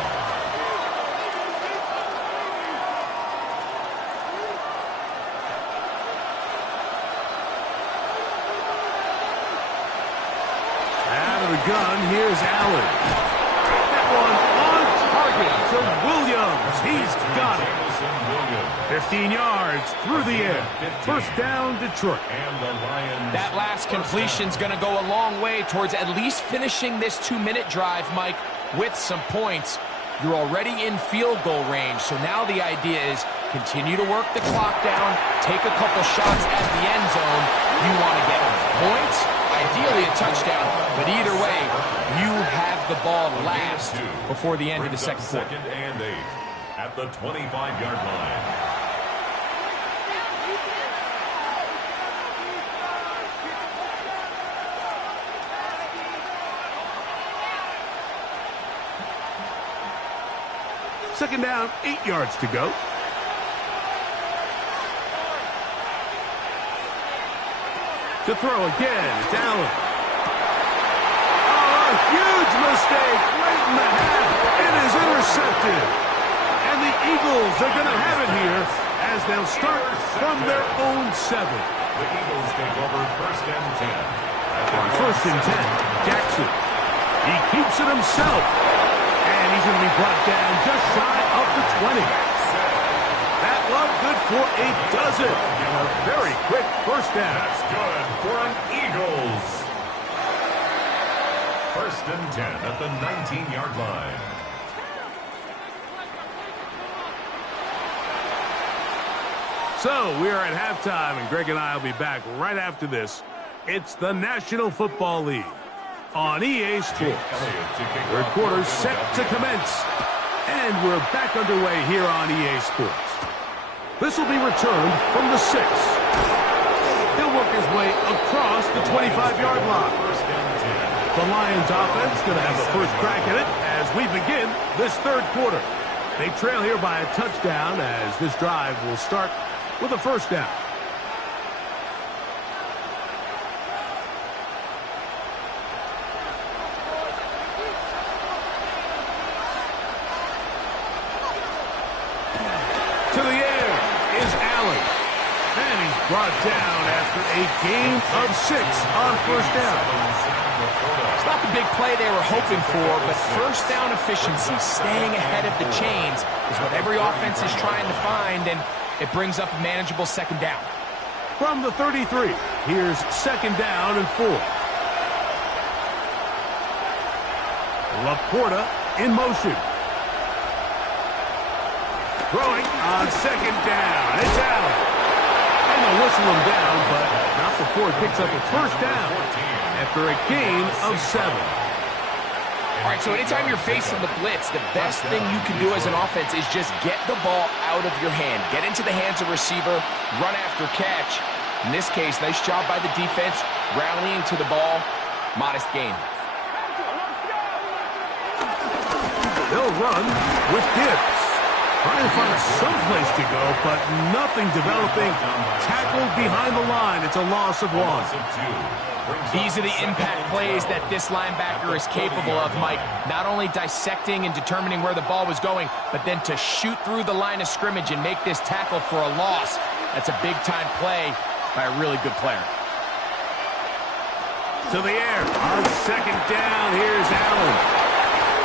Out of the gun, here's Allen. That one on target to Williams. He's got it. 15 yards through the air. First down, Detroit. And the Lions. That last completion's going to go a long way towards at least finishing this 2-minute drive, Mike, with some points. You're already in field goal range, so now the idea is continue to work the clock down, take a couple shots at the end zone. You want to get points, ideally a touchdown, but either way, you have the ball last before the end of the second quarter. 2nd and 8 at the 25-yard line. Second down, 8 yards to go. To throw again, it's Allen. Oh, a huge mistake late in the half. It is intercepted. And the Eagles are going to have it here as they'll start from their own 7. The Eagles take over 1st and 10. On 1st and 10, Jackson. He keeps it himself. And he's going to be brought down just shy of the 20. That one good for a dozen. And a very quick first down. That's good for an Eagles. 1st and 10 at the 19-yard line. So we are at halftime, and Greg and I will be back right after this. It's the National Football League on EA Sports. Third quarter set to commence, and we're back underway here on EA Sports. This will be returned from the 6. He'll work his way across the 25-yard line. The Lions offense going to have the first crack at it as we begin this third quarter. They trail here by a touchdown as this drive will start with a first down. To the air is Allen. And he's brought down after a gain of 6 on first down. It's not the big play they were hoping for, but first down efficiency, staying ahead of the chains, is what every offense is trying to find, and it brings up a manageable second down. From the 33, here's second down and 4. Laporta in motion. Throwing on second down. It's Allen. And they'll whistle him down, but not before he picks up a first down after a gain of 7. All right, so anytime you're facing the blitz, the best thing you can do as an offense is just get the ball out of your hand. Get into the hands of receiver, run after catch. In this case, nice job by the defense, rallying to the ball. Modest gain. They'll run with Gibbs. Trying to find some place to go, but nothing developing. Tackled behind the line. It's a loss of 1. These are the impact plays that this linebacker is capable of, Mike. Not only dissecting and determining where the ball was going, but then to shoot through the line of scrimmage and make this tackle for a loss. That's a big-time play by a really good player. To the air. On second down, here's Allen.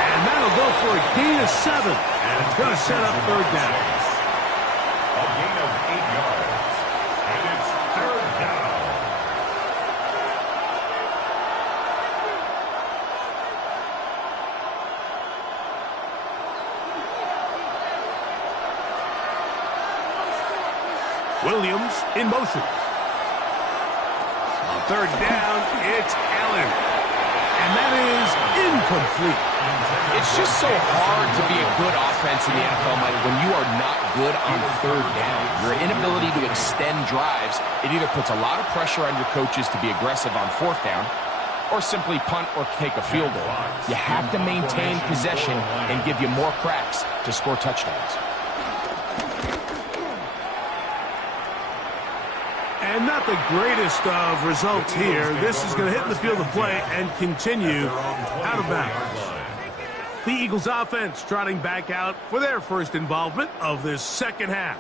And that'll go for a gain of 7. And it's going to set up third down. A gain of 8 yards. And it's third down. Williams in motion. On third down, it's Allen. And that is incomplete. It's just so hard to be a good offense in the NFL, Mike, when you are not good on third down. Your inability to extend drives, it either puts a lot of pressure on your coaches to be aggressive on fourth down or simply punt or take a field goal. You have to maintain possession and give you more cracks to score touchdowns. And not the greatest of results here. This is going to hit in the field of play and continue out of bounds. The Eagles offense trotting back out for their first involvement of this second half.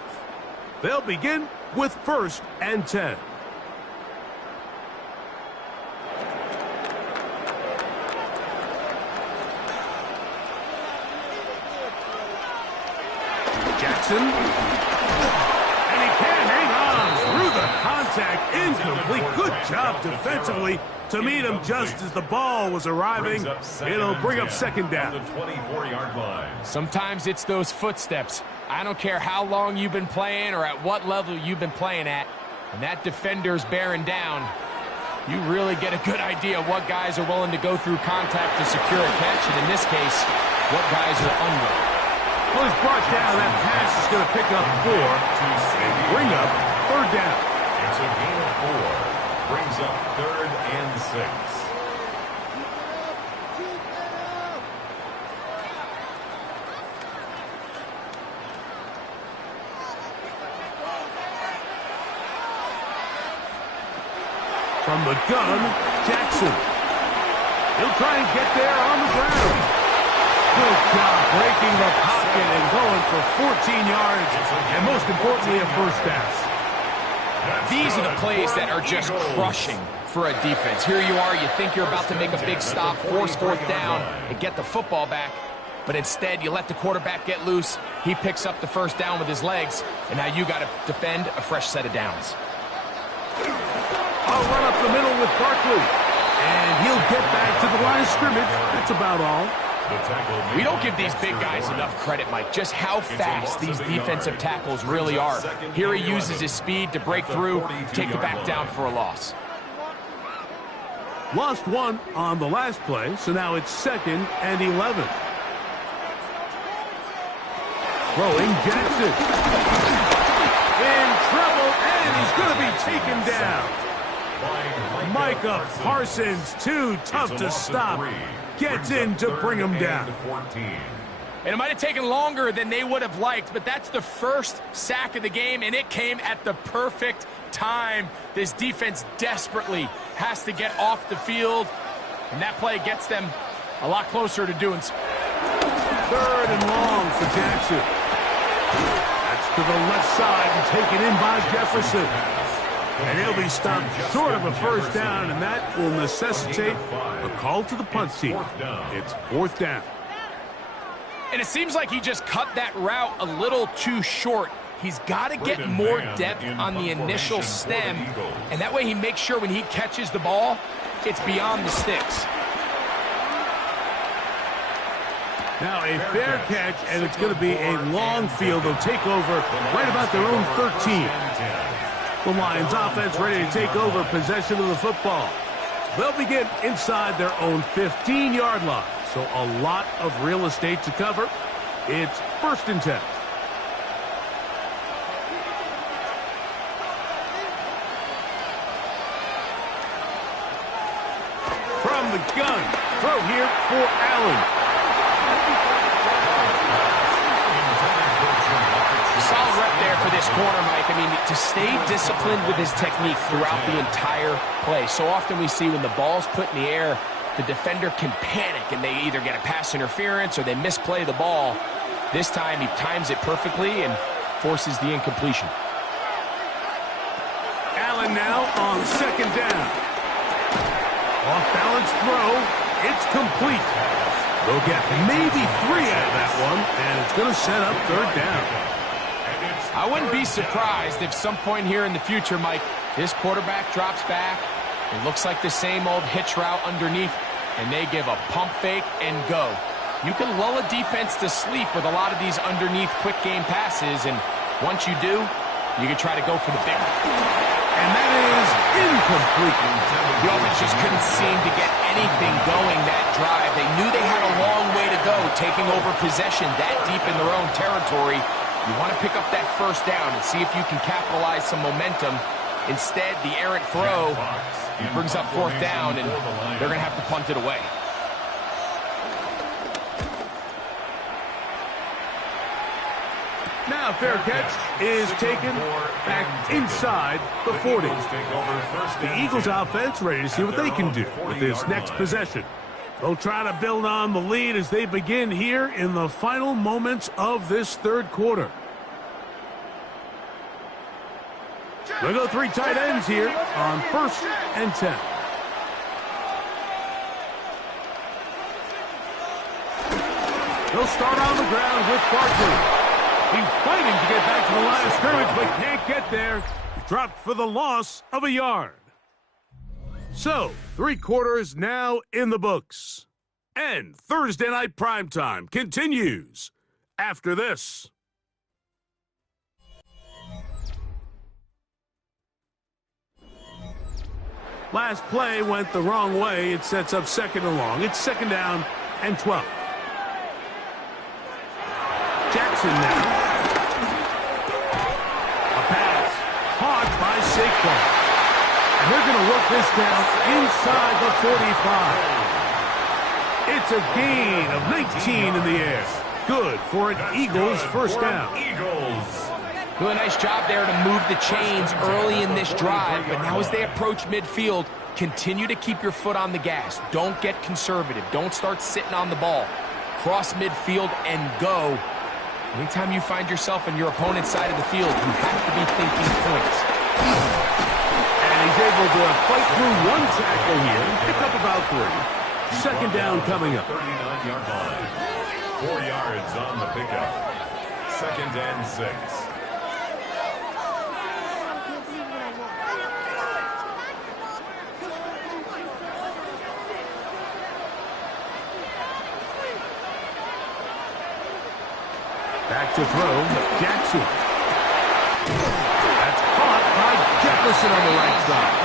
They'll begin with 1st and 10. Jackson. Contact incomplete. Good job defensively to meet him just as the ball was arriving. It'll bring up second down. The 24-yard line. Sometimes it's those footsteps. I don't care how long you've been playing or at what level you've been playing at. When that defender's bearing down, you really get a good idea of what guys are willing to go through contact to secure a catch, and in this case, what guys are unwilling. Well, he's brought down. That pass is going to pick up 4 and bring up third down. It's a gain of 4. Brings up 3rd and 6. From the gun, Jackson. He'll try and get there on the ground. Good job breaking the pocket and going for 14 yards, and most importantly, a first down. These are the plays that are just crushing for a defense. Here you are, you think you're about to make a big stop, force fourth down, and get the football back. But instead, you let the quarterback get loose. He picks up the first down with his legs, and now you got to defend a fresh set of downs. I'll run up the middle with Barkley. And he'll get back to the line of scrimmage. That's about all. We don't give these big guys enough credit, Mike, just how fast these defensive tackles really are. Here he uses his speed to break through, take the back down for a loss. Lost 1 on the last play, so now it's 2nd and 11. Throwing Jackson. In trouble, and he's going to be taken down. Micah Parsons, too tough to stop. Gets in to bring him down. And it might have taken longer than they would have liked, but that's the first sack of the game, and it came at the perfect time. This defense desperately has to get off the field, and that play gets them a lot closer to doing so. 3rd and long for Jackson. That's to the left side and taken in by Jefferson. And he'll be stopped short of a first down, and that will necessitate a call to the punt team. It's 4th down. And it seems like he just cut that route a little too short. He's got to get more depth on the initial stem, and that way he makes sure when he catches the ball, it's beyond the sticks. Now a fair catch, and it's going to be a long field. They'll take over right about their own 13. The Lions offense ready to take over possession of the football. They'll begin inside their own 15-yard line. So a lot of real estate to cover. It's 1st and 10. From the gun, throw here for Allen. this corner, Mike, I mean, to stay disciplined with his technique throughout the entire play. So often we see when the ball's put in the air, the defender can panic, and they either get a pass interference or they misplay the ball. This time, he times it perfectly and forces the incompletion. Allen now on second down. Off-balance throw. It's complete. They'll get maybe 3 out of that one, and it's going to set up third down. I wouldn't be surprised if some point here in the future, Mike, this quarterback drops back. It looks like the same old hitch route underneath, and they give a pump fake and go. You can lull a defense to sleep with a lot of these underneath quick game passes, and once you do, you can try to go for the big one. And that is incomplete. The offense just couldn't seem to get anything going that drive. They knew they had a long way to go, taking over possession that deep in their own territory. You want to pick up that first down and see if you can capitalize some momentum. Instead, the errant throw brings up fourth down, and they're going to have to punt it away. Now fair catch is taken back inside the 40. The Eagles offense ready to see what they can do with this next possession. They'll try to build on the lead as they begin here in the final moments of this third quarter. They'll go 3 tight ends here on 1st and 10. They'll start on the ground with Barkley. He's fighting to get back to the line of scrimmage, but can't get there. He dropped for the loss of a yard. So, 3 quarters now in the books. And Thursday Night Primetime continues after this. Last play went the wrong way. It sets up second and long. It's second down and 12. Jackson now. A pass caught by Saquon. And they're going to work this down inside the 45. It's a gain of 19 in the air. Good for an Eagles first down. Doing a nice job there to move the chains early in this drive, but now as they approach midfield, continue to keep your foot on the gas. Don't get conservative. Don't start sitting on the ball. Cross midfield and go. Anytime you find yourself on your opponent's side of the field, you have to be thinking points. And he's able to fight through one tackle here and pick up about 3. Second down coming up. 39-yard line. 4 yards on the pickup. Second and 6. Back to throw, Jackson. That's caught by Jefferson on the right side.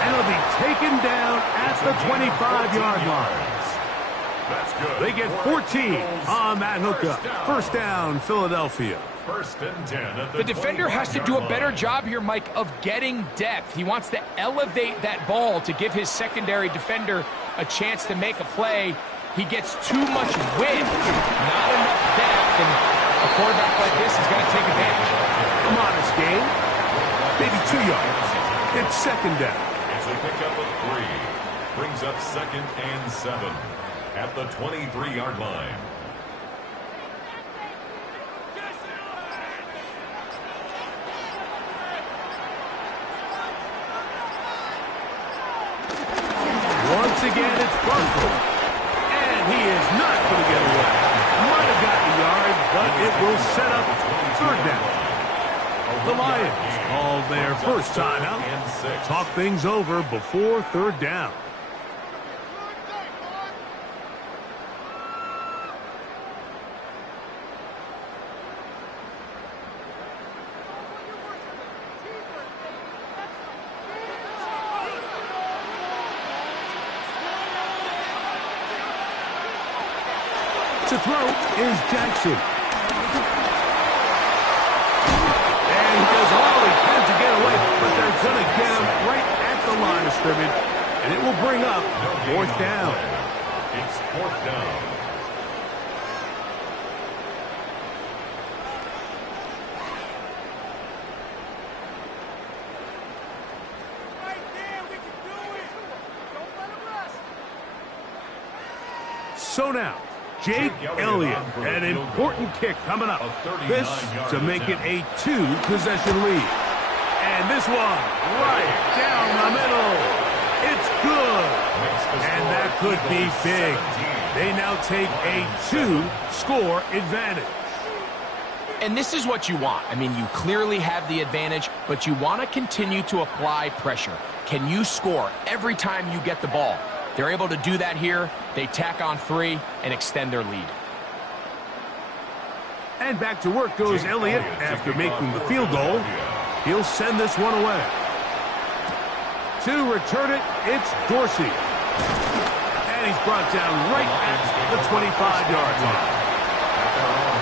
And it'll be taken down at the 25-yard line. That's good. They get 14 on that hookup. First down, Philadelphia. First and 10 at The defender has to do a better job here, Mike, of getting depth. He wants to elevate that ball to give his secondary defender a chance to make a play. He gets too much width, not enough depth, and a quarterback like this is going to take advantage. A modest gain, maybe 2 yards. It's second down. It's a pickup of 3. Brings up second and 7 at the 23-yard line. Once again, it's Barkley. He is not going to get away. Might have gotten a yard, but it will set up third down. The Lions called their first timeout. Talk things over before third down. To throw is Jackson. And he does all he can to get away, but they're going to get him right at the line of scrimmage, and it will bring up fourth down. It's fourth down. So now, Jake Elliott, an important kick coming up. This to make it a 2-possession lead. And this one, right down the middle. It's good. And that could be big. They now take a 2-score advantage. And this is what you want. I mean, you clearly have the advantage, but you want to continue to apply pressure. Can you score every time you get the ball? They're able to do that here. They tack on 3 and extend their lead. And back to work goes Elliott after making the field goal. He'll send this one away. To return it, it's Dorsey. And he's brought down right at the 25-yard line.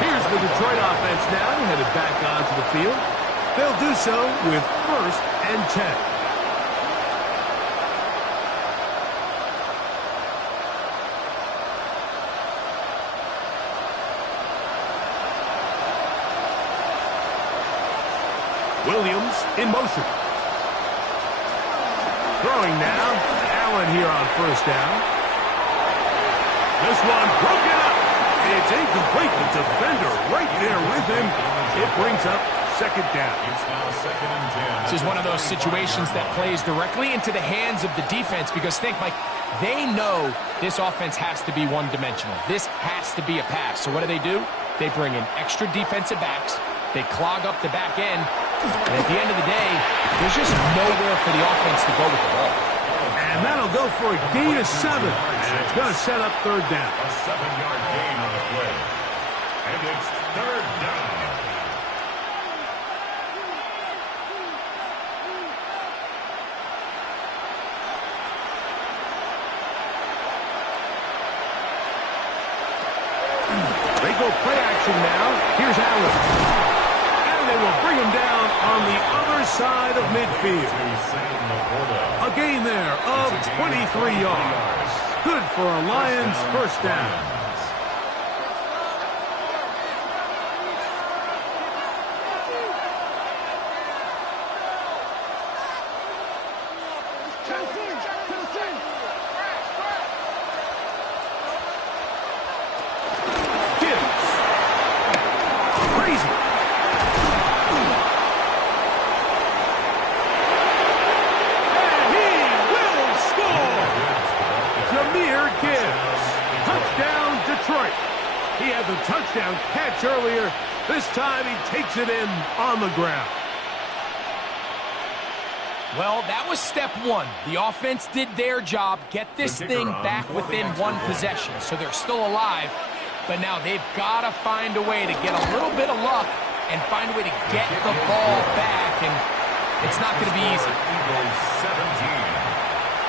Here's the Detroit offense now, headed back onto the field. They'll do so with 1st and 10. Williams in motion. Throwing now. Allen here on 1st down. This one broken up. It's incomplete. The defender right there with him. It brings up 2nd down. It's now 2nd and 10. This is one of those situations that plays directly into the hands of the defense because think, Mike, they know this offense has to be one-dimensional. This has to be a pass. So what do? They bring in extra defensive backs. They clog up the back end. And at the end of the day, there's just nowhere for the offense to go with the ball. And that'll go for a gain of 7. And it's going to set up 3rd down. A 7-yard gain on the play. And it's 3rd down. They go play action now. Here's Allen. And they will bring him down on the other side of midfield. A gain there of 23 yards. Good for a Lions 1st down. He had the touchdown catch earlier. This time he takes it in on the ground. Well, that was step 1. The offense did their job, get this thing back within 1 possession, so they're still alive. But now they've got to find a way to get a little bit of luck and find a way to get the ball back, and it's not going to be easy. Eagles 17,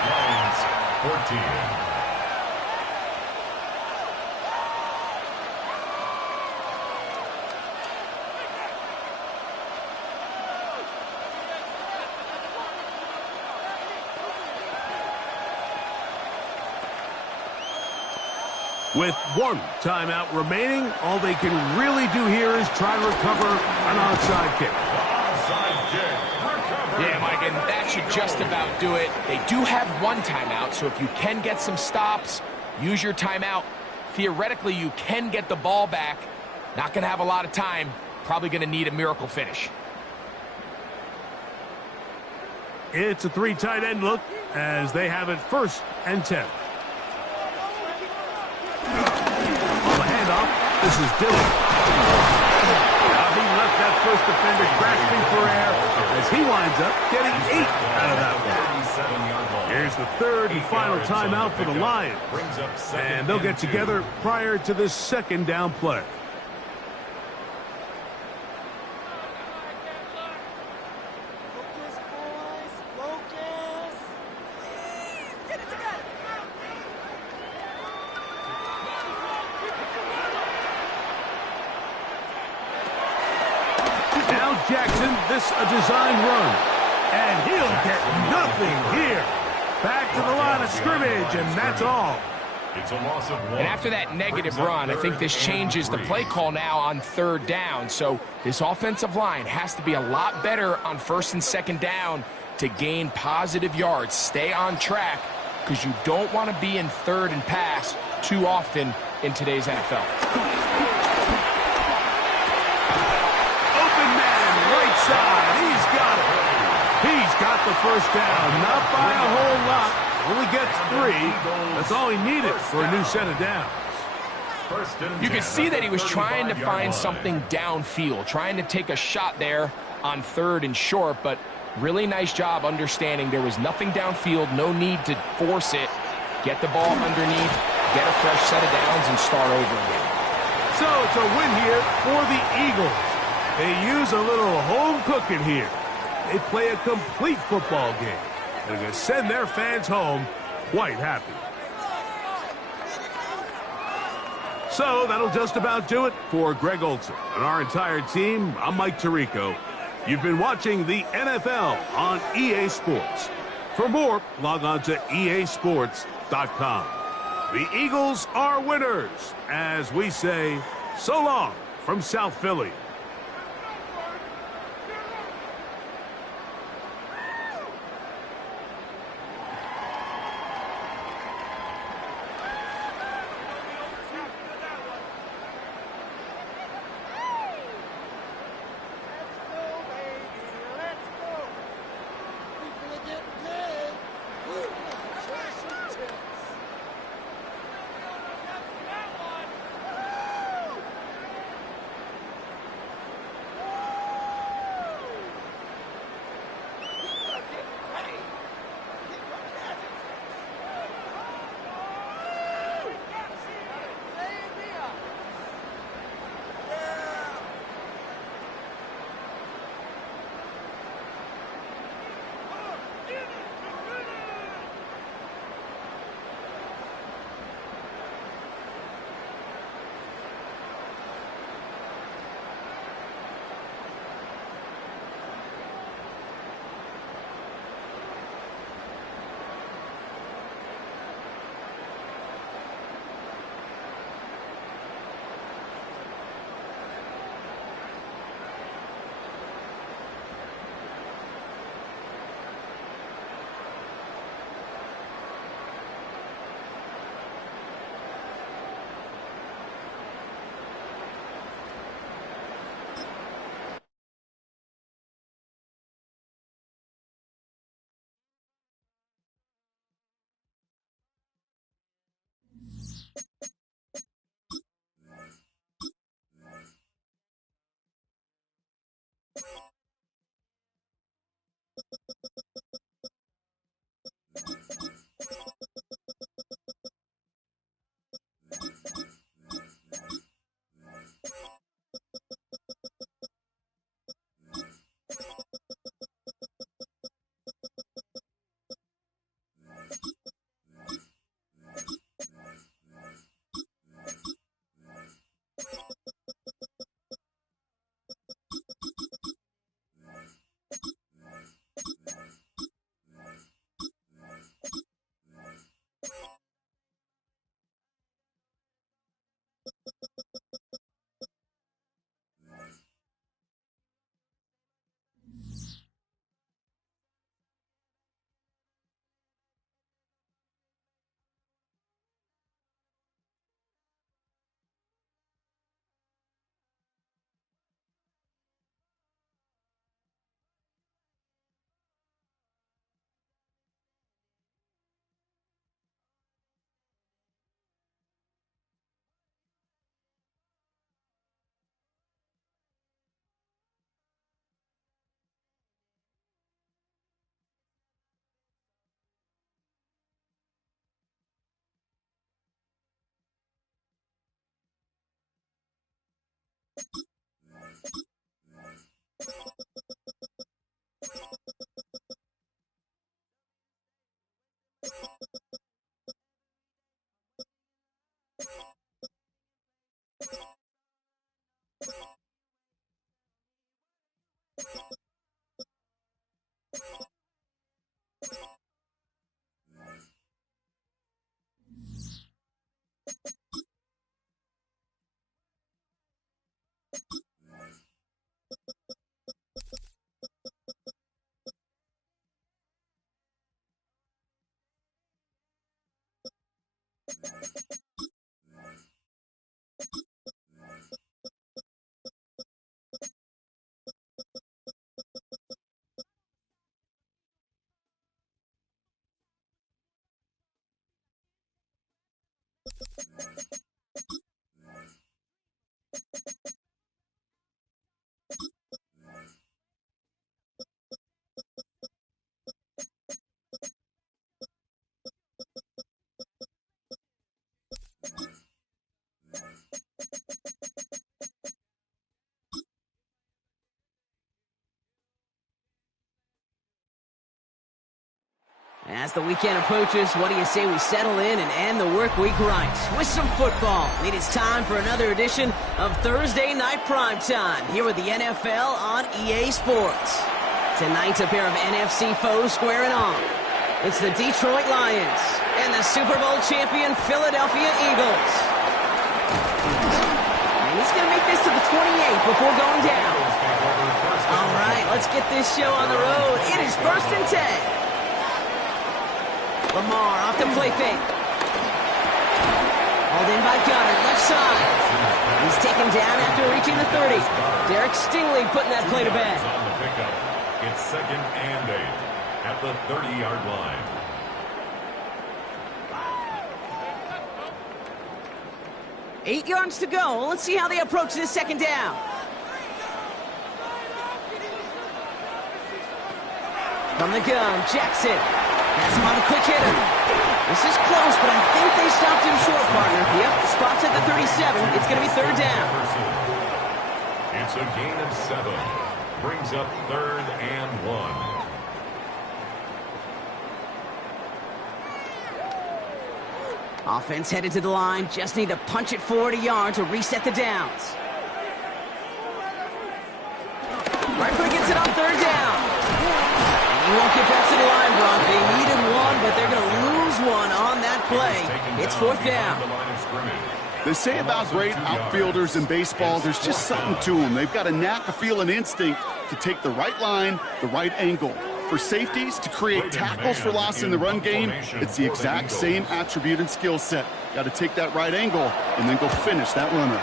Lions 14. With 1 timeout remaining, all they can really do here is try to recover an onside kick. Onside kick. Yeah, Mike, and that should just about do it. They do have 1 timeout, so if you can get some stops, use your timeout. Theoretically, you can get the ball back. Not going to have a lot of time. Probably going to need a miracle finish. It's a 3 tight end look as they have it 1st and 10. This is Dillon. He left that 1st defender grasping for air as he winds up getting 8 out of that one. Here's the 3rd and final timeout for the Lions. And they'll get together prior to this 2nd down play. Jackson, this a designed run, and he'll get nothing here. Back to the line of scrimmage, and that's all. It's a loss of 1. And after that negative run, I think this changes the play call now on 3rd down. So this offensive line has to be a lot better on 1st and 2nd down to gain positive yards. Stay on track because you don't want to be in 3rd and pass too often in today's NFL. Open man, right side. He's got it. He's got the first down. Not by a whole lot. Only gets 3. That's all he needed for a new set of downs. You could see that he was trying to find something downfield, trying to take a shot there on 3rd and short, but really nice job understanding there was nothing downfield, no need to force it. Get the ball underneath, get a fresh set of downs, and start over again. So it's a win here for the Eagles. They use a little home cooking here. They play a complete football game. They're going to send their fans home quite happy. So that'll just about do it for Greg Olsen and our entire team. I'm Mike Tirico. You've been watching the NFL on EA Sports. For more, log on to easports.com. The Eagles are winners, as we say, so long from South Philly. the weekend approaches, what do you say we settle in and end the work week right with some football? It is time for another edition of Thursday Night Primetime here with the NFL on EA Sports. Tonight, a pair of NFC foes squaring off. It's the Detroit Lions and the Super Bowl champion Philadelphia Eagles. And he's going to make this to the 28 before going down. All right, let's get this show on the road. It is 1st and 10. Lamar off the play fake. Hauled in by Goddard, left side. He's taken down after reaching the 30. Derek Stingley putting that play to bed. It's 2nd and 8 at the 30-yard line. Eight yards to go. Let's see how they approach this second down. From the gun, Jackson. Has him on a quick hitter. This is close, but I think they stopped him short, partner. Yep, the spot's at the 37. It's going to be 3rd down. It's a gain of 7. Brings up 3rd and 1. Offense headed to the line. Just need to punch it forward a yard to reset the downs. Harper gets it on 3rd down. He won't get back to the line, Brock. They needed one, but they're going to lose one on that play. It's 4th down. They say about great outfielders in baseball, there's just something to them. They've got a knack, a feel, and instinct to take the right line, the right angle. For safeties, to create tackles for loss in the run game, it's the exact same attribute and skill set. Got to take that right angle and then go finish that runner.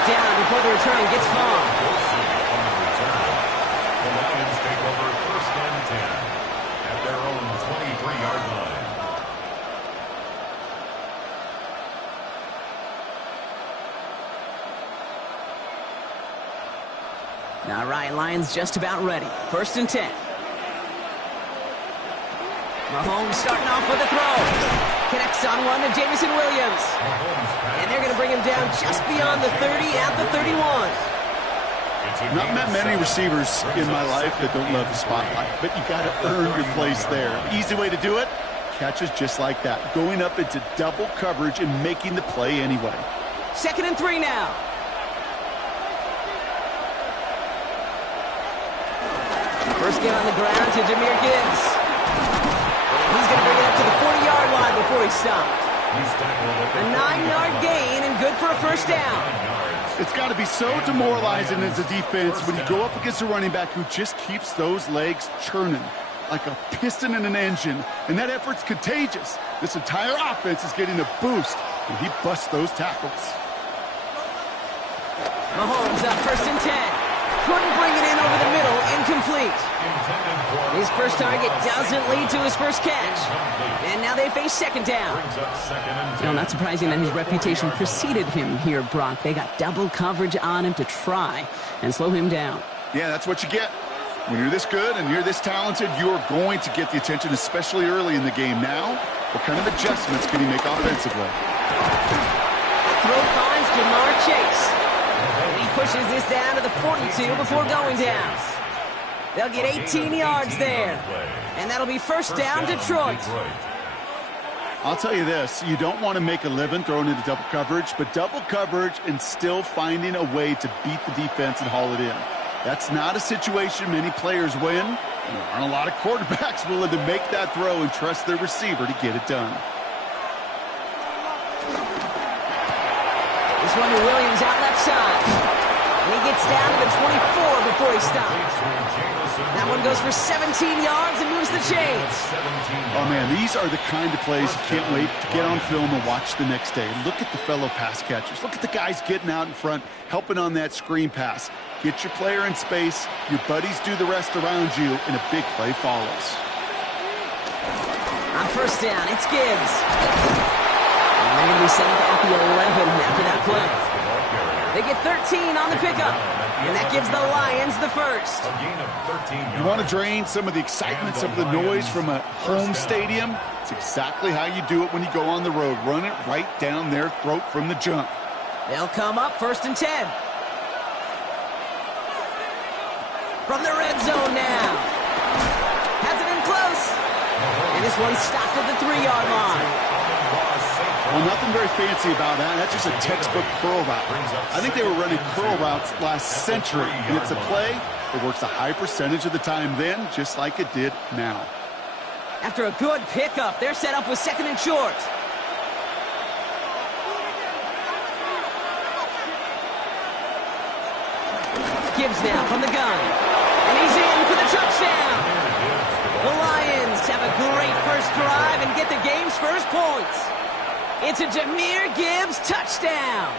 Down before the return gets far. The Lions take over 1st and 10 at their own 23-yard line. All right, Lions just about ready. 1st and 10. Mahomes starting off with a throw. Connects on one to Jameson Williams. And they're going to bring him down just beyond the 30 at the 31. Not met many receivers in my life that don't love the spotlight, but you got to earn your place there. Easy way to do it, catches just like that. Going up into double coverage and making the play anyway. 2nd and 3 now. First get on the ground to Jahmyr Gibbs. He's going to bring it up to the 40-yard line before he stopped. A 9-yard gain and good for a 1st down. It's got to be so demoralizing as a defense when you go up against a running back who just keeps those legs churning like a piston in an engine. And that effort's contagious. This entire offense is getting a boost when he busts those tackles. Mahomes up 1st and 10. Couldn't bring it in over the middle. Incomplete. His first target doesn't lead to his first catch. And now they face 2nd down. Not surprising that his reputation preceded him here, Brock. They got double coverage on him to try and slow him down. Yeah, that's what you get. When you're this good and you're this talented, you're going to get the attention, especially early in the game. Now, what kind of adjustments can he make offensively? Throw finds Jamar Chase. He pushes this down to the 42 before going down. They'll get 18 yards there. And that'll be 1st down, Detroit. I'll tell you this, you don't want to make a living throwing into double coverage, but double coverage and still finding a way to beat the defense and haul it in. That's not a situation many players win, and there aren't a lot of quarterbacks willing to make that throw and trust their receiver to get it done. This one to Williams out left side. And he gets down to the 24 before he stops. That one goes for 17 yards and moves the chains. Oh, man, these are the kind of plays you can't wait to get on film and watch the next day. Look at the fellow pass catchers. Look at the guys getting out in front, helping on that screen pass. Get your player in space, your buddies do the rest around you, and a big play follows. On 1st down, it's Gibbs. And they're going to be set up at the 11 after that play. They get 13 on the pickup. And that gives the Lions the 1st. You want to drain some of the excitement, some of the noise from a home stadium? It's exactly how you do it when you go on the road. Run it right down their throat from the jump. They'll come up 1st and 10. From the red zone now. Has it in close. And this one's stopped at the 3-yard line. Well, nothing very fancy about that. That's just a textbook curl route. I think they were running curl routes last century, and it's a play that works a high percentage of the time then, just like it did now. After a good pickup, they're set up with 2nd and short. Gibbs now from the gun. And he's in for the touchdown. The Lions have a great first drive and get the game's first points. It's a Jahmyr Gibbs touchdown.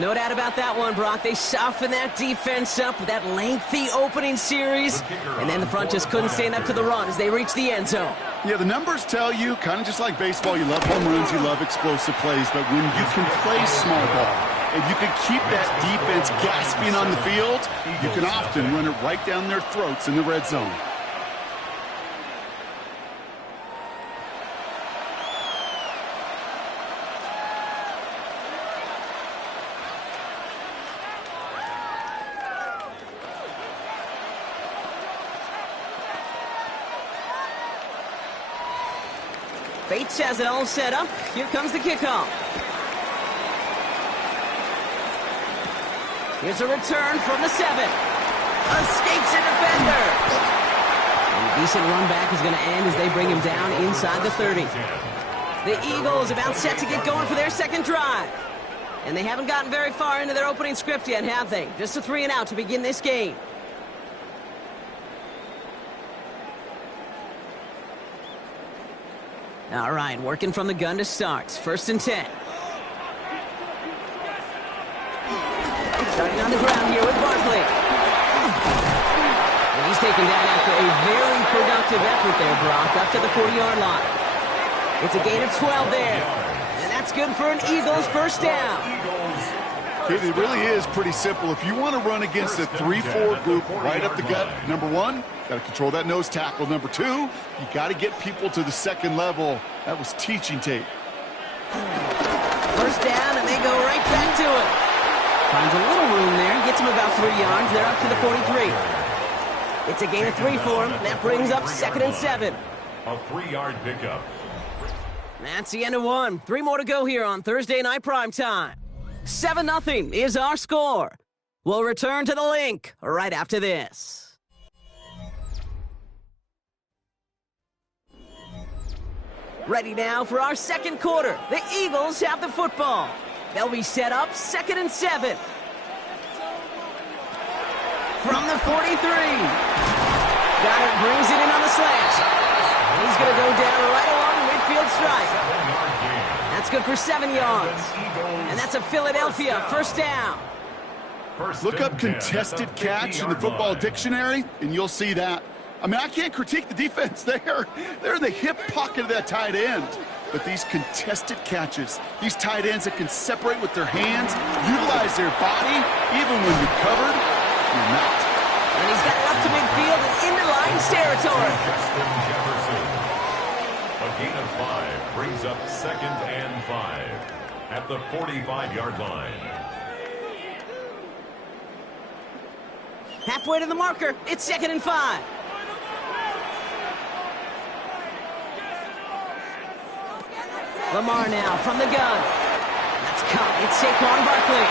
No doubt about that one, Brock. They softened that defense up with that lengthy opening series, and then the front just couldn't stand up to the run as they reached the end zone. Yeah, the numbers tell you, kind of just like baseball, you love home runs, you love explosive plays, but when you can play small ball and you can keep that defense gasping on the field, you can often run it right down their throats in the red zone. Bates has it all set up. Here comes the kickoff. Here's a return from the 7. Escapes a defender. And a decent run back is going to end as they bring him down inside the 30. The Eagles about set to get going for their second drive. And they haven't gotten very far into their opening script yet, have they? Just a 3 and out to begin this game. All right, working from the gun to start. 1st and 10. Starting on the ground here with Barkley. And he's taken down after a very productive effort there, Brock, up to the 40-yard line. It's a gain of 12 there. And that's good for an Eagles first down. It really is pretty simple. If you want to run against a 3-4 group right up the gut, number 1, got to control that nose tackle. Number 2, you got to get people to the second level. That was teaching tape. First down, and they go right back to it. Finds a little room there, gets him about 3 yards. They're up to the 43. It's a gain of 3 for him. That brings up 2nd and 7. A 3-yard pickup. That's the end of one. 3 more to go here on Thursday Night Primetime. 7-0 is our score. We'll return to the link right after this. Ready now for our second quarter. The Eagles have the football. They'll be set up 2nd and 7. From the 43. Goddard brings it in on the slant. And he's going to go down right along the midfield stripe. That's good for 7 yards. And that's a Philadelphia first down. Look up contested catch in the football dictionary, and you'll see that. I mean, I can't critique the defense there. They're in the hip pocket of that tight end. But these contested catches, these tight ends that can separate with their hands, utilize their body, even when you're covered, you're not. And he's got it up to midfield and into Lions territory. A gain of 5 brings up 2nd and 5 at the 45-yard line. Halfway to the marker, it's 2nd and 5. Lamar now from the gun. That's caught. It's Saquon Barkley.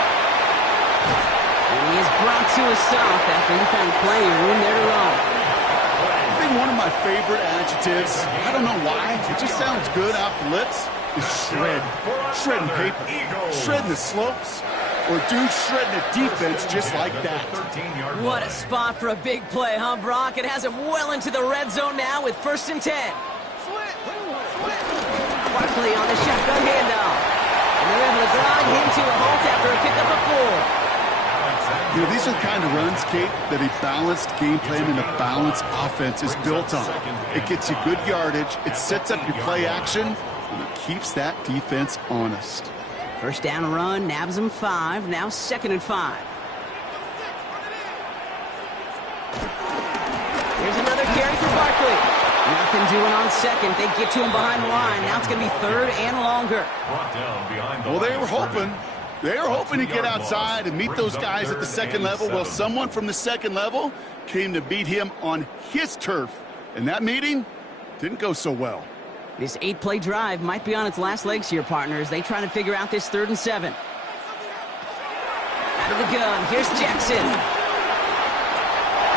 And he is brought to a stop after he found plenty of room there to run. I think one of my favorite adjectives, I don't know why, it just sounds good off the lips, is shred. Shredding paper. Shredding the slopes. Or dude shredding a defense just like that. What a spot for a big play, huh, Brock? It has him well into the red zone now with 1st and 10. Barkley on the shotgun handoff. And they're able to grind him to a halt after a pickup of 4. You know, these are the kind of runs, Kate, that a balanced game plan and a balanced offense is built on. It gets you good yardage, it sets up your play action, and it keeps that defense honest. First down run, nabs him 5, now 2nd and 5. Here's another carry for Barkley. Nothing doing on 2nd. They get to him behind the line. Now it's going to be 3rd and longer. Brought down behind the Well, they were hoping. They're hoping to get outside and meet those guys at the second level. Well, someone from the second level came to beat him on his turf. And that meeting didn't go so well. This 8-play drive might be on its last legs here, partners. They try to figure out this 3rd and 7. Out of the gun, here's Jackson. And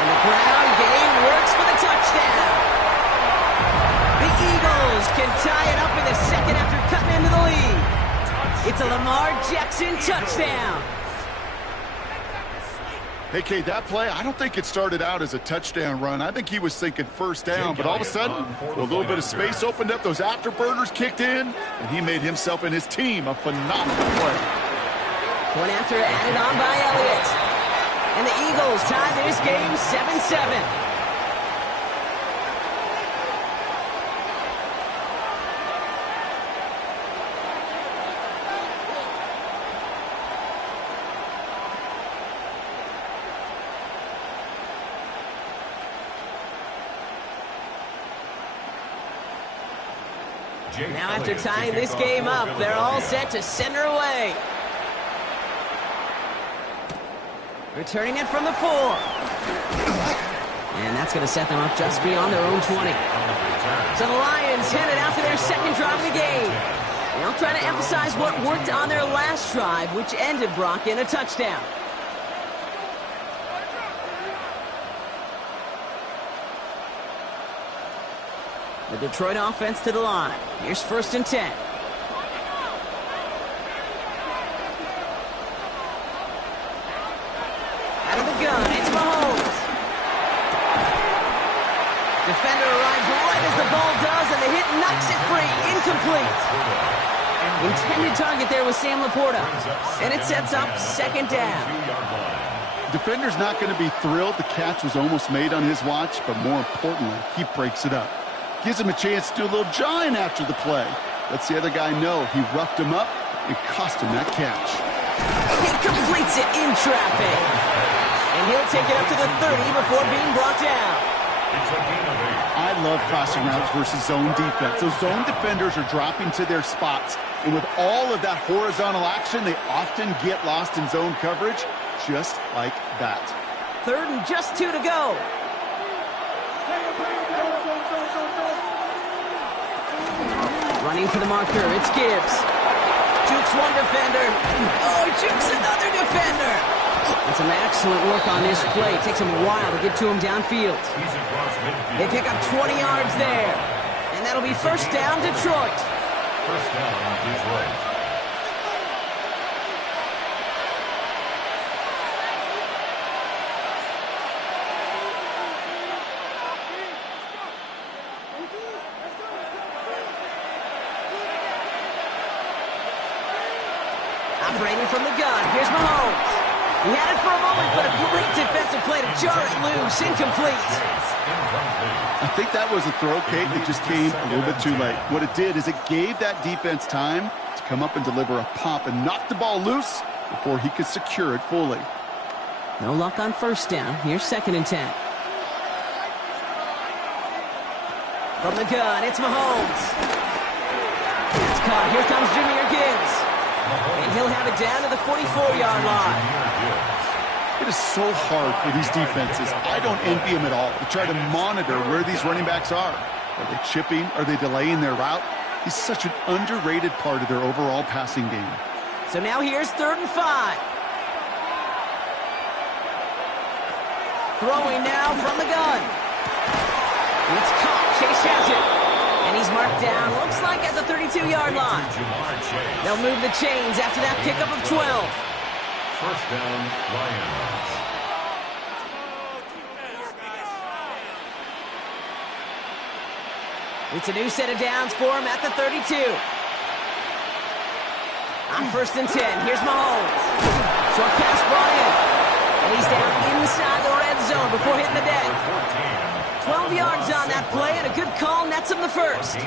the ground game works for the touchdown. The Eagles can tie it up in the second after cutting into the lead. It's a Lamar Jackson touchdown. Hey, Kate, that play, I don't think it started out as a touchdown run. I think he was thinking first down, but all of a sudden, a little bit of space opened up, those afterburners kicked in, and he made himself and his team a phenomenal play. Point after added on by Elliott. And the Eagles tie this game 7-7. Now after tying this game up, they're all set to send her away. Returning it from the 4. And that's going to set them up just beyond their own 20. So the Lions headed out to their second drive of the game. They'll try to emphasize what worked on their last drive, which ended, Brock, in a touchdown. The Detroit offense to the line. Here's 1st and 10. Out of the gun, it's Mahomes. Defender arrives right as the ball does, and the hit knocks it free. Incomplete. Intended target there was Sam Laporta. And it sets up 2nd down. Defender's not going to be thrilled. The catch was almost made on his watch, but more importantly, he breaks it up. Gives him a chance to do a little jawing after the play. Lets the other guy know he roughed him up and cost him that catch. He completes it in traffic. And he'll take it up to the 30 before being brought down. I love crossing routes versus zone defense. Those zone defenders are dropping to their spots. And with all of that horizontal action, they often get lost in zone coverage, just like that. 3rd and just 2 to go. Running for the marker, it's Gibbs. Jukes one defender. Oh, jukes another defender. And some excellent work on this play. It takes him a while to get to him downfield. They pick up 20 yards there. And that'll be 1st down, Detroit. 1st down, Detroit. Operating from the gun, here's Mahomes. He had it for a moment, but a great defensive play to jar it loose. Incomplete. I think that was a throw, Kate, that just came a little bit too late. What it did is it gave that defense time to come up and deliver a pop and knock the ball loose before he could secure it fully. No luck on 1st down. Here's 2nd and 10. From the gun, it's Mahomes. It's caught. Here comes Jahmyr Gibbs. And he'll have it down to the 44-yard line. It is so hard for these defenses. I don't envy them at all. They try to monitor where these running backs are. Are they chipping? Are they delaying their route? He's such an underrated part of their overall passing game. So now here's 3rd and 5. Throwing now from the gun. And it's caught. Chase has it. And he's marked down, looks like at the 32-yard line. They'll move the chains after that pickup of 12. 1st down, Lions. It's a new set of downs for him at the 32. On 1st and 10, here's Mahomes. Short pass brought in. And he's down inside the red zone before hitting the deck. 12 yards on that play, and a good call nets him the 1st.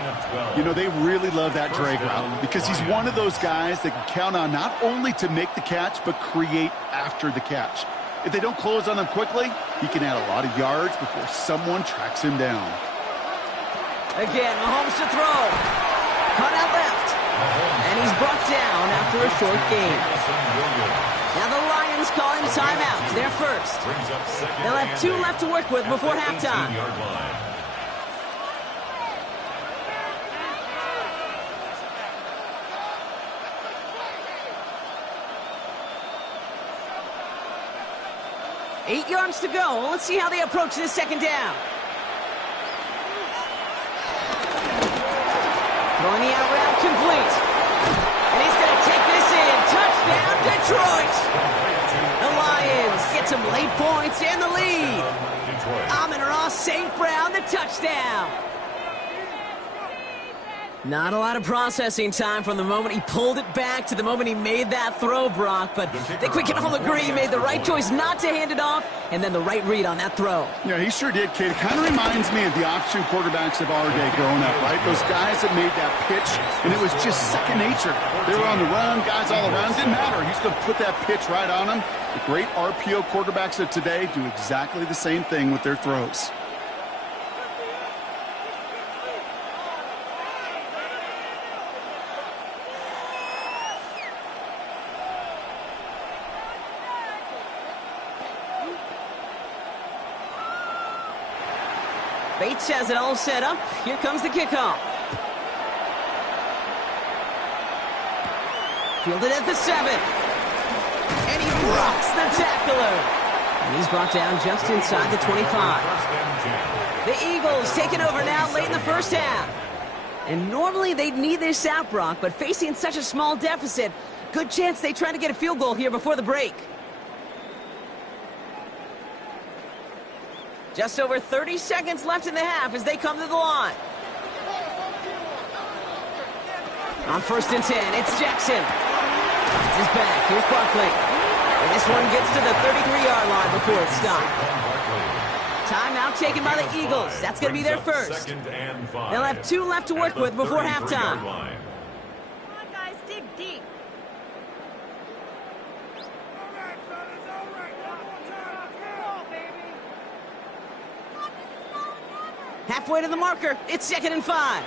You know, they really love that drag route because he's one of those guys that can count on not only to make the catch, but create after the catch. If they don't close on him quickly, he can add a lot of yards before someone tracks him down. Again, Mahomes to throw. Cut out left. And he's brought down after a a short game. Now the Lions calling timeout. They're first. They'll have 2 left to work with before halftime. 8 yards to go. Let's see how they approach this second down. Throwing the out route complete. And he's going to take this in. Touchdown, Detroit. The Lions get some late points and the lead. Amon-Ra St. Brown, the touchdown. Not a lot of processing time from the moment he pulled it back to the moment he made that throw, Brock. But I think we can all agree he made the right choice not to hand it off, and then the right read on that throw. Yeah, he sure did, kid. It kind of reminds me of the option quarterbacks of our day growing up, right? Those guys that made that pitch, and it was just second nature. They were on the run, guys all around. Didn't matter. He's going to put that pitch right on them. The great RPO quarterbacks of today do exactly the same thing with their throws. Bates has it all set up. Here comes the kickoff. Fielded at the 7. And he rocks the tackler. And he's brought down just inside the 25. The Eagles taking over now late in the first half. And normally they'd need this out, Brock, but facing such a small deficit, good chance they try to get a field goal here before the break. Just over 30 seconds left in the half as they come to the line. On 1st and 10, it's Jackson. It's his back. Here's Barkley. And this one gets to the 33-yard line before it's stopped. Timeout taken by the Eagles. That's going to be their first. They'll have 2 left to work with before halftime. Come on, guys, dig deep. Halfway to the marker. It's 2nd and 5.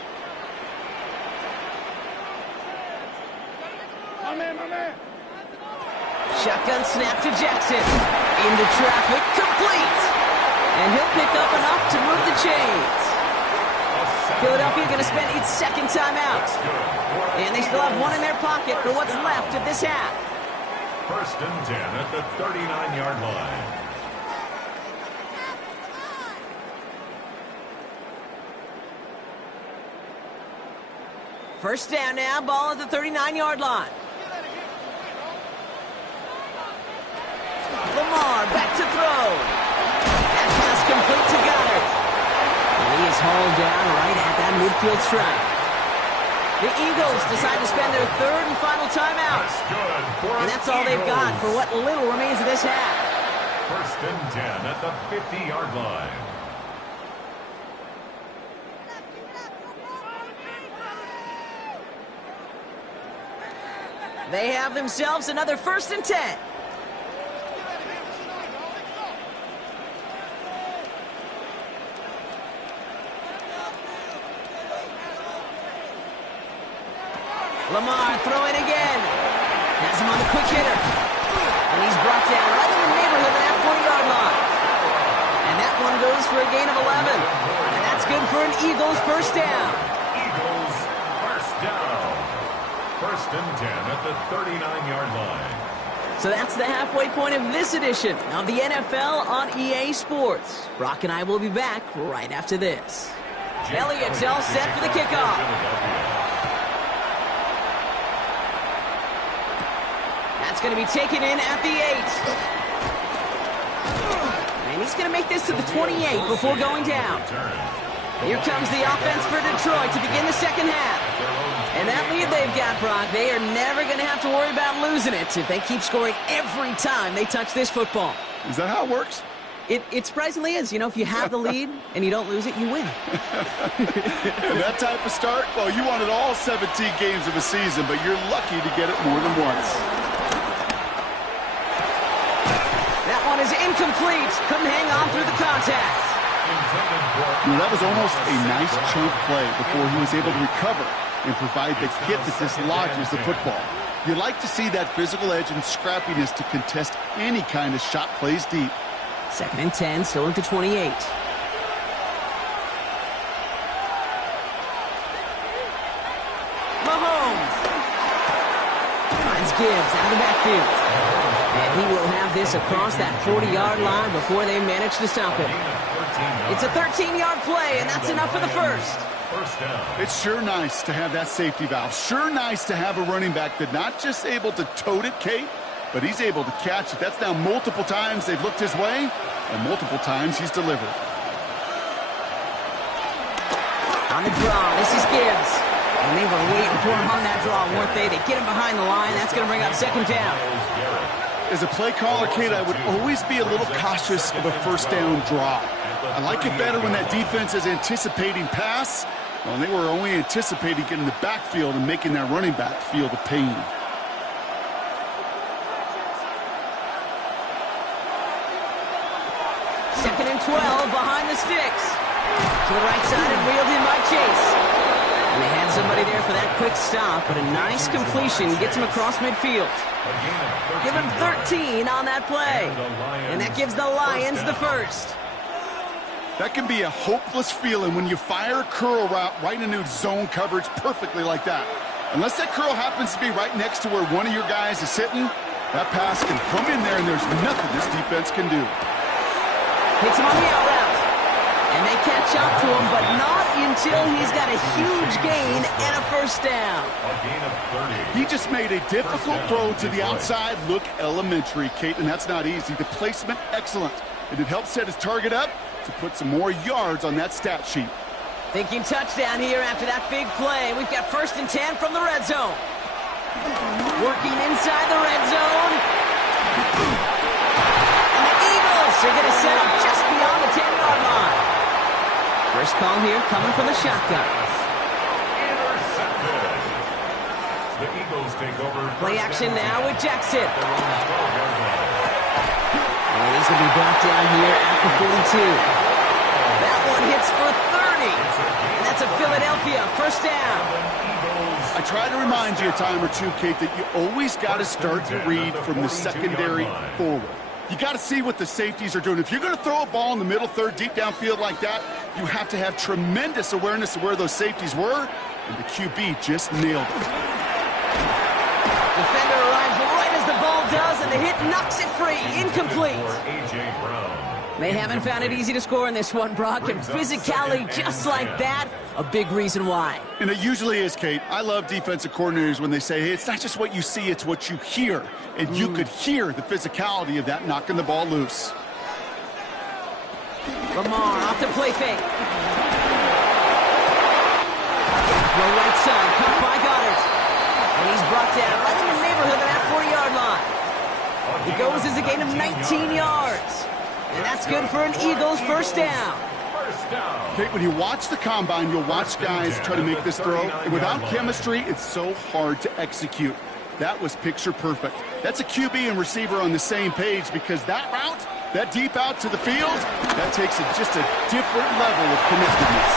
Shotgun snap to Jackson. Into traffic. Complete. And he'll pick up enough to move the chains. Philadelphia going to spend its second timeout. And they still have 1 in their pocket for what's left of this half. 1st and 10 at the 39-yard line. First down now, ball at the 39-yard line. Lamar back to throw. That pass complete to Goddard. And he is hauled down right at that midfield strike. The Eagles decide to spend their 3rd and final timeout. And that's all they've got for what little remains of this half. 1st and 10 at the 50-yard line. They have themselves another 1st and 10. Lamar throwing again. Has him on the quick hitter. And he's brought down right in the neighborhood of that 40-yard line. And that one goes for a gain of 11. And that's good for an Eagles first down. Eagles first down. 1st and 10 at the 39-yard line. So that's the halfway point of this edition of the NFL on EA Sports. Brock and I will be back right after this. Elliott's all set for the kickoff. That's going to be taken in at the 8. And he's going to make this to the 28 before going down. Here comes the offense for Detroit to begin the second half. And that lead they've got, Brock, they are never going to have to worry about losing it if they keep scoring every time they touch this football. Is that how it works? It surprisingly is. You know, if you have the lead and you don't lose it, you win. And that type of start, well, you wanted all 17 games of a season, but you're lucky to get it more than once. That one is incomplete. Couldn't hang on through the contact. You know, that was almost a nice chunk play before he was able to recover and provide the hit that dislodges the football. You like to see that physical edge and scrappiness to contest any kind of shot plays deep. 2nd and 10, still at the 28. Mahomes finds Gibbs out of the backfield. And he will have this across that 40-yard line before they manage to stop him. It's a 13-yard play, and that's enough for the first. It's sure nice to have that safety valve. Sure nice to have a running back that not just able to tote it, Kate, but he's able to catch it. That's now multiple times they've looked his way, and multiple times he's delivered. On the draw, this is Gibbs. And they were waiting for him on that draw, weren't they? They get him behind the line. That's going to bring up 2nd down. As a play caller, Kate, I would always be a little cautious of a 1st down draw. I like it better when that defense is anticipating pass. Well, they were only anticipating getting the backfield and making that running back feel the pain. Second and 12 behind the sticks. To the right side and wheeled in by Chase. And they had somebody there for that quick stop, but a nice completion gets him across midfield. Give him 13 on that play. And that gives the Lions the first. That can be a hopeless feeling when you fire a curl route right into zone coverage perfectly like that. Unless that curl happens to be right next to where one of your guys is sitting, that pass can come in there and there's nothing this defense can do. Hits him on the out route. And they catch up to him, but not until he's got a huge gain and a 1st down. He just made a difficult throw to the outside look elementary, Kate, and that's not easy. The placement, excellent. And it helped set his target up to put some more yards on that stat sheet. Thinking touchdown here after that big play. We've got 1st and 10 from the red zone. Working inside the red zone. And the Eagles are going to set up just beyond the 10-yard line. First call here coming from the shotgun. The Eagles take over. Play action now with Jackson. And he's going to be brought down here at the 42. That one hits for 30. And that's a Philadelphia 1st down. I try to remind you a time or two, Kate, that you always got to start to read from the secondary forward. You got to see what the safeties are doing. If you're going to throw a ball in the middle third, deep downfield like that, you have to have tremendous awareness of where those safeties were, and the QB just nailed it. Defender arrives right as the ball does, and the hit knocks it free. Incomplete. They haven't found it easy to score in this one, Brock, and physicality just like that, a big reason why. And it usually is, Kate. I love defensive coordinators when they say, hey, it's not just what you see, it's what you hear. And you could hear the physicality of that knocking the ball loose. Lamar off the play fake. Throw right side, caught by Goddard. And he's brought down right in the neighborhood of that 40-yard line. It goes as a gain of 19 yards. And that's good for an Eagles 1st down. Kate, when you watch the combine, you'll watch guys try to make this throw. And without chemistry, it's so hard to execute. That was picture perfect. That's a QB and receiver on the same page because that route, that deep out to the field, that takes it just a different level of connectedness.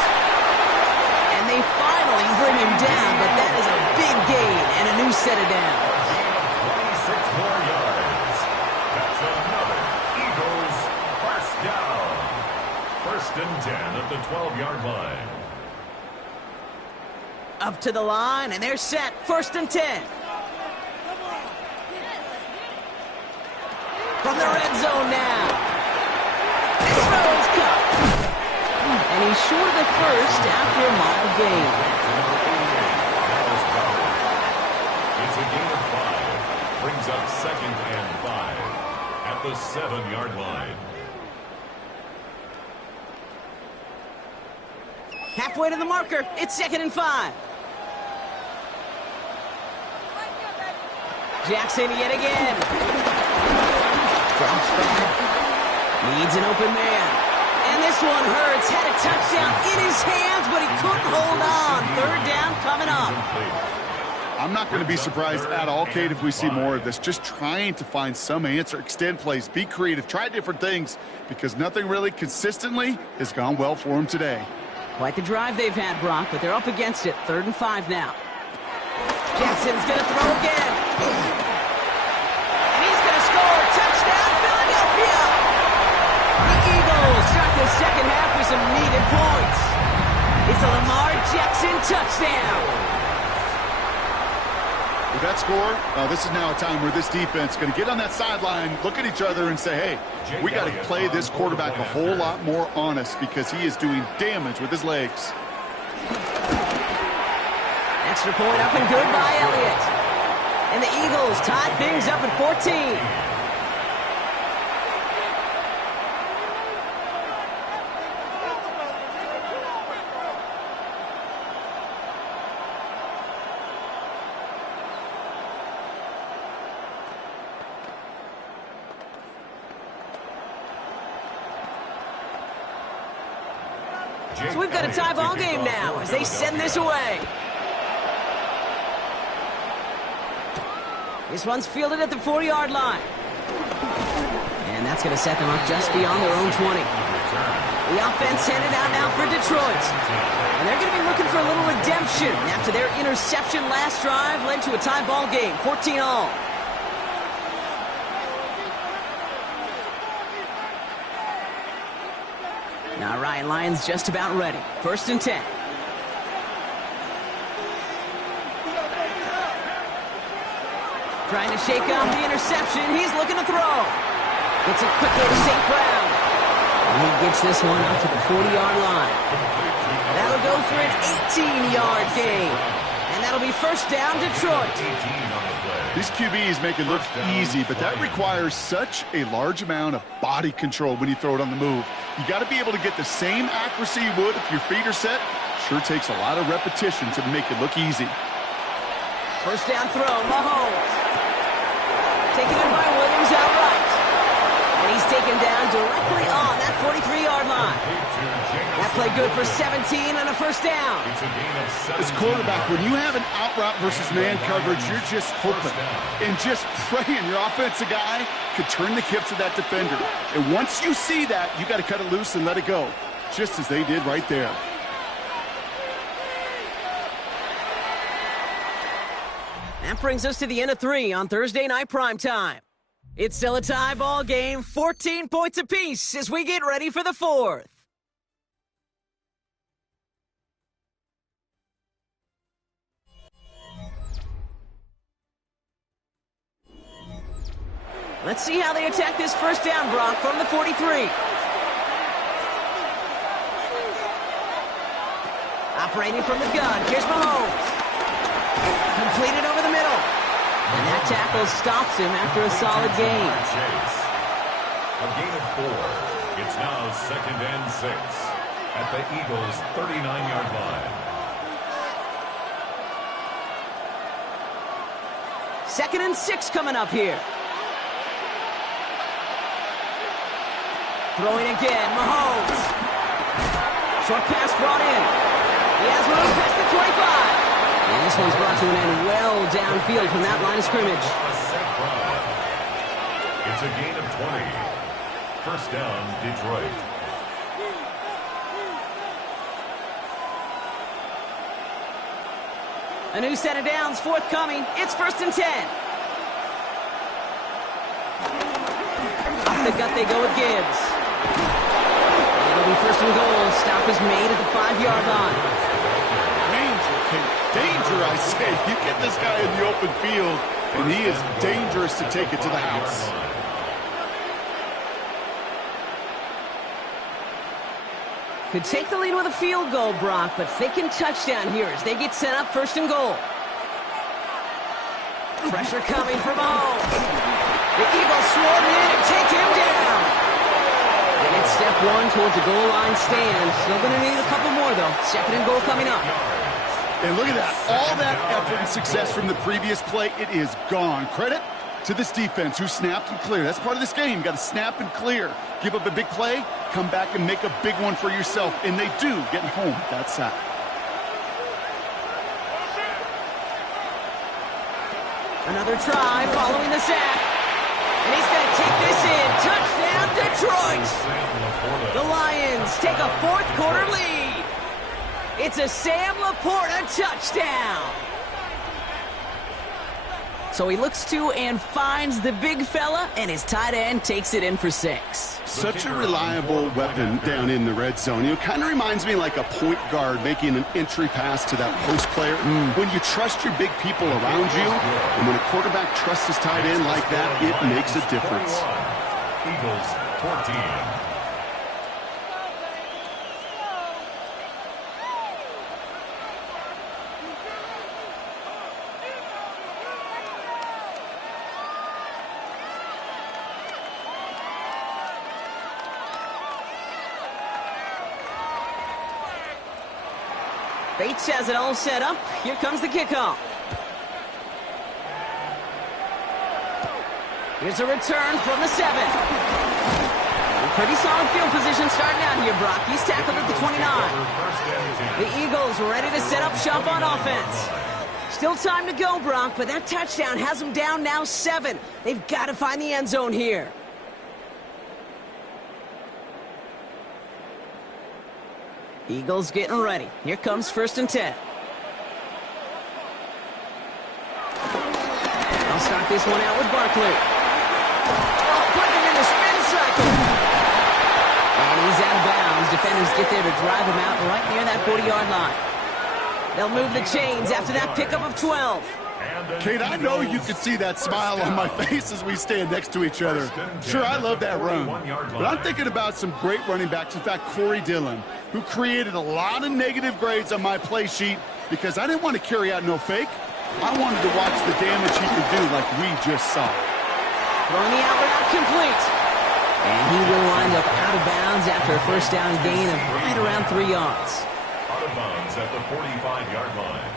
And they finally bring him down, but that is a big gain and a new set of downs. 26 more yards. That's another Eagles 1st down. 1st and 10 at the 12-yard line. Up to the line, and they're set. 1st and 10. From the red zone now. This throw's cut. And he's short of the first after a mild gain. It's a gain of 5. Brings up 2nd and 5 at the 7-yard line. Halfway to the marker. It's 2nd and 5. Jackson yet again. Drops back. Needs an open man. And this one hurts. Had a touchdown in his hands, but he couldn't hold on. 3rd down coming up. I'm not going to be surprised at all, Kate, if we see more of this. Just trying to find some answer, extend plays, be creative, try different things, because nothing really consistently has gone well for him today. Quite the drive they've had, Brock, but they're up against it. 3rd and 5 now. Jackson's going to throw again. And he's going to score. Touchdown, Philadelphia! The Eagles start the second half with some needed points. It's a Lamar Jackson touchdown. With that score, this is now a time where this defense is going to get on that sideline, look at each other, and say, hey, we got to play this quarterback a whole lot more honest because he is doing damage with his legs. Extra point up and good by Elliott. And the Eagles tie things up at 14. So we've got a tie ball game now as they send this away. This one's fielded at the 4-yard line. And that's going to set them up just beyond their own 20. The offense handed out now for Detroit. And they're going to be looking for a little redemption after their interception last drive led to a tie ball game, 14-all. Now Ryan Lyons just about ready. 1st and 10. Trying to shake off the interception. He's looking to throw. Gets it quickly to St. Brown. And he gets this one up to the 40-yard line. That'll go for an 18-yard gain. And that'll be 1st down, Detroit. These QBs make it look easy, but that requires such a large amount of body control when you throw it on the move. You got to be able to get the same accuracy you would if your feet are set. Sure takes a lot of repetition to make it look easy. 1st down throw, Mahomes. Taken in by Williams outright. And he's taken down directly on that 43-yard line. That play good for 17 and a 1st down. As quarterback, when you have an out route versus man coverage, you're just hoping and just praying your offensive guy could turn the hips of that defender. And once you see that, you got to cut it loose and let it go, just as they did right there. That brings us to the end of 3 on Thursday Night Primetime. It's still a tie ball game, 14 points apiece as we get ready for the 4th. Let's see how they attack this 1st down, Brock, from the 43. Operating from the gun, here's Mahomes. Completed over the middle. And that tackle stops him after a solid gain. A gain of 4. It's now 2nd and 6 at the Eagles' 39-yard line. 2nd and 6 coming up here. Throwing again, Mahomes. Short pass brought in. He has room past the 25. And this one's brought to an end well downfield from that line of scrimmage. It's a gain of 20. 1st down, Detroit. A new set of downs forthcoming. It's 1st and 10. Off the gut they go with Gibbs. And it'll be 1st and goal. Stop is made at the 5-yard line. Danger, I say. You get this guy in the open field, and he is dangerous to take it to the house. Could take the lead with a field goal, Brock, but thinking touchdown here as they get set up 1st and goal. Pressure coming from Mahomes. The Eagles swarm in and take him down. And it's step 1 towards a goal line stand. Still going to need a couple more, though. 2nd and goal coming up. And look at that. All that effort and success from the previous play, it is gone. Credit to this defense who snapped and cleared. That's part of this game. You got to snap and clear. Give up a big play, come back and make a big one for yourself. And they do, getting home with that sack. Another try following the sack. And he's going to take this in. Touchdown, Detroit. The Lions take a 4th quarter lead. It's a Sam Laporta touchdown. So he looks to and finds the big fella, and his tight end takes it in for 6. Such a reliable weapon down in the red zone. It kind of reminds me like a point guard making an entry pass to that post player. When you trust your big people around you, and when a quarterback trusts his tight end like that, it makes a difference. Eagles 14. Bates has it all set up. Here comes the kickoff. Here's a return from the 7. Pretty solid field position starting out here, Brock. He's tackled at the 29. The Eagles ready to set up shop on offense. Still time to go, Brock, but that touchdown has them down now 7. They've got to find the end zone here. Eagles getting ready. Here comes 1st and 10. I'll start this one out with Barkley. Oh, putting him in the spin cycle. And he's out of bounds. Defenders get there to drive him out right near that 40-yard line. They'll move the chains after that pickup of 12. Kate, I know you can see that smile on my face as we stand next to each other. Sure, I love that run. But I'm thinking about some great running backs. In fact, Corey Dillon, who created a lot of negative grades on my play sheet because I didn't want to carry out no fake. I wanted to watch the damage he could do like we just saw. Throwing the out route complete. And he will wind up out of bounds after a first down gain of right around 3 yards. Out of bounds at the 45-yard line.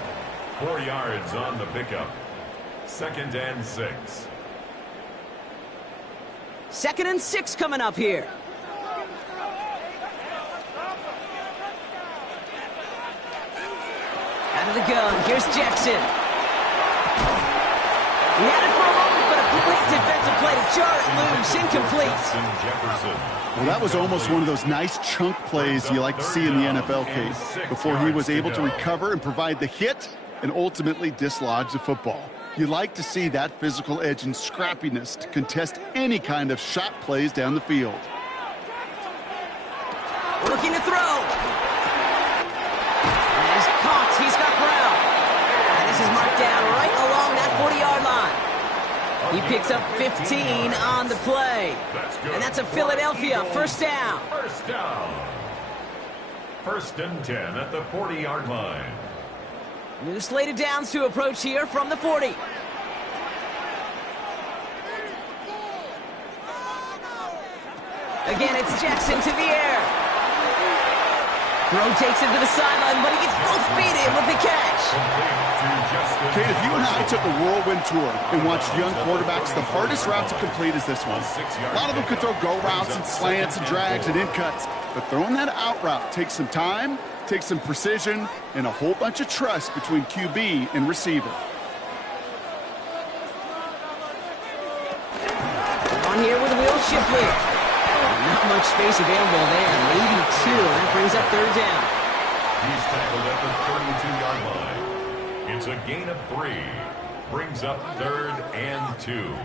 4 yards on the pickup. 2nd and 6. 2nd and 6 coming up here. Out of the gun, here's Jackson. He had it for a moment, but a complete defensive play to jar it loose, incomplete. Well, that was almost one of those nice chunk plays you like to see in the NFL, Kate, before he was able to recover and provide the hit and ultimately dislodge the football. You like to see that physical edge and scrappiness to contest any kind of shot plays down the field. Looking to throw. He's caught. He's got ground. And this is marked down right along that 40-yard line. He picks up 15 on the play. And that's a Philadelphia first down. First down. 1st and 10 at the 40-yard line. New slated downs to approach here from the 40. Again, it's Jackson to the air. Throw takes him to the sideline, but he gets both feet in with the catch. Kate, if you and I took a whirlwind tour and watched young quarterbacks, the hardest route to complete is this one. A lot of them could throw go routes and slants and drags and in cuts, but throwing that out route takes some time, takes some precision, and a whole bunch of trust between QB and receiver. On here with Will Shipley. Not much space available there. Maybe 2. That brings up 3rd down. He's tackled at the 32-yard line. It's a gain of 3. Brings up 3rd and 2.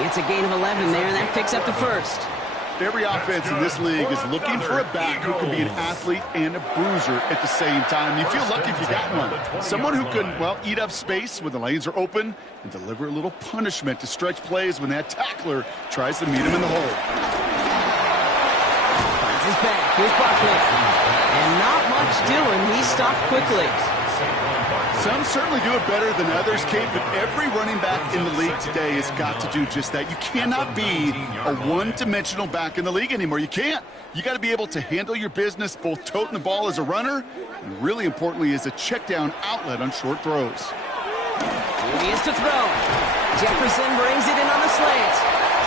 It's a gain of 11 there, and that picks up the 1st. Every offense in this league is looking for a back who can be an athlete and a bruiser at the same time. You feel lucky if you got one. Someone who can, well, eat up space when the lanes are open and deliver a little punishment to stretch plays when that tackler tries to meet him in the hole. Finds his back. Here's Barkley. And not much doing. He stopped quickly. Some certainly do it better than others, Kate, but every running back in the league today has got to do just that. You cannot be a one-dimensional back in the league anymore. You can't. You got to be able to handle your business, both toting the ball as a runner, and really importantly as a check-down outlet on short throws. Here he is to throw. Jefferson brings it in on the slant.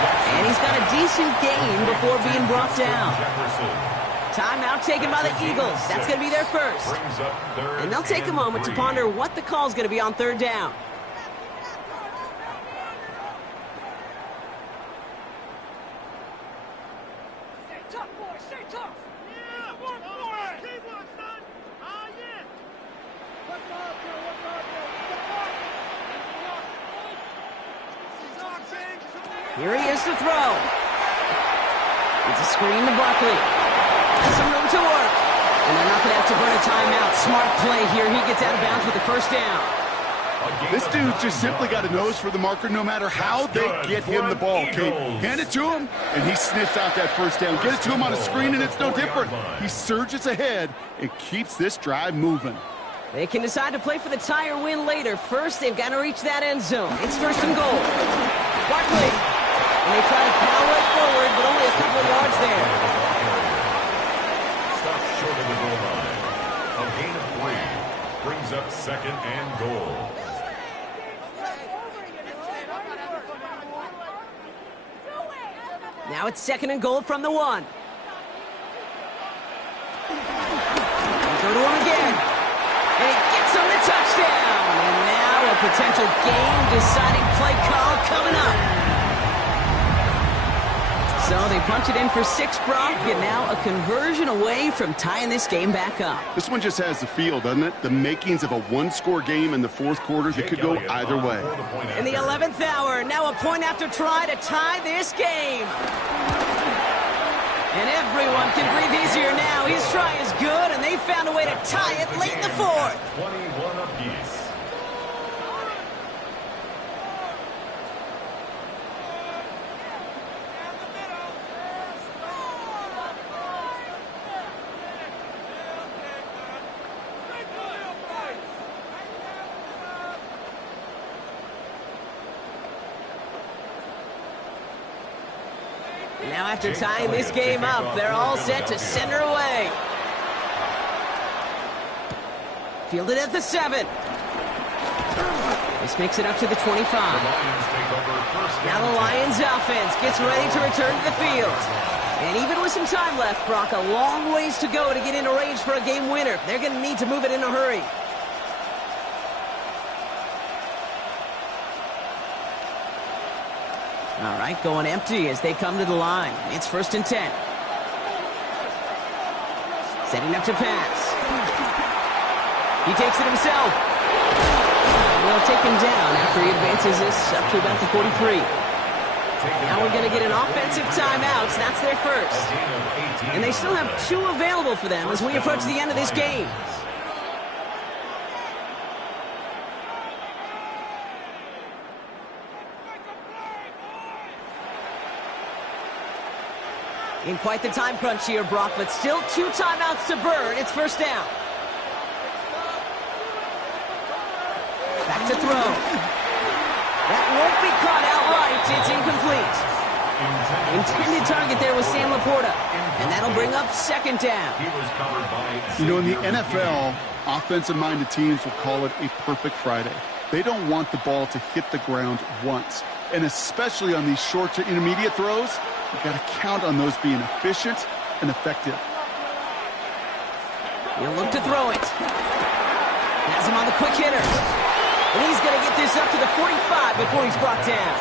And he's got a decent gain before being brought down. Timeout taken by the Eagles. That's going to be their first. And they'll take a moment to ponder what the call is going to be on third down. Stay tough, boy. Stay tough. Yeah, work for it. Keep on, son. Ah, yeah. Work hard, bro. Work hard, bro. Here he is to throw. It's a screen to Buckley. Some room to work. And they're not going to have to burn a timeout. Smart play here. He gets out of bounds with the first down. This dude's just simply got a nose for the marker no matter how they get him the ball, Kate. Hand it to him, and he sniffs out that first down. Get it to him on a screen, and it's no different. He surges ahead and keeps this drive moving. They can decide to play for the tie or win later. First, they've got to reach that end zone. It's first and goal. Barkley. And they try to power it forward, but only a couple of yards there. Short of the goal line. A gain of 3 brings up second and goal. Now it's second and goal from the 1. And go to him again. And he gets him the touchdown. And now a potential game-deciding play call coming up. So they punch it in for 6, Brock, and now a conversion away from tying this game back up. This one just has the feel, doesn't it? The makings of a one-score game in the fourth quarter that could go either way. In the 11th hour, now a point after try to tie this game. And everyone can breathe easier now. His try is good, and they found a way to tie it late in the fourth. 21 apiece. Now after tying this game up, they're all set to send her away. Fielded at the 7. This makes it up to the 25. Now the Lions offense gets ready to return to the field. And even with some time left, Brock, a long ways to go to get into range for a game winner. They're going to need to move it in a hurry. All right, going empty as they come to the line. It's first and 10. Setting up to pass. He takes it himself. They'll take him down after he advances this up to about the 43. Now we're going to get an offensive timeout. That's their first. And they still have 2 available for them as we approach the end of this game. In quite the time crunch here, Brock, but still 2 timeouts to burn. It's first down. Back to throw. That won't be caught outright. It's incomplete. Intended target there was Sam Laporta. And that'll bring up second down. You know, in the NFL, offensive-minded teams will call it a perfect Friday. They don't want the ball to hit the ground once. And especially on these short to intermediate throws, you've got to count on those being efficient and effective. He'll look to throw it. Has him on the quick hitter. And he's going to get this up to the 45 before he's brought down.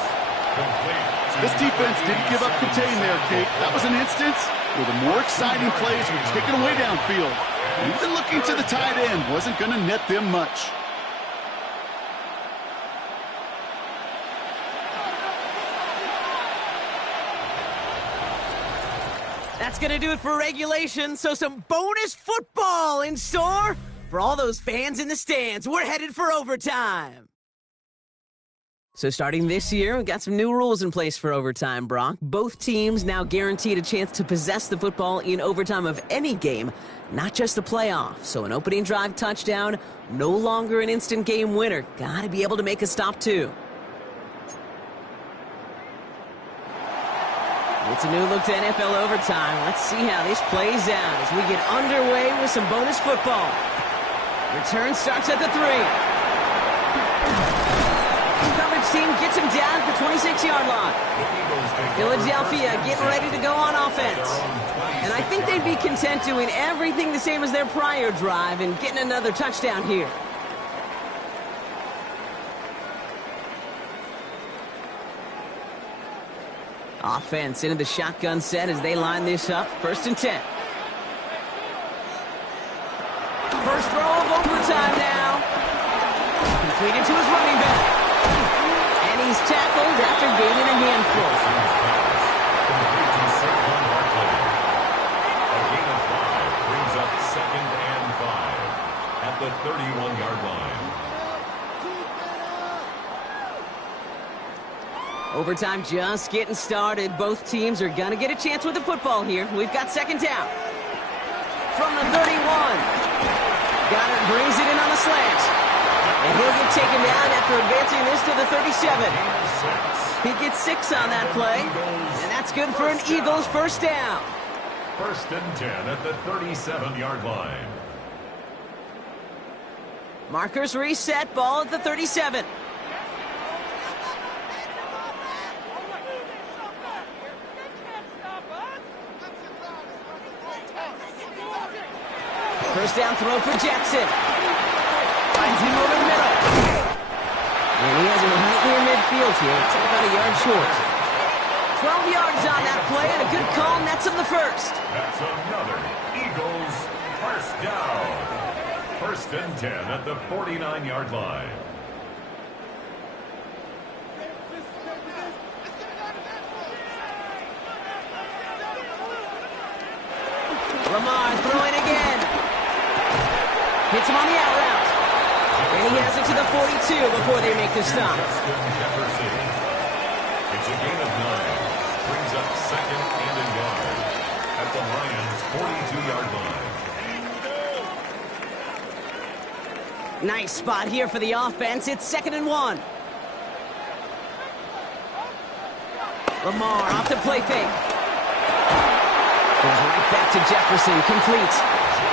This defense didn't give up contain there, Kate. That was an instance where the more exciting plays were taken away downfield. And even looking to the tight end wasn't going to net them much. That's going to do it for regulation, so some bonus football in store for all those fans in the stands. We're headed for overtime. So starting this year, we've got some new rules in place for overtime, Brock. Both teams now guaranteed a chance to possess the football in overtime of any game, not just the playoffs. So an opening drive touchdown, no longer an instant game winner. Got to be able to make a stop, too. It's a new look to NFL overtime. Let's see how this plays out as we get underway with some bonus football. Return starts at the 3. Coverage team gets him down at the 26-yard line. Philadelphia getting ready to go on offense. And I think they'd be content doing everything the same as their prior drive and getting another touchdown here. Offense into the shotgun set as they line this up. 1st and 10. First throw of overtime now. Completed to his running back. And he's tackled after gaining a handful. A gain of 5 brings up 2nd and 5 at the 31-yard line. Overtime just getting started. Both teams are going to get a chance with the football here. We've got 2nd down. From the 31. Goddard brings it in on the slant. And he'll get taken down after advancing this to the 37. He gets 6 on that play. And that's good for an Eagles 1st down. 1st and 10 at the 37-yard line. Markers reset. Ball at the 37. First down throw for Jackson. Finds him over the middle. And he has him right near midfield here. It's about a yard short. 12 yards on that play and a good call, and that's him the 1st. That's another Eagles 1st down. 1st and 10 at the 49-yard line. Lamar throwing again. Hits him on the out route. And he has it to the 42 before they make the stop. It's a gain of 9. Brings up 2nd and a yard at the Lions' 42-yard line. Nice spot here for the offense. It's 2nd and 1. Lamar off the play fake. Goes right back to Jefferson. Complete.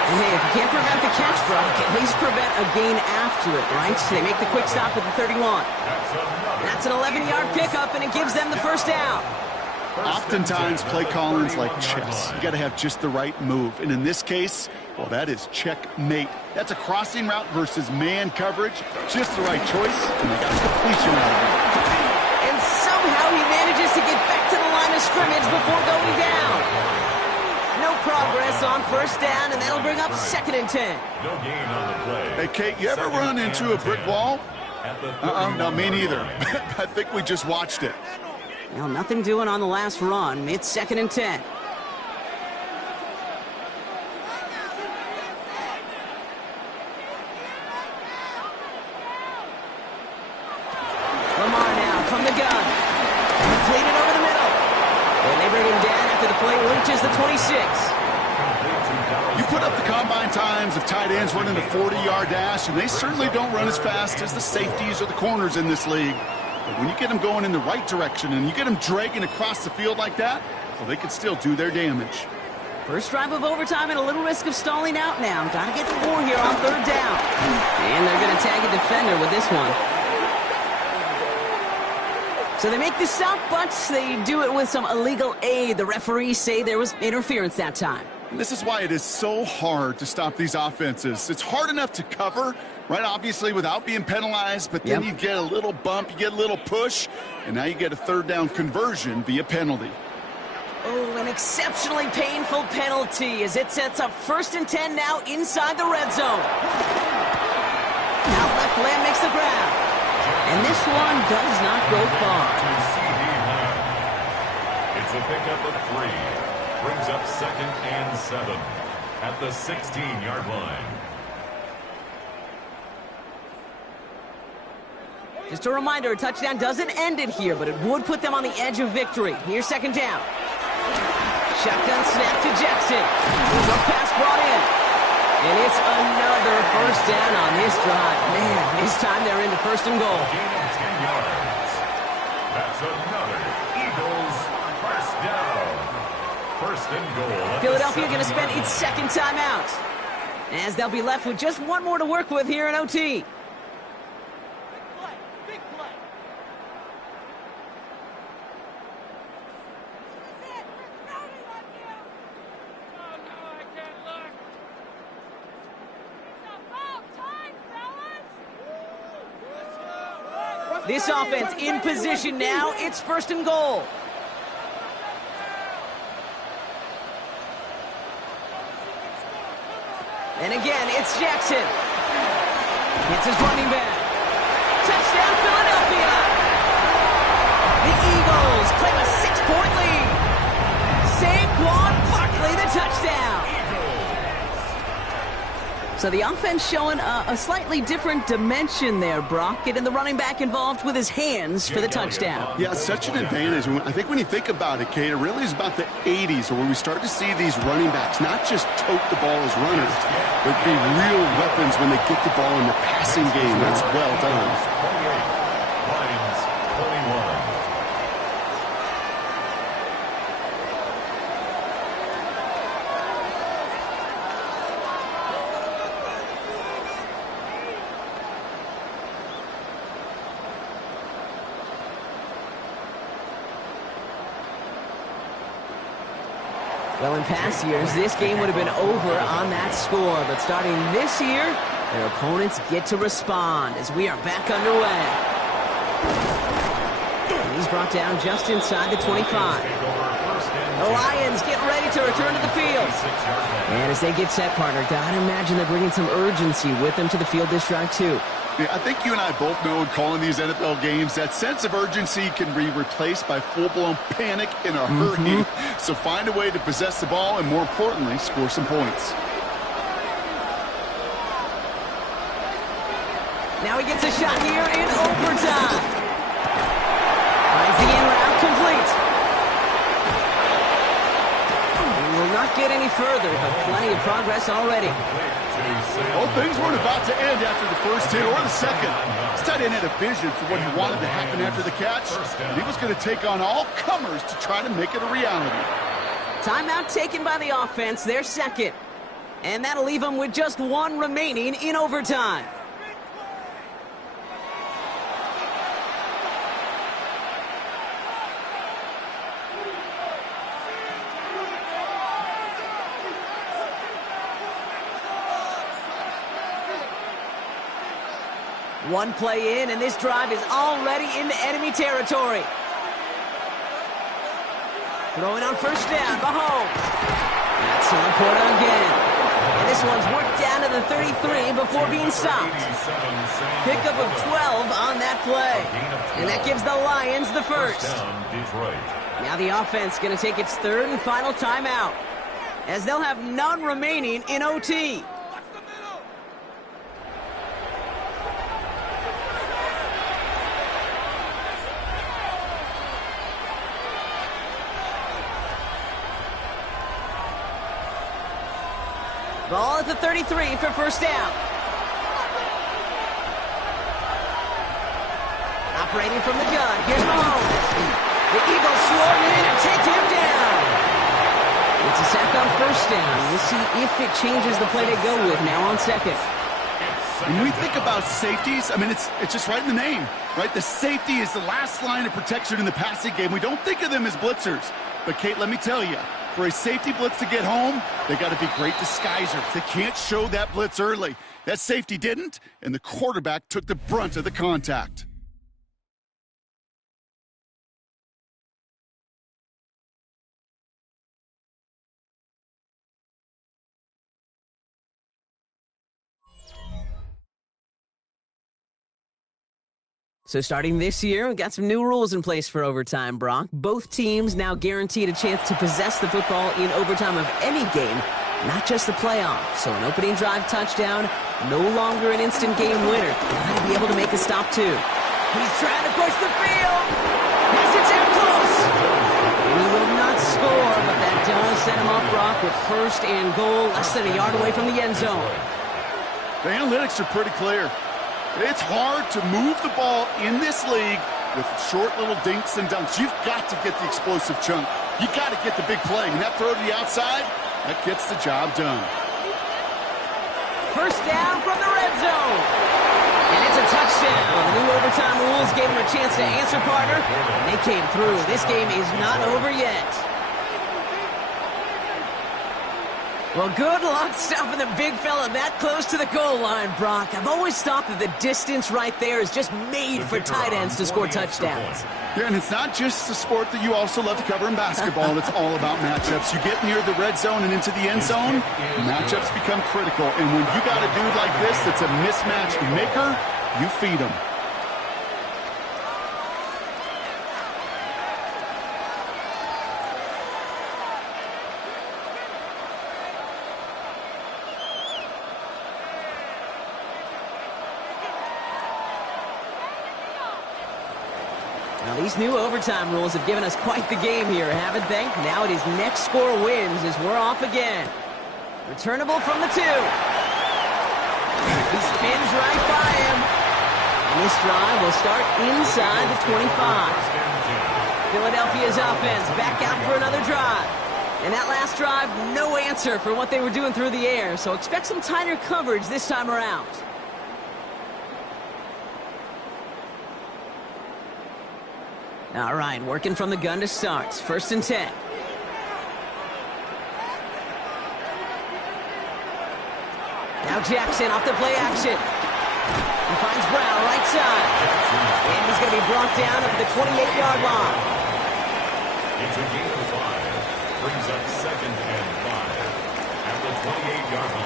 And hey, if you can't prevent the catch, Brock, at least prevent a gain after it, right? So they make the quick stop at the 31. That's an 11-yard pickup, and it gives them the 1st down. Oftentimes, play calling's like chess. You got to have just the right move. And in this case, well, that is checkmate. That's a crossing route versus man coverage. Just the right choice, and they got completion out of it. And somehow he manages to get back to the line of scrimmage before going down. No progress on 1st down, and that'll bring up 2nd and 10. No gain on the play. Hey, Kate, you ever run into a brick wall? No, me neither. I think we just watched it. Well, nothing doing on the last run. It's 2nd and 10. Lamar now from the gun. Completed over the middle. And they bring him down after the play reaches the 26. You put up the combine times of tight ends running a 40-yard dash, and they certainly don't run as fast as the safeties or the corners in this league. But when you get them going in the right direction and you get them dragging across the field like that, well, they can still do their damage. First drive of overtime and a little risk of stalling out now. Got to get 4 here on 3rd down. And they're going to tag a defender with this one. So they make the stop, but they do it with some illegal aid. The referees say there was interference that time. And this is why it is so hard to stop these offenses. It's hard enough to cover, right, obviously, without being penalized, but then you get a little bump, you get a little push, and now you get a 3rd down conversion via penalty. Oh, an exceptionally painful penalty as it sets up 1st and 10 now inside the red zone. Out left, Lamb makes the grab. And this one does not go far. It's a pickup of 3. Brings up 2nd and 7 at the 16-yard line. Just a reminder, a touchdown doesn't end it here, but it would put them on the edge of victory. Here's second down. Shotgun snap to Jackson. Short pass brought in. And it's another first down on this drive. Man, this time they're into first and goal. Gain of 10 yards. That's another Eagles first down. First and goal. Philadelphia going to spend its second timeout, as they'll be left with just one more to work with here in OT. This offense in position now. It's first and goal. And again, it's Jackson. It's his running back. Touchdown, Philadelphia! The Eagles claim a 6-point lead. Saquon Barkley, the touchdown. So the offense showing a slightly different dimension there, Brock. Getting the running back involved with his hands for the touchdown. Yeah, such an advantage. I think when you think about it, Kate, it really is about the 80s where we start to see these running backs not just tote the ball as runners, but be real weapons when they get the ball in the passing game. That's well done. 28, Lions 21. Well, in past years, this game would have been over on that score. But starting this year, their opponents get to respond as we are back underway. And he's brought down just inside the 25. The Lions get ready to return to the field. And as they get set, partner, gotta imagine they're bringing some urgency with them to the field this drive, too. Yeah, I think you and I both know in calling these NFL games that sense of urgency can be replaced by full-blown panic in a hurry. So find a way to possess the ball and, more importantly, score some points. Now he gets a shot here in overtime. Finds the in route complete. He will not get any further, but plenty of progress already. Well, things weren't about to end after the first hit or the second. This tight end had a vision for what he wanted to happen after the catch. And he was going to take on all comers to try to make it a reality. Timeout taken by the offense, their second. And that'll leave them with just one remaining in overtime. One play in, and this drive is already into enemy territory. Throwing on first down, Mahomes. That's Laporta again. And this one's worked down to the 33 before being stopped. Pickup of 12 on that play. And that gives the Lions the first. Now the offense going to take its third and final timeout, as they'll have none remaining in OT. Ball at the 33 for first down. Operating from the gun, here's Mahomes. The Eagles swarm in and take him down. It's a sack on first down. We'll see if it changes the play they go with now on second. When we think about safeties, I mean, it's just right in the name, right? The safety is the last line of protection in the passing game. We don't think of them as blitzers. But, Kate, let me tell you, for a safety blitz to get home, they got to be great disguisers. They can't show that blitz early. That safety didn't, and the quarterback took the brunt of the contact. So starting this year, we've got some new rules in place for overtime, Brock. Both teams now guaranteed a chance to possess the football in overtime of any game, not just the playoffs. So an opening drive touchdown, no longer an instant game winner. Gotta be able to make a stop too. He's trying to push the field. Yes, it's out close. And he will not score, but that does set him up, Brock, with first and goal, less than a yard away from the end zone. The analytics are pretty clear. It's hard to move the ball in this league with short little dinks and dunks. You've got to get the explosive chunk. You got to get the big play. And that throw to the outside, that gets the job done. First down from the red zone. And it's a touchdown. The new overtime rules gave him a chance to answer, partner. And they came through. This game is not over yet. Well, good luck stopping the big fella that close to the goal line, Brock. I've always thought that the distance right there is just made for tight ends to score touchdowns. Yeah, and it's not just a sport that you also love to cover in basketball. It's all about matchups. You get near the red zone and into the end zone, matchups become critical. And when you got a dude like this that's a mismatch maker, you feed him. Now, these new overtime rules have given us quite the game here, haven't they? Now it is next score wins as we're off again. Returnable from the 2. He spins right by him. And this drive will start inside the 25. Philadelphia's offense back out for another drive. And that last drive, no answer for what they were doing through the air, so expect some tighter coverage this time around. All right, working from the gun to start. First and 10. Now Jackson off the play action. He finds Brown right side. And he's going to be brought down at the 28-yard line. It's a gain of 5. Brings up second and 5 at the 28-yard line.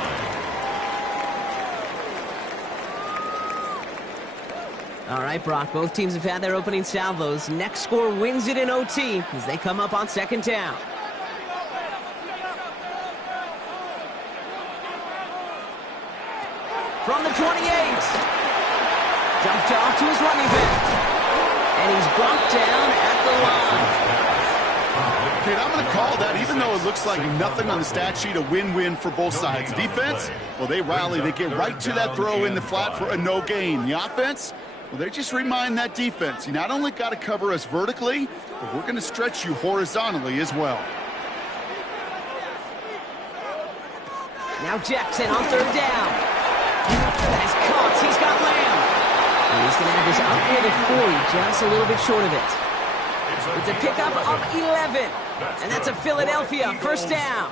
All right, Brock, both teams have had their opening salvos. Next score wins it in OT as they come up on second down. From the 28. Dumped off to his running back. And he's brought down at the line. Kid, I'm going to call that, even though it looks like nothing on the stat sheet, a win-win for both sides. Defense, well, they rally. They get right to that throw in the flat for a no gain. The offense, well, they just remind that defense, you not only got to cover us vertically, but we're going to stretch you horizontally as well. Now Jackson on third down. That is caught. He's got Lamb. And he's going to have this up near the 40, just a little bit short of it. It's a pickup of 11. And that's a Philadelphia first down.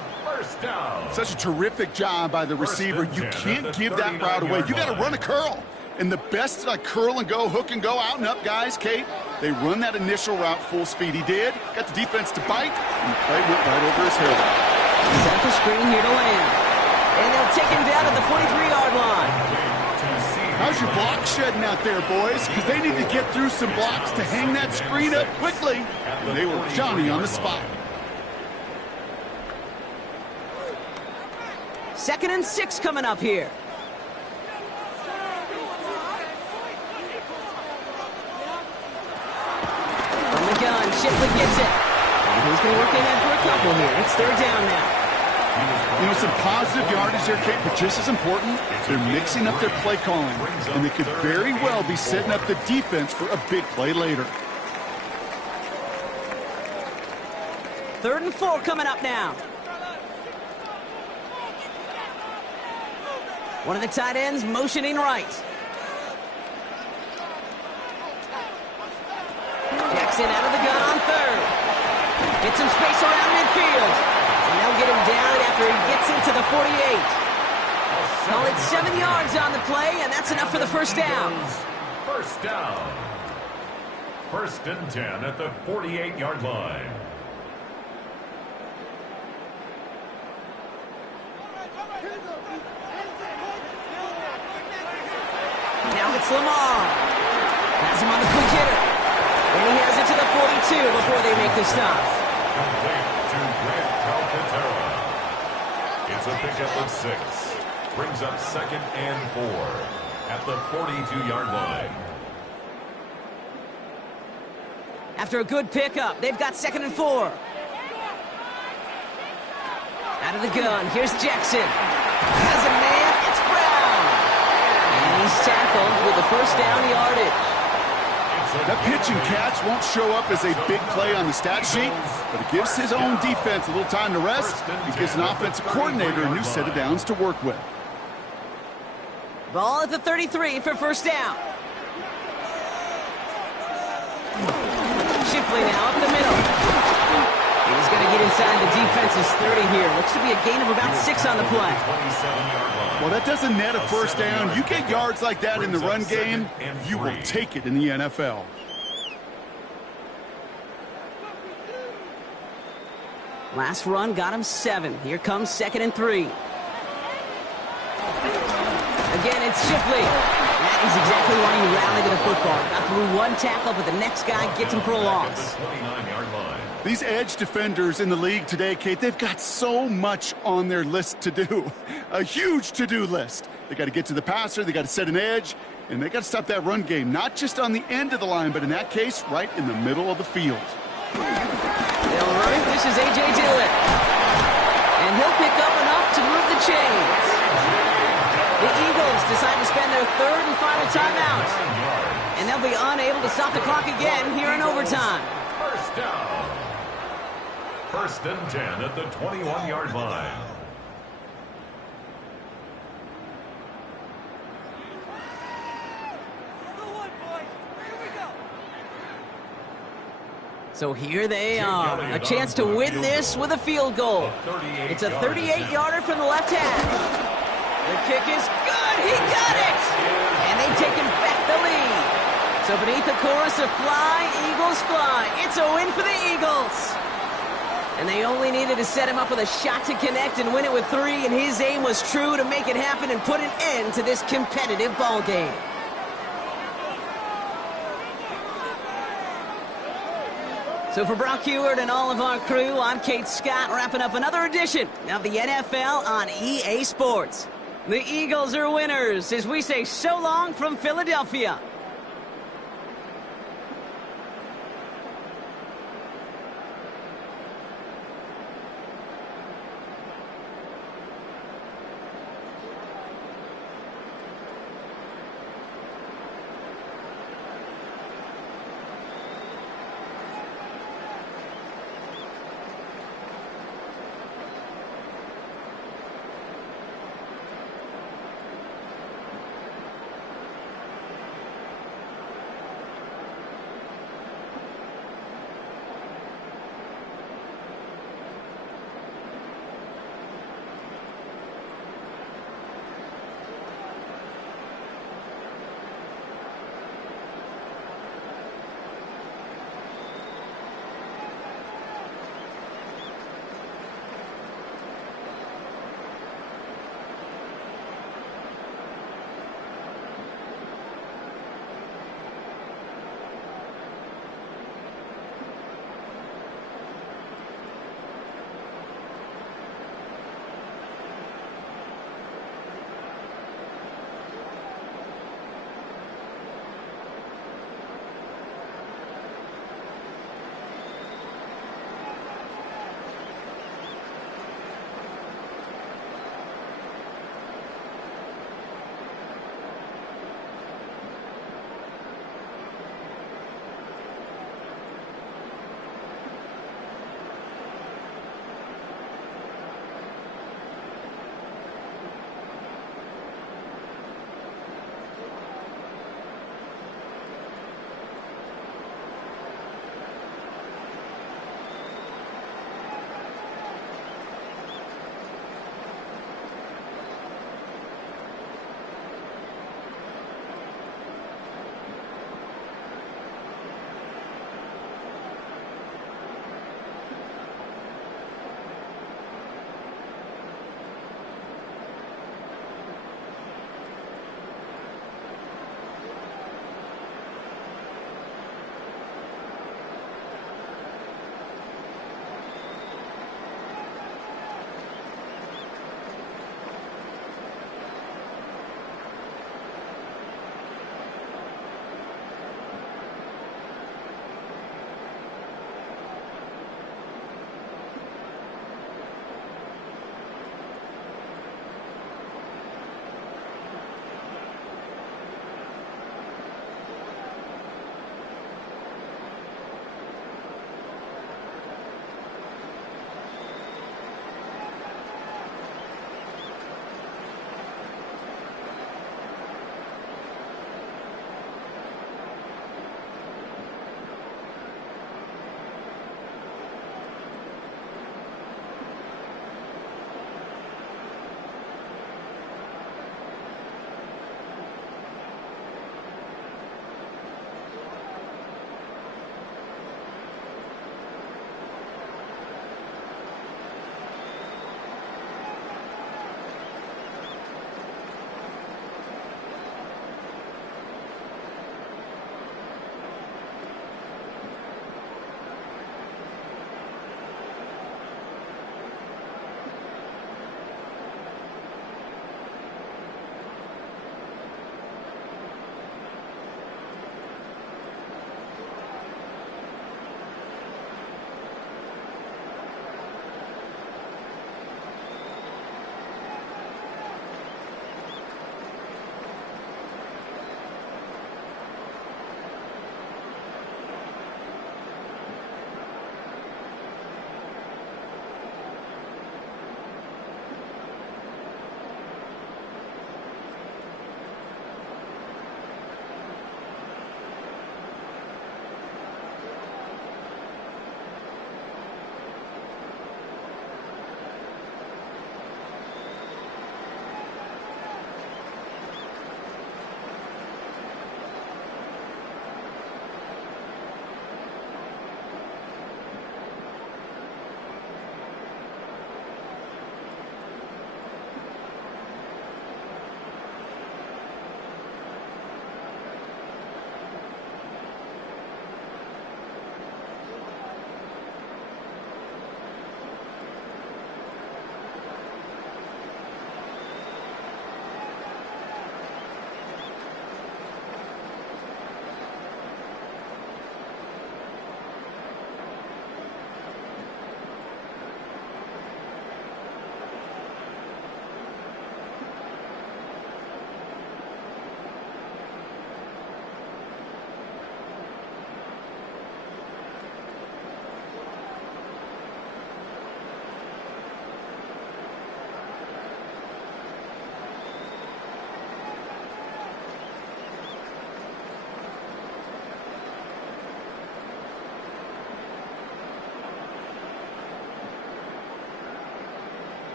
Such a terrific job by the receiver. You can't give that route away. You got to run a curl. And the best curl and go, hook and go, out and up guys, Kate, they run that initial route full speed. He did. Got the defense to bite, and the play went right over his head. He's at the screen here to land. And they'll take him down at the 43-yard line. How's your block shedding out there, boys? Because they need to get through some blocks to hang that screen up quickly. And they were Johnny on the spot. 2nd and 6 coming up here. From the gun, Shipley gets it. And he's going to work in that for a couple here. It's third down now. You know, some positive yardage there, Kate, but just as important, they're mixing up their play calling. And they could very well be setting up the defense for a big play later. 3rd and 4 coming up now. One of the tight ends motioning right. Jackson out of the gun on third. Get some space around midfield. And they'll get him down after he gets into the 48. Well, it's 7 yards on the play, and that's enough for the first down. First down. 1st and 10 at the 48-yard line. Now it's Lamar. Has him on the quick hitter. And he has it to the 42 before they make the stop. Complete to Grant Calcaterra. It's a pickup of 6. Brings up 2nd and 4 at the 42-yard line. After a good pickup, they've got 2nd and 4. Out of the gun, here's Jackson. Has a man, it's Brown. And he's tackled with the first down yardage. That pitch and catch won't show up as a big play on the stat sheet, but it gives his own defense a little time to rest. It gives an offensive coordinator a new set of downs to work with. Ball at the 33 for first down. Shipley now up the middle. And he's going to get inside the defense's 30 here. Looks to be a gain of about 6 on the play. Well, that doesn't net a first down. You get yards like that in the run game, you will take it in the NFL. Last run got him 7. Here comes 2nd and 3. Again, it's Shipley. That is exactly why you rally to the football. Got through one tackle, but the next guy gets him for a loss. These edge defenders in the league today, Kate, they've got so much on their list to do. A huge to-do list. They got to get to the passer, they got to set an edge, and they got to stop that run game, not just on the end of the line, but in that case, right in the middle of the field. They'll run it. This is A.J. Dillon. And he'll pick up enough to move the chains. The Eagles decide to spend their 3rd and final timeout. And they'll be unable to stop the clock again here in overtime. First down. 1st and 10 at the 21-yard line. So here they are, a chance to win this with a field goal. It's a 38-yarder from the left half. The kick is good, he got it! And they've taken back the lead. So beneath the chorus of Fly, Eagles Fly, it's a win for the Eagles. And they only needed to set him up with a shot to connect and win it with 3, and his aim was true to make it happen and put an end to this competitive ball game. So for Brock Huard and all of our crew, I'm Kate Scott, wrapping up another edition of the NFL on EA Sports. The Eagles are winners as we say so long from Philadelphia.